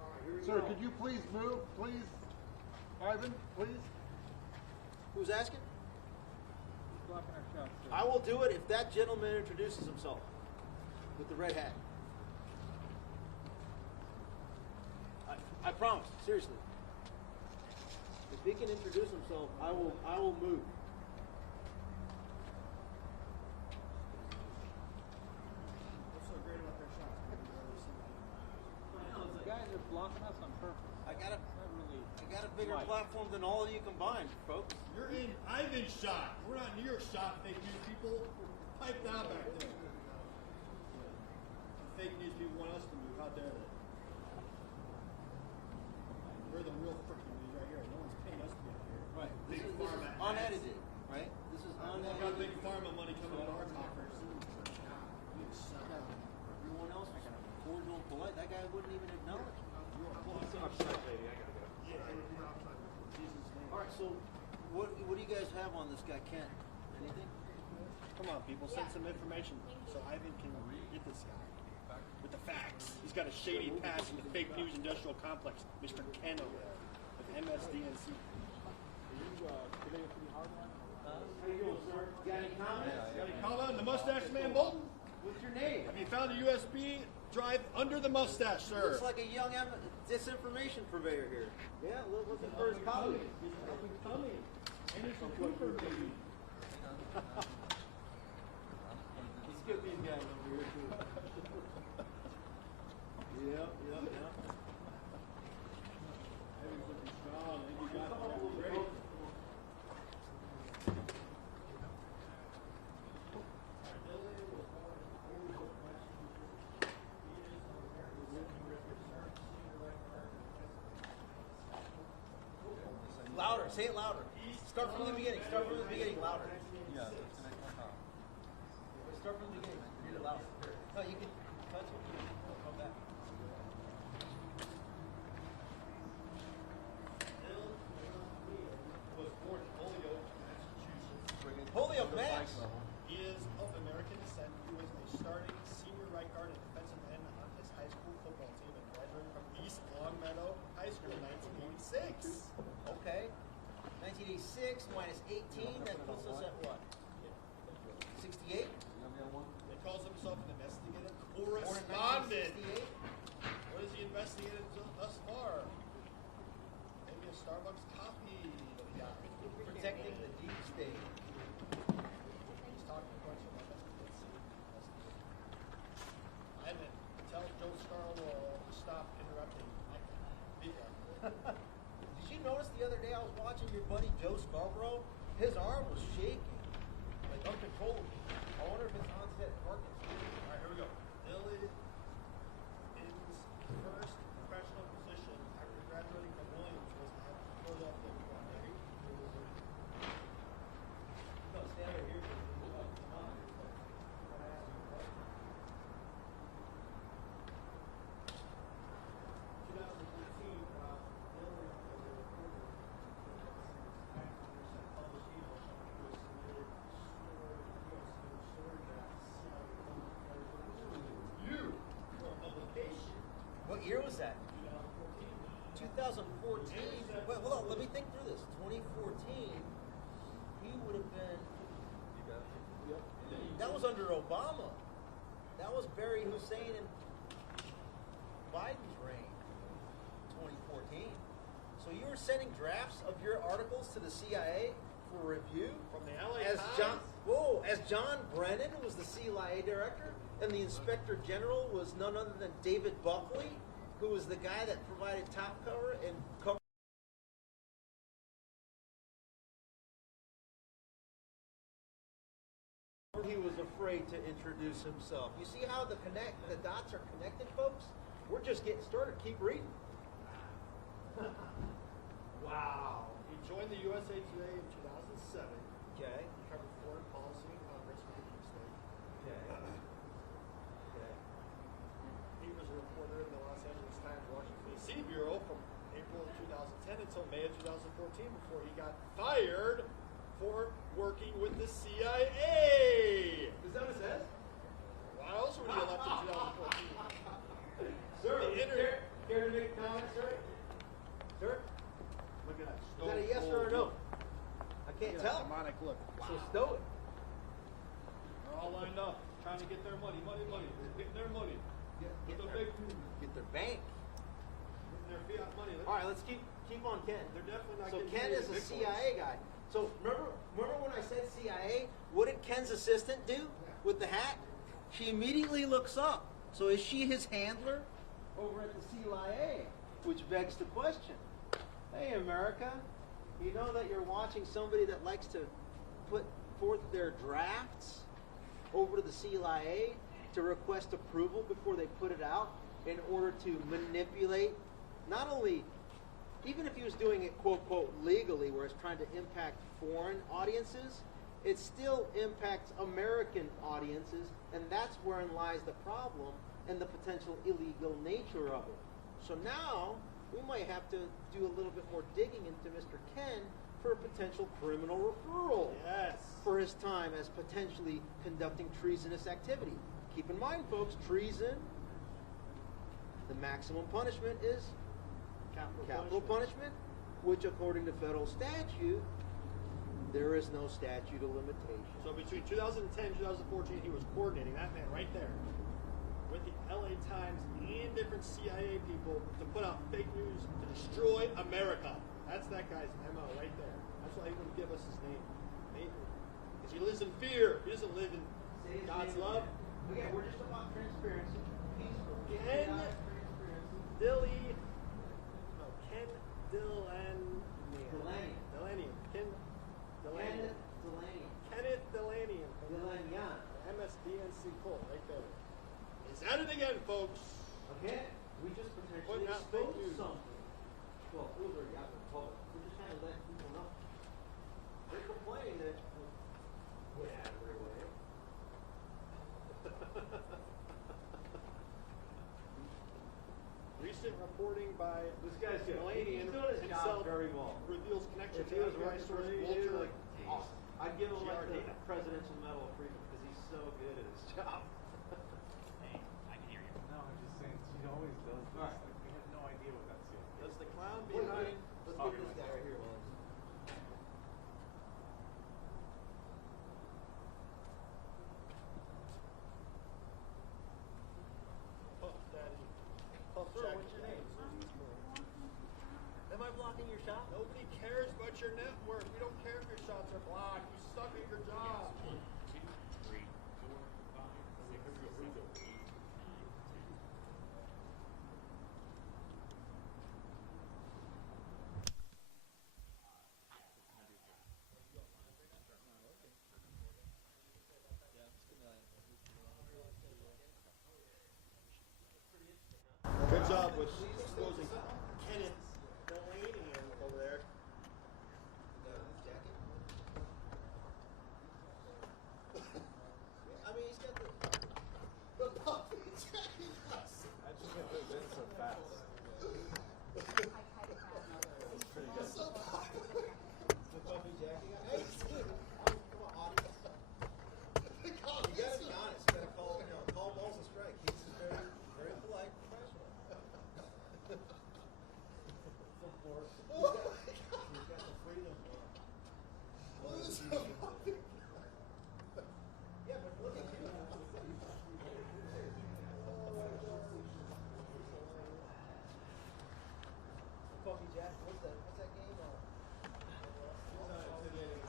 All right, here we Sir, go. could you please move, please? Ivan, please. Who's asking? Blocking our shots, sir. I will do it if that gentleman introduces himself with the red hat. I promise, seriously. If he can introduce himself, I will move. What's so great about their shots? The guys are blocking us on purpose. I got a It's not really. bigger Right. platform than all of you combined, folks. You're in Ivan's shot. We're not near your shot, fake news people. Pipe down back there. The fake news people want us to move. How dare they? We're the real freaking news right here. No one's paying us to be up here. Right. Big This is pharma. unedited, right? This is Look how unedited. big pharma money coming into our coffers. We polite. That guy wouldn't even acknowledge me. All right, so what do you guys have on this guy, Kent? Anything? Come on, people, send some information so Ivan can get this guy with the facts. He's got a shady past in the fake news industrial complex, Mr. Ken over there with MSDNC. How you doing, sir? Got any comments? Got any comment on the mustache man, Bolton? What's your name? Have you found a USB drive under the mustache, sir? Looks like a young disinformation purveyor here. Yeah, looking for his colleague. Coming. Anderson Cooper, baby. Let's get these guys over here, too. Yep. Everybody's strong. I think you got that great. Louder, say it louder. Start from the beginning, louder. Yeah. Start from the beginning, read it louder. No, you can touch it. Come back. Was born in Holyoke, Massachusetts. Holyoke, Mass. He is of American descent. He was a starting senior right guard and defensive end on his high school football team and graduated from East Longmeadow High School in 1986. Okay. 1986 minus 18, that puts us at what? 68? He calls himself an investigative Born in correspondent. 1968? What has he investigated thus far? Maybe a Starbucks coffee that he got. Protecting the deep state. He's talking to points about that. Let's see. Ivan, tell Joe Scarborough to stop interrupting. Did you notice the other day I was watching your buddy Joe Scarborough? His arm was shaking, like uncontrollably. I wonder if it's onset Parkinson's. All right, here we go. Dylan's first professional position after graduating from Williams was at Philadelphia. No, stand right here. Come on. What year was that? 2014. Wait, hold on. Let me think through this. 2014. He would have been. That was under Obama. That was Barry Hussein and Biden's reign. 2014. So you were sending drafts of your articles to the CIA for review From the LA as Times? as John Brennan was the CIA director, and the Inspector General was none other than David Buckley, who was the guy that provided top cover and cover. He was afraid to introduce himself. You see how the dots are connected, folks? We're just getting started. Keep reading. Wow. He joined the USA Today in 2007. Okay. He covered foreign policy and Congress for the deep state. Okay. Okay. He was a reporter in the Los Angeles Times Washington D.C. Bureau from April of 2010 until May of 2014 before he got fired for working with the CIA. Is that what it says? Why else would he elect in 2014? Sir, The inter- care to make comments, sir? Sir? Look at that. Is that a yes or a no? I can't tell. Demonic look. So stow it. They're all lined up, trying to get their money. They're getting their money. Get the their, big, get their bank. getting their fiat money. All right, let's keep on Ken. They're definitely not So getting Ken paid is the a big CIA guy. So remember when I said CIA? What did Ken's assistant do with the hat? She immediately looks up. So is she his handler over at the CIA? Which begs the question. Hey, America, you know that you're watching somebody that likes to put forth their drafts over to the CIA to request approval before they put it out in order to manipulate, not only, even if he was doing it quote, quote, legally, where it's trying to impact foreign audiences, it still impacts American audiences, and that's wherein lies the problem and the potential illegal nature of it. So now we might have to do a little bit more digging into Mr. Ken for a potential criminal referral for his time as potentially conducting treasonous activity. Keep in mind, folks, treason, the maximum punishment is capital punishment, which according to federal statute, there is no statute of limitation. So between 2010 and 2014, he was coordinating, that man right there, with the LA Times and different CIA people to put out fake news to destroy America. That's that guy's MO right there. That's why he wouldn't give us his name. Maybe. Because he lives in fear. He doesn't live in God's love. Again, we're just about transparency. Peaceful. Ken Delaney. Kenneth Delaney. MSDNC Colt right there. Is at it again, folks. Okay, we just potentially Putting out fake exposed news. something. Well, it was already out in public. We're just kind of letting people know. They're complaining that we're out of their way. Recent reporting by This guy's good. Delaney He's doing his job himself very well. reveals connection If to he was FBI right source for Bolton. like, awesome. I'd give him like the GRD. Presidential Medal of Freedom because he's so good at his job. Hey, I can hear you. No, I'm just saying she always does this. Alright. Like, we have no idea what that's doing. Does the clown Wait, behind? let's Oh, get this you're guy right here, Williams. Puff Daddy. Puff Sir, Jack. what's your name? Am I blocking your shot? Nobody cares about your network. We don't care if your shots are blocked. You suck at your job. Good job with exposing Kenneth Delaney over there. I mean, he's got the puppy jacket. I just can't believe it's so fast. What's up, Papa? The puppy jacket guy? Hey, dude, come on, audience. You gotta be honest. You gotta call balls and strike. He's just very, very polite, professional. He's got the freedom. Yeah, but look at you. Puppy Jack, what's that game on?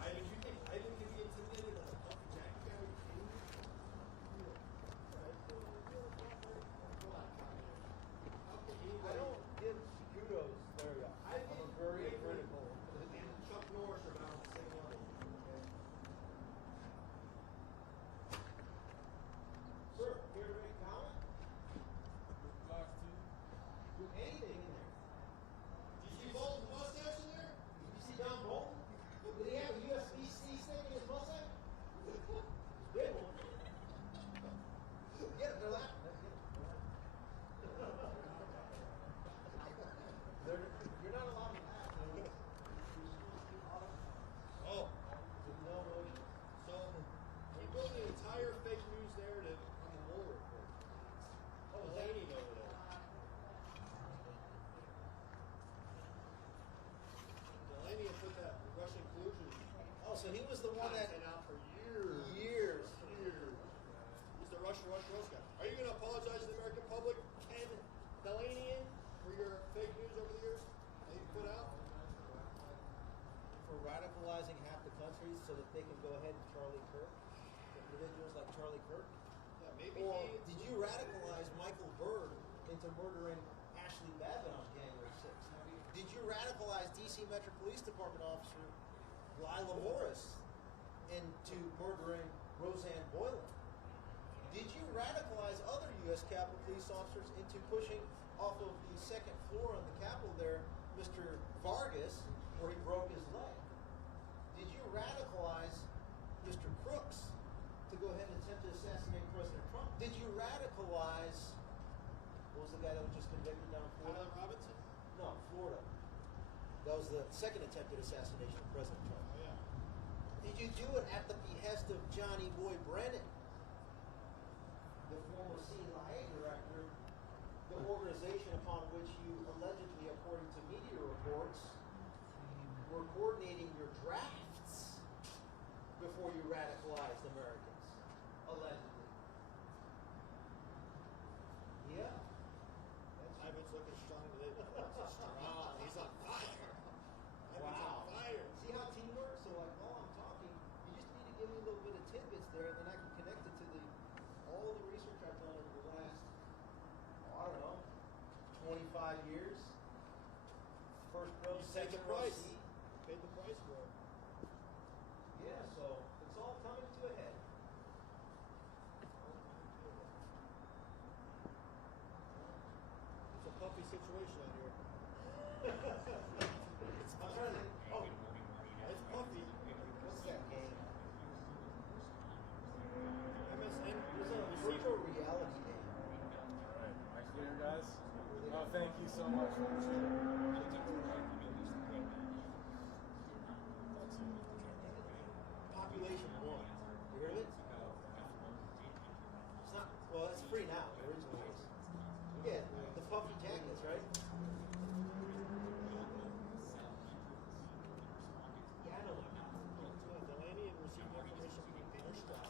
Ivan can be intimidated by a Puff Jack guy. I don't give kudos there. I'm very critical. Chuck Norris are about the same level. Sir, here to make a comment? Anything in there. Did you see Bolton's mustache in there? Did you see John Bolton? Did he have a USB-C stick in his mustache? Big one. Get it, they're laughing. You're not allowed to laugh. Oh. So, he built an entire fake news narrative on the Mueller report. Oh, Delaney over there. Delaney had put that Russian collusion Oh, so he was the one that content out for years. years. He's the Russian guy. Are you going to apologize to the American public, Ken Delaney, for your fake news over the years that you put out? For radicalizing half the country so that they can go ahead and Charlie Kirk, individuals like Charlie Kirk? Yeah, maybe Or he... did you radicalize Michael Byrd into murdering Ashley Babbitt on January 6th? Did you radicalize D.C. Metro Police Department officer Lila Morris into murdering Roseanne Boylan? Did you radicalize other U.S. Capitol Police officers into pushing off of the second floor on the Capitol there, Mr. Vargas, where he broke his leg? Did you radicalize Mr. Crooks to go ahead and attempt to assassinate President Trump? Did you radicalize guy that was just convicted down in Florida? Alan Robinson? No, Florida. That was the second attempted assassination of President Trump. Oh, yeah. Did you do it at the behest of Johnny Boy Brennan, the former CIA director, the organization upon which you allegedly, according to media reports, were coordinating your drafts before you radicalized Americans, allegedly? Yeah. Ivan's looking strong today. Strong. He's on fire. Ivan's on fire. See how team works? So like while I'm talking, you just need to give me a little bit of tidbits there, and then I can connect it to all the research I've done over the last, I don't know, 25 years. First row, second row seat. Paid the price for it. Yeah, so it's all coming to a head. It's a puffy situation out here. I'm trying to. Oh, It's puffy. what's that game? MSN. There's a virtual reality game. Alright, am I clear, guys? Oh, thank you so much. Population 1. You heard of it? It's not. Well, it's free now. Originally, it was. Yeah, the puffy jackets, right? Yeah, I know. Delaney and received information from Airstrap.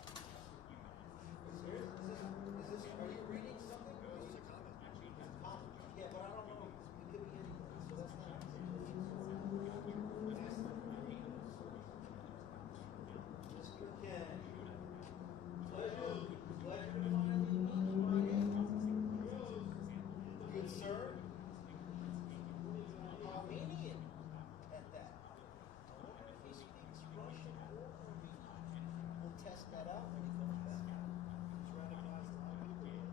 Serious? Is this? Are you reading something? This is a comment. Yeah, but I don't know. It could be anything. So that's not. Mr. Ken. Pleasure to finally meet you, my name. Good sir. Armenian at that. I wonder if he speaks Russian or Armenian. We'll test that out when he comes back. It's radicalized a lot of people.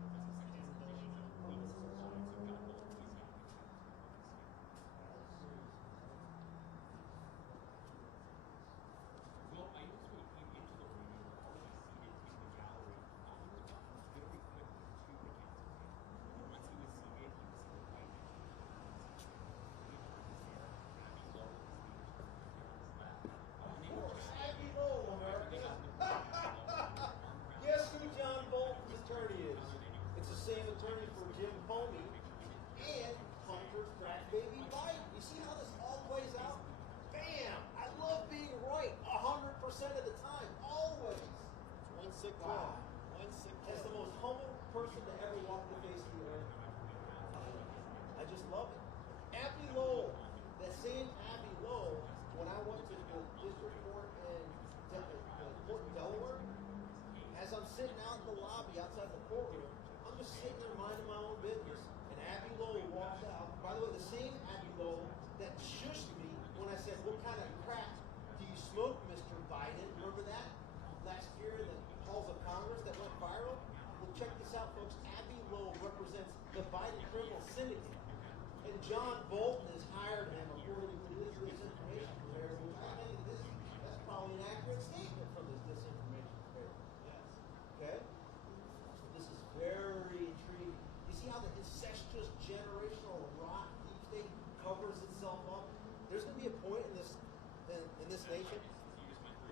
Well, I also came into the room and were already seated in the gallery. He was walking very quickly to the council table. And once he was seated, he was invited. Abby Lowell, his name was Abby Lowell, America. Guess who John Bolton's attorney is? It's the same attorney for Jim Comey and Hunter Crack Baby Biden. You see how this all plays out? Bam! I love being right 100% of the time, always. It's one sick Wow. kid. One sick kid. As the most humble person to ever walk the face of the earth. I just love it. Abby Lowell, that same Abby Lowell, when I went to the district court in Delaware, as I'm sitting out in the lobby outside the courtroom, I'm just sitting there minding my own business, and Abby Lowell walks out. By the way, the same Abby Lowell that shushed me when I said, "What kind of crack do you smoke, Mr. Biden?" Remember that? Last year in the halls of Congress that went viral? Well, check this out, folks. Abby Lowell represents the Biden criminal syndicate. And John Bolton has hired him according to his disinformation preparer, which I think that's probably an accurate statement from this disinformation preparer. Yes. Okay? So this is very intriguing. You see how the incestuous generational rot deep state covers itself up? There's going to be a point in this nation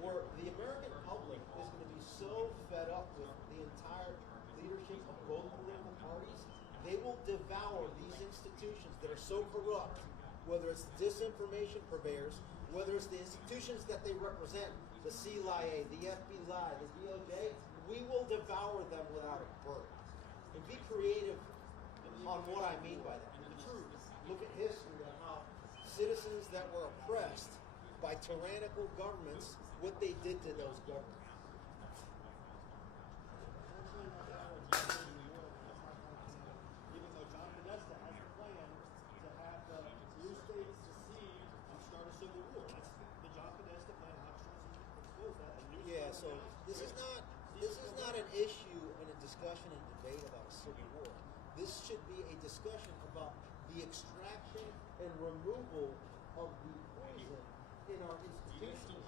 where the American public is going to be so fed up with the entire leadership of both political parties, they will devour these institutions that are so corrupt, whether it's disinformation purveyors, whether it's the institutions that they represent, the CIA, the FBI, the DOJ, we will devour them without a bird. And be creative on what I mean by that. The truth. Look at history on how citizens that were oppressed by tyrannical governments, what they did to those governments. Even though John Podesta has a plan to have the blue states secede and start a civil war. That's the John Podesta plan. Armstrong exposed that. Yeah, so this is not an issue and a discussion and debate about a civil war. This should be a discussion about the extraction and removal of the poison in our institutions.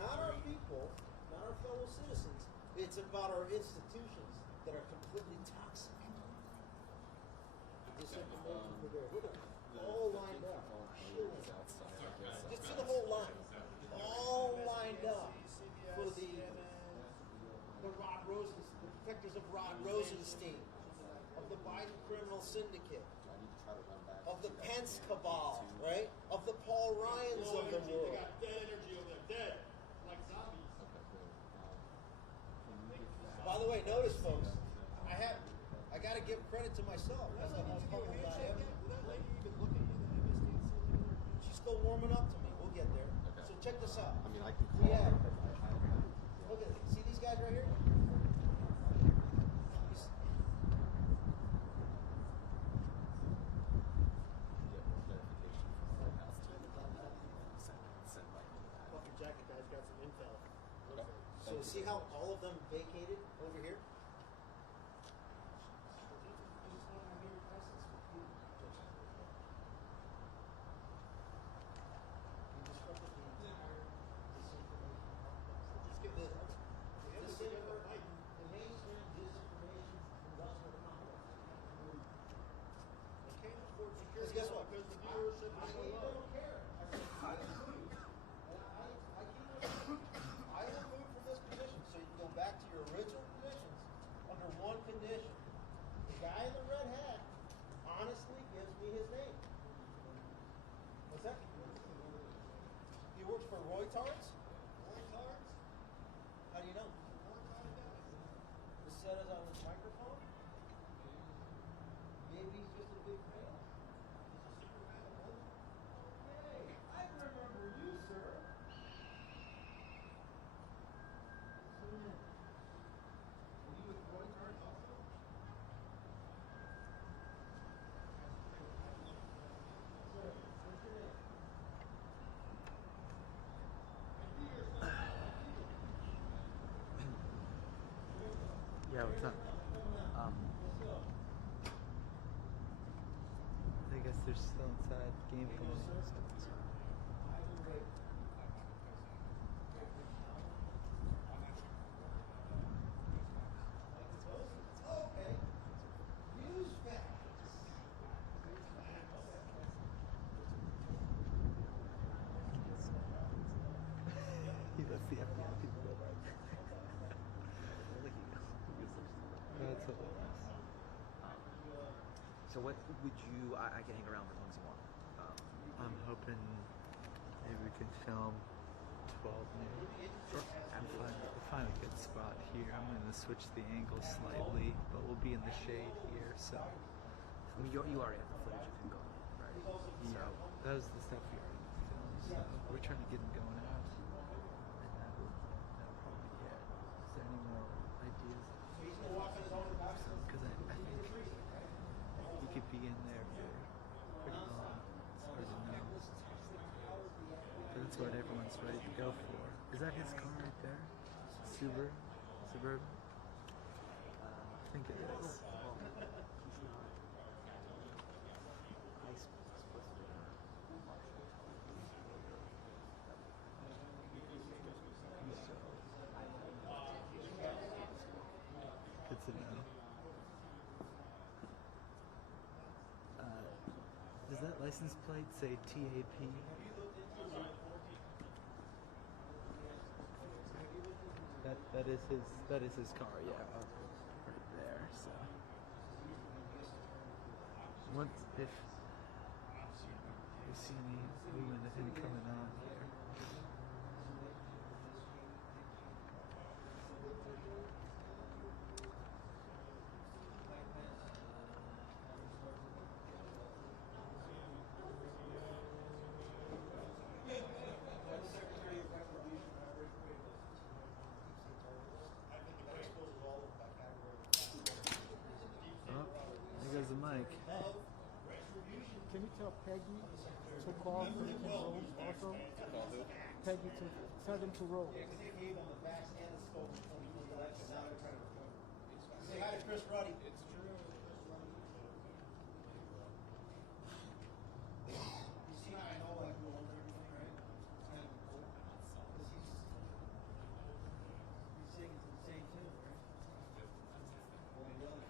Not our people, not our fellow citizens. It's about our institutions that are completely toxic. defectors of Rod Rosenstein, of the Biden criminal syndicate, of the Pence cabal, right? Of the Paul Ryans of the world. They got dead energy over there, dead, like zombies. By the way, notice, folks, I got to give credit to myself as the most humble I am. That lady even look at you, the MSDNC? She's still warming up to me. We'll get there. So check this out. I mean, I can call Yeah. her. Look at see these guys right here? Fuck your jacket, guys. Got some intel. So see how all of them vacated over here? Because guess what? Because the viewership is so low. I will move from this position so you can go back to your original positions under one condition. The guy in the red hat honestly gives me his name. What's that? He works for Roy Tarts? How do you know? The set is on his microphone? Maybe he's just a big fan. Okay, I remember you, sir. Are you with Roy Tarts also? Sir, what's your name? Yeah, what's up? I guess they're still inside game planning. Okay. News facts. He lets the FBI people go by. That's hilarious. So what would you? I can hang around for as long as you want. I'm hoping maybe we can film 12 noon. We'll find a good spot here. I'm going to switch the angle slightly, but we'll be in the shade here, so. I mean, you already have the footage you can go, right? Yeah, that was the stuff we already filmed, so we're trying to get them going out. And that'll probably be it. Is there any more ideas? Because I think we could be in there for pretty long. It's hard to know. But that's what everyone's ready to go for. Is that his car right there? Suburban? I think it is. Good to know. Does that license plate say TAP? That is his car, yeah. Right there, so. Once if you see any movement of him coming on here. There goes the mic. Can you tell Peggy to call so they can roll also? Peggy to tell them to roll. Say hi to Chris Ruddy. It's true. You see how I know like who owns everything, right? It's kind of cool. Because he's singing to the same tune, right? Well, he does.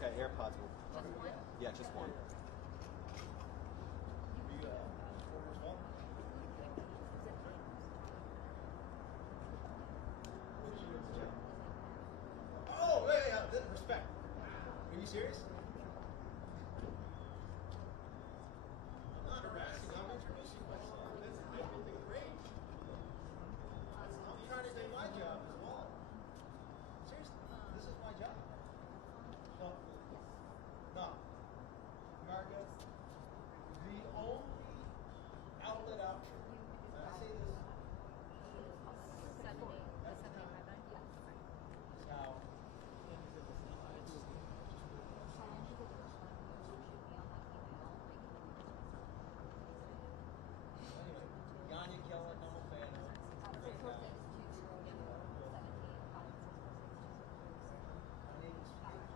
Okay, AirPods will. Okay. Yeah, just one. Oh, yeah, respect. Are you serious? I'm not harassing. I'm introducing myself. I'm within range. I'm trying to do my job as well. Seriously, this is my job. No. No. America, the only outlet out there, and I say this, now, Yanya Keller, I'm a fan of. Great guy. My name is Peter.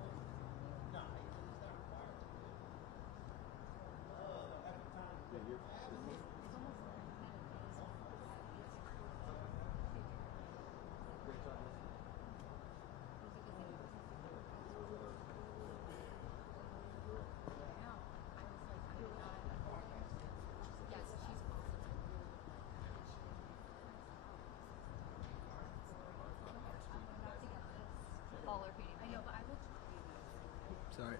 No, it's not required. Every time. Sorry.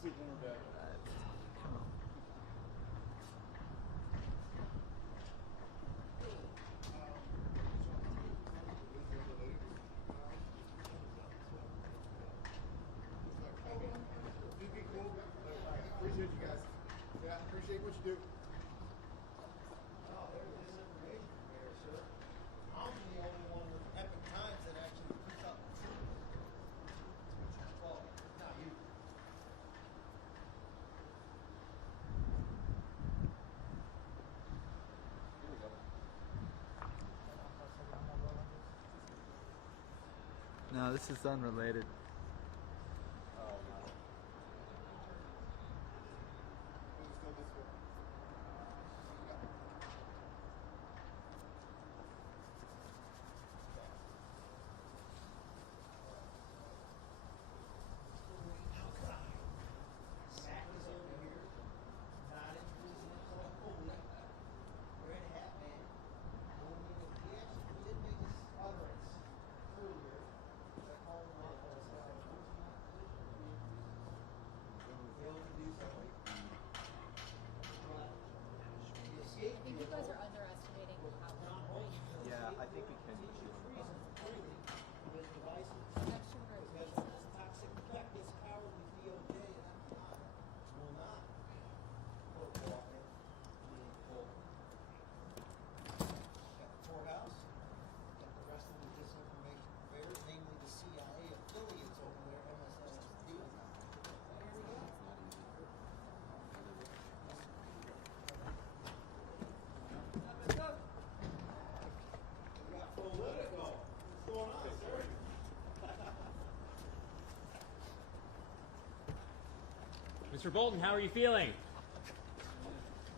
Sleep when we're back. Come on. Appreciate you guys. Yeah, appreciate what you do. Oh, there's this information there, sir. I'm the only one with Epic Times that actually puts out the truth. Well, not you. Here we go. No, this is unrelated. Zach is over here, not in prison until fully. We're in hat, man. He actually did make his utterance earlier. I called him out and said, I was not positioned to be able to do something. But he escaped. I think you guys are underestimating how John Bolton. Yeah, I think we can use you on the bus. Freely with devices. extrovert Because of this toxic effect, this cowardly DOJ and FBI will not put Walker in full. Got the courthouse, got the rest of the disinformation affairs, namely the CIA affiliates over there, MSNBC. Here we go. We got Politico. What's going on, sir? Mr. Bolton, how are you feeling?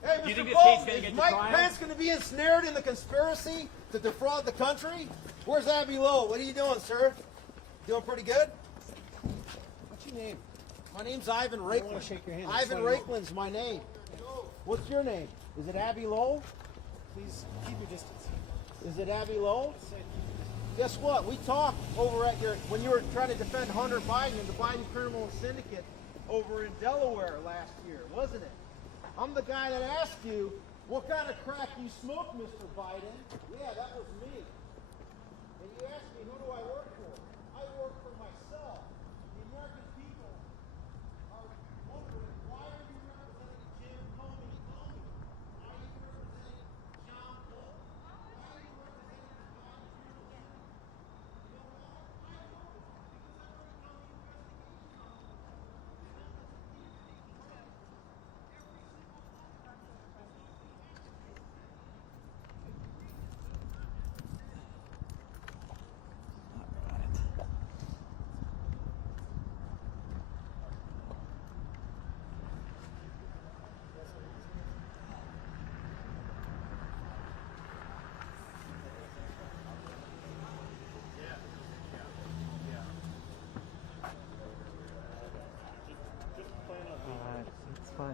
Hey, Do you Mr. think this Bolton, case's gonna is get to Mike trial? Pence going to be ensnared in the conspiracy to defraud the country? Where's Abby Lowe? What are you doing, sir? Doing pretty good? What's your name? My name's Ivan Rakeland. wanna shake your hand. Ivan Rakeland's my name. What's your name? Is it Abby Lowe? Please keep your distance. Is it Abby Lowe? Guess what? We talked over at when you were trying to defend Hunter Biden and the Biden criminal syndicate over in Delaware last year, wasn't it? I'm the guy that asked you, what kind of crack you smoke, Mr. Biden? Yeah, that was me. And you asked me, who do I work for? I work for myself. The American people are wondering, why are you representing Jim Comey? Why are you representing John Bolton? Why are you representing the Biden criminal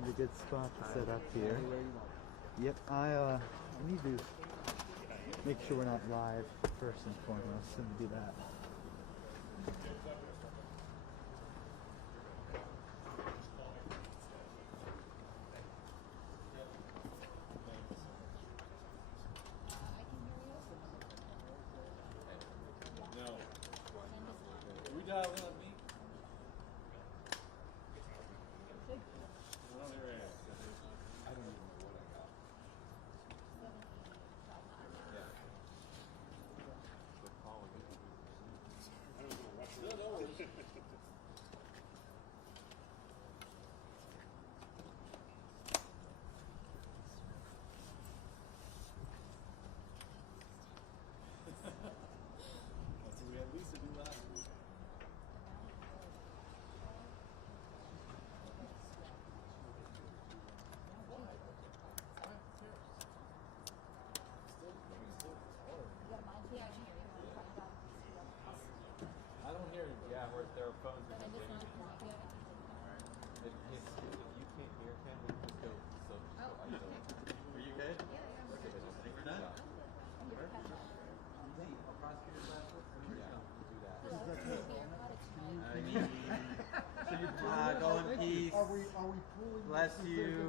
a good spot to set up here. Yep, I need to make sure we're not live first and foremost, and do that. No. We dial in on me? I don't even know what I got. Yeah. The call is I don't know what's no, no worries. That's what we had Lisa do last week. I don't hear you. Yeah, where there are phones in the game. Alright. If you can't hear Ken, we can just go so isolate. Are you good? Yeah. Okay, I think we're done. Easy. A prosecutor's last word? Yeah, we'll do that. So you're going in peace. Are we fully Bless you.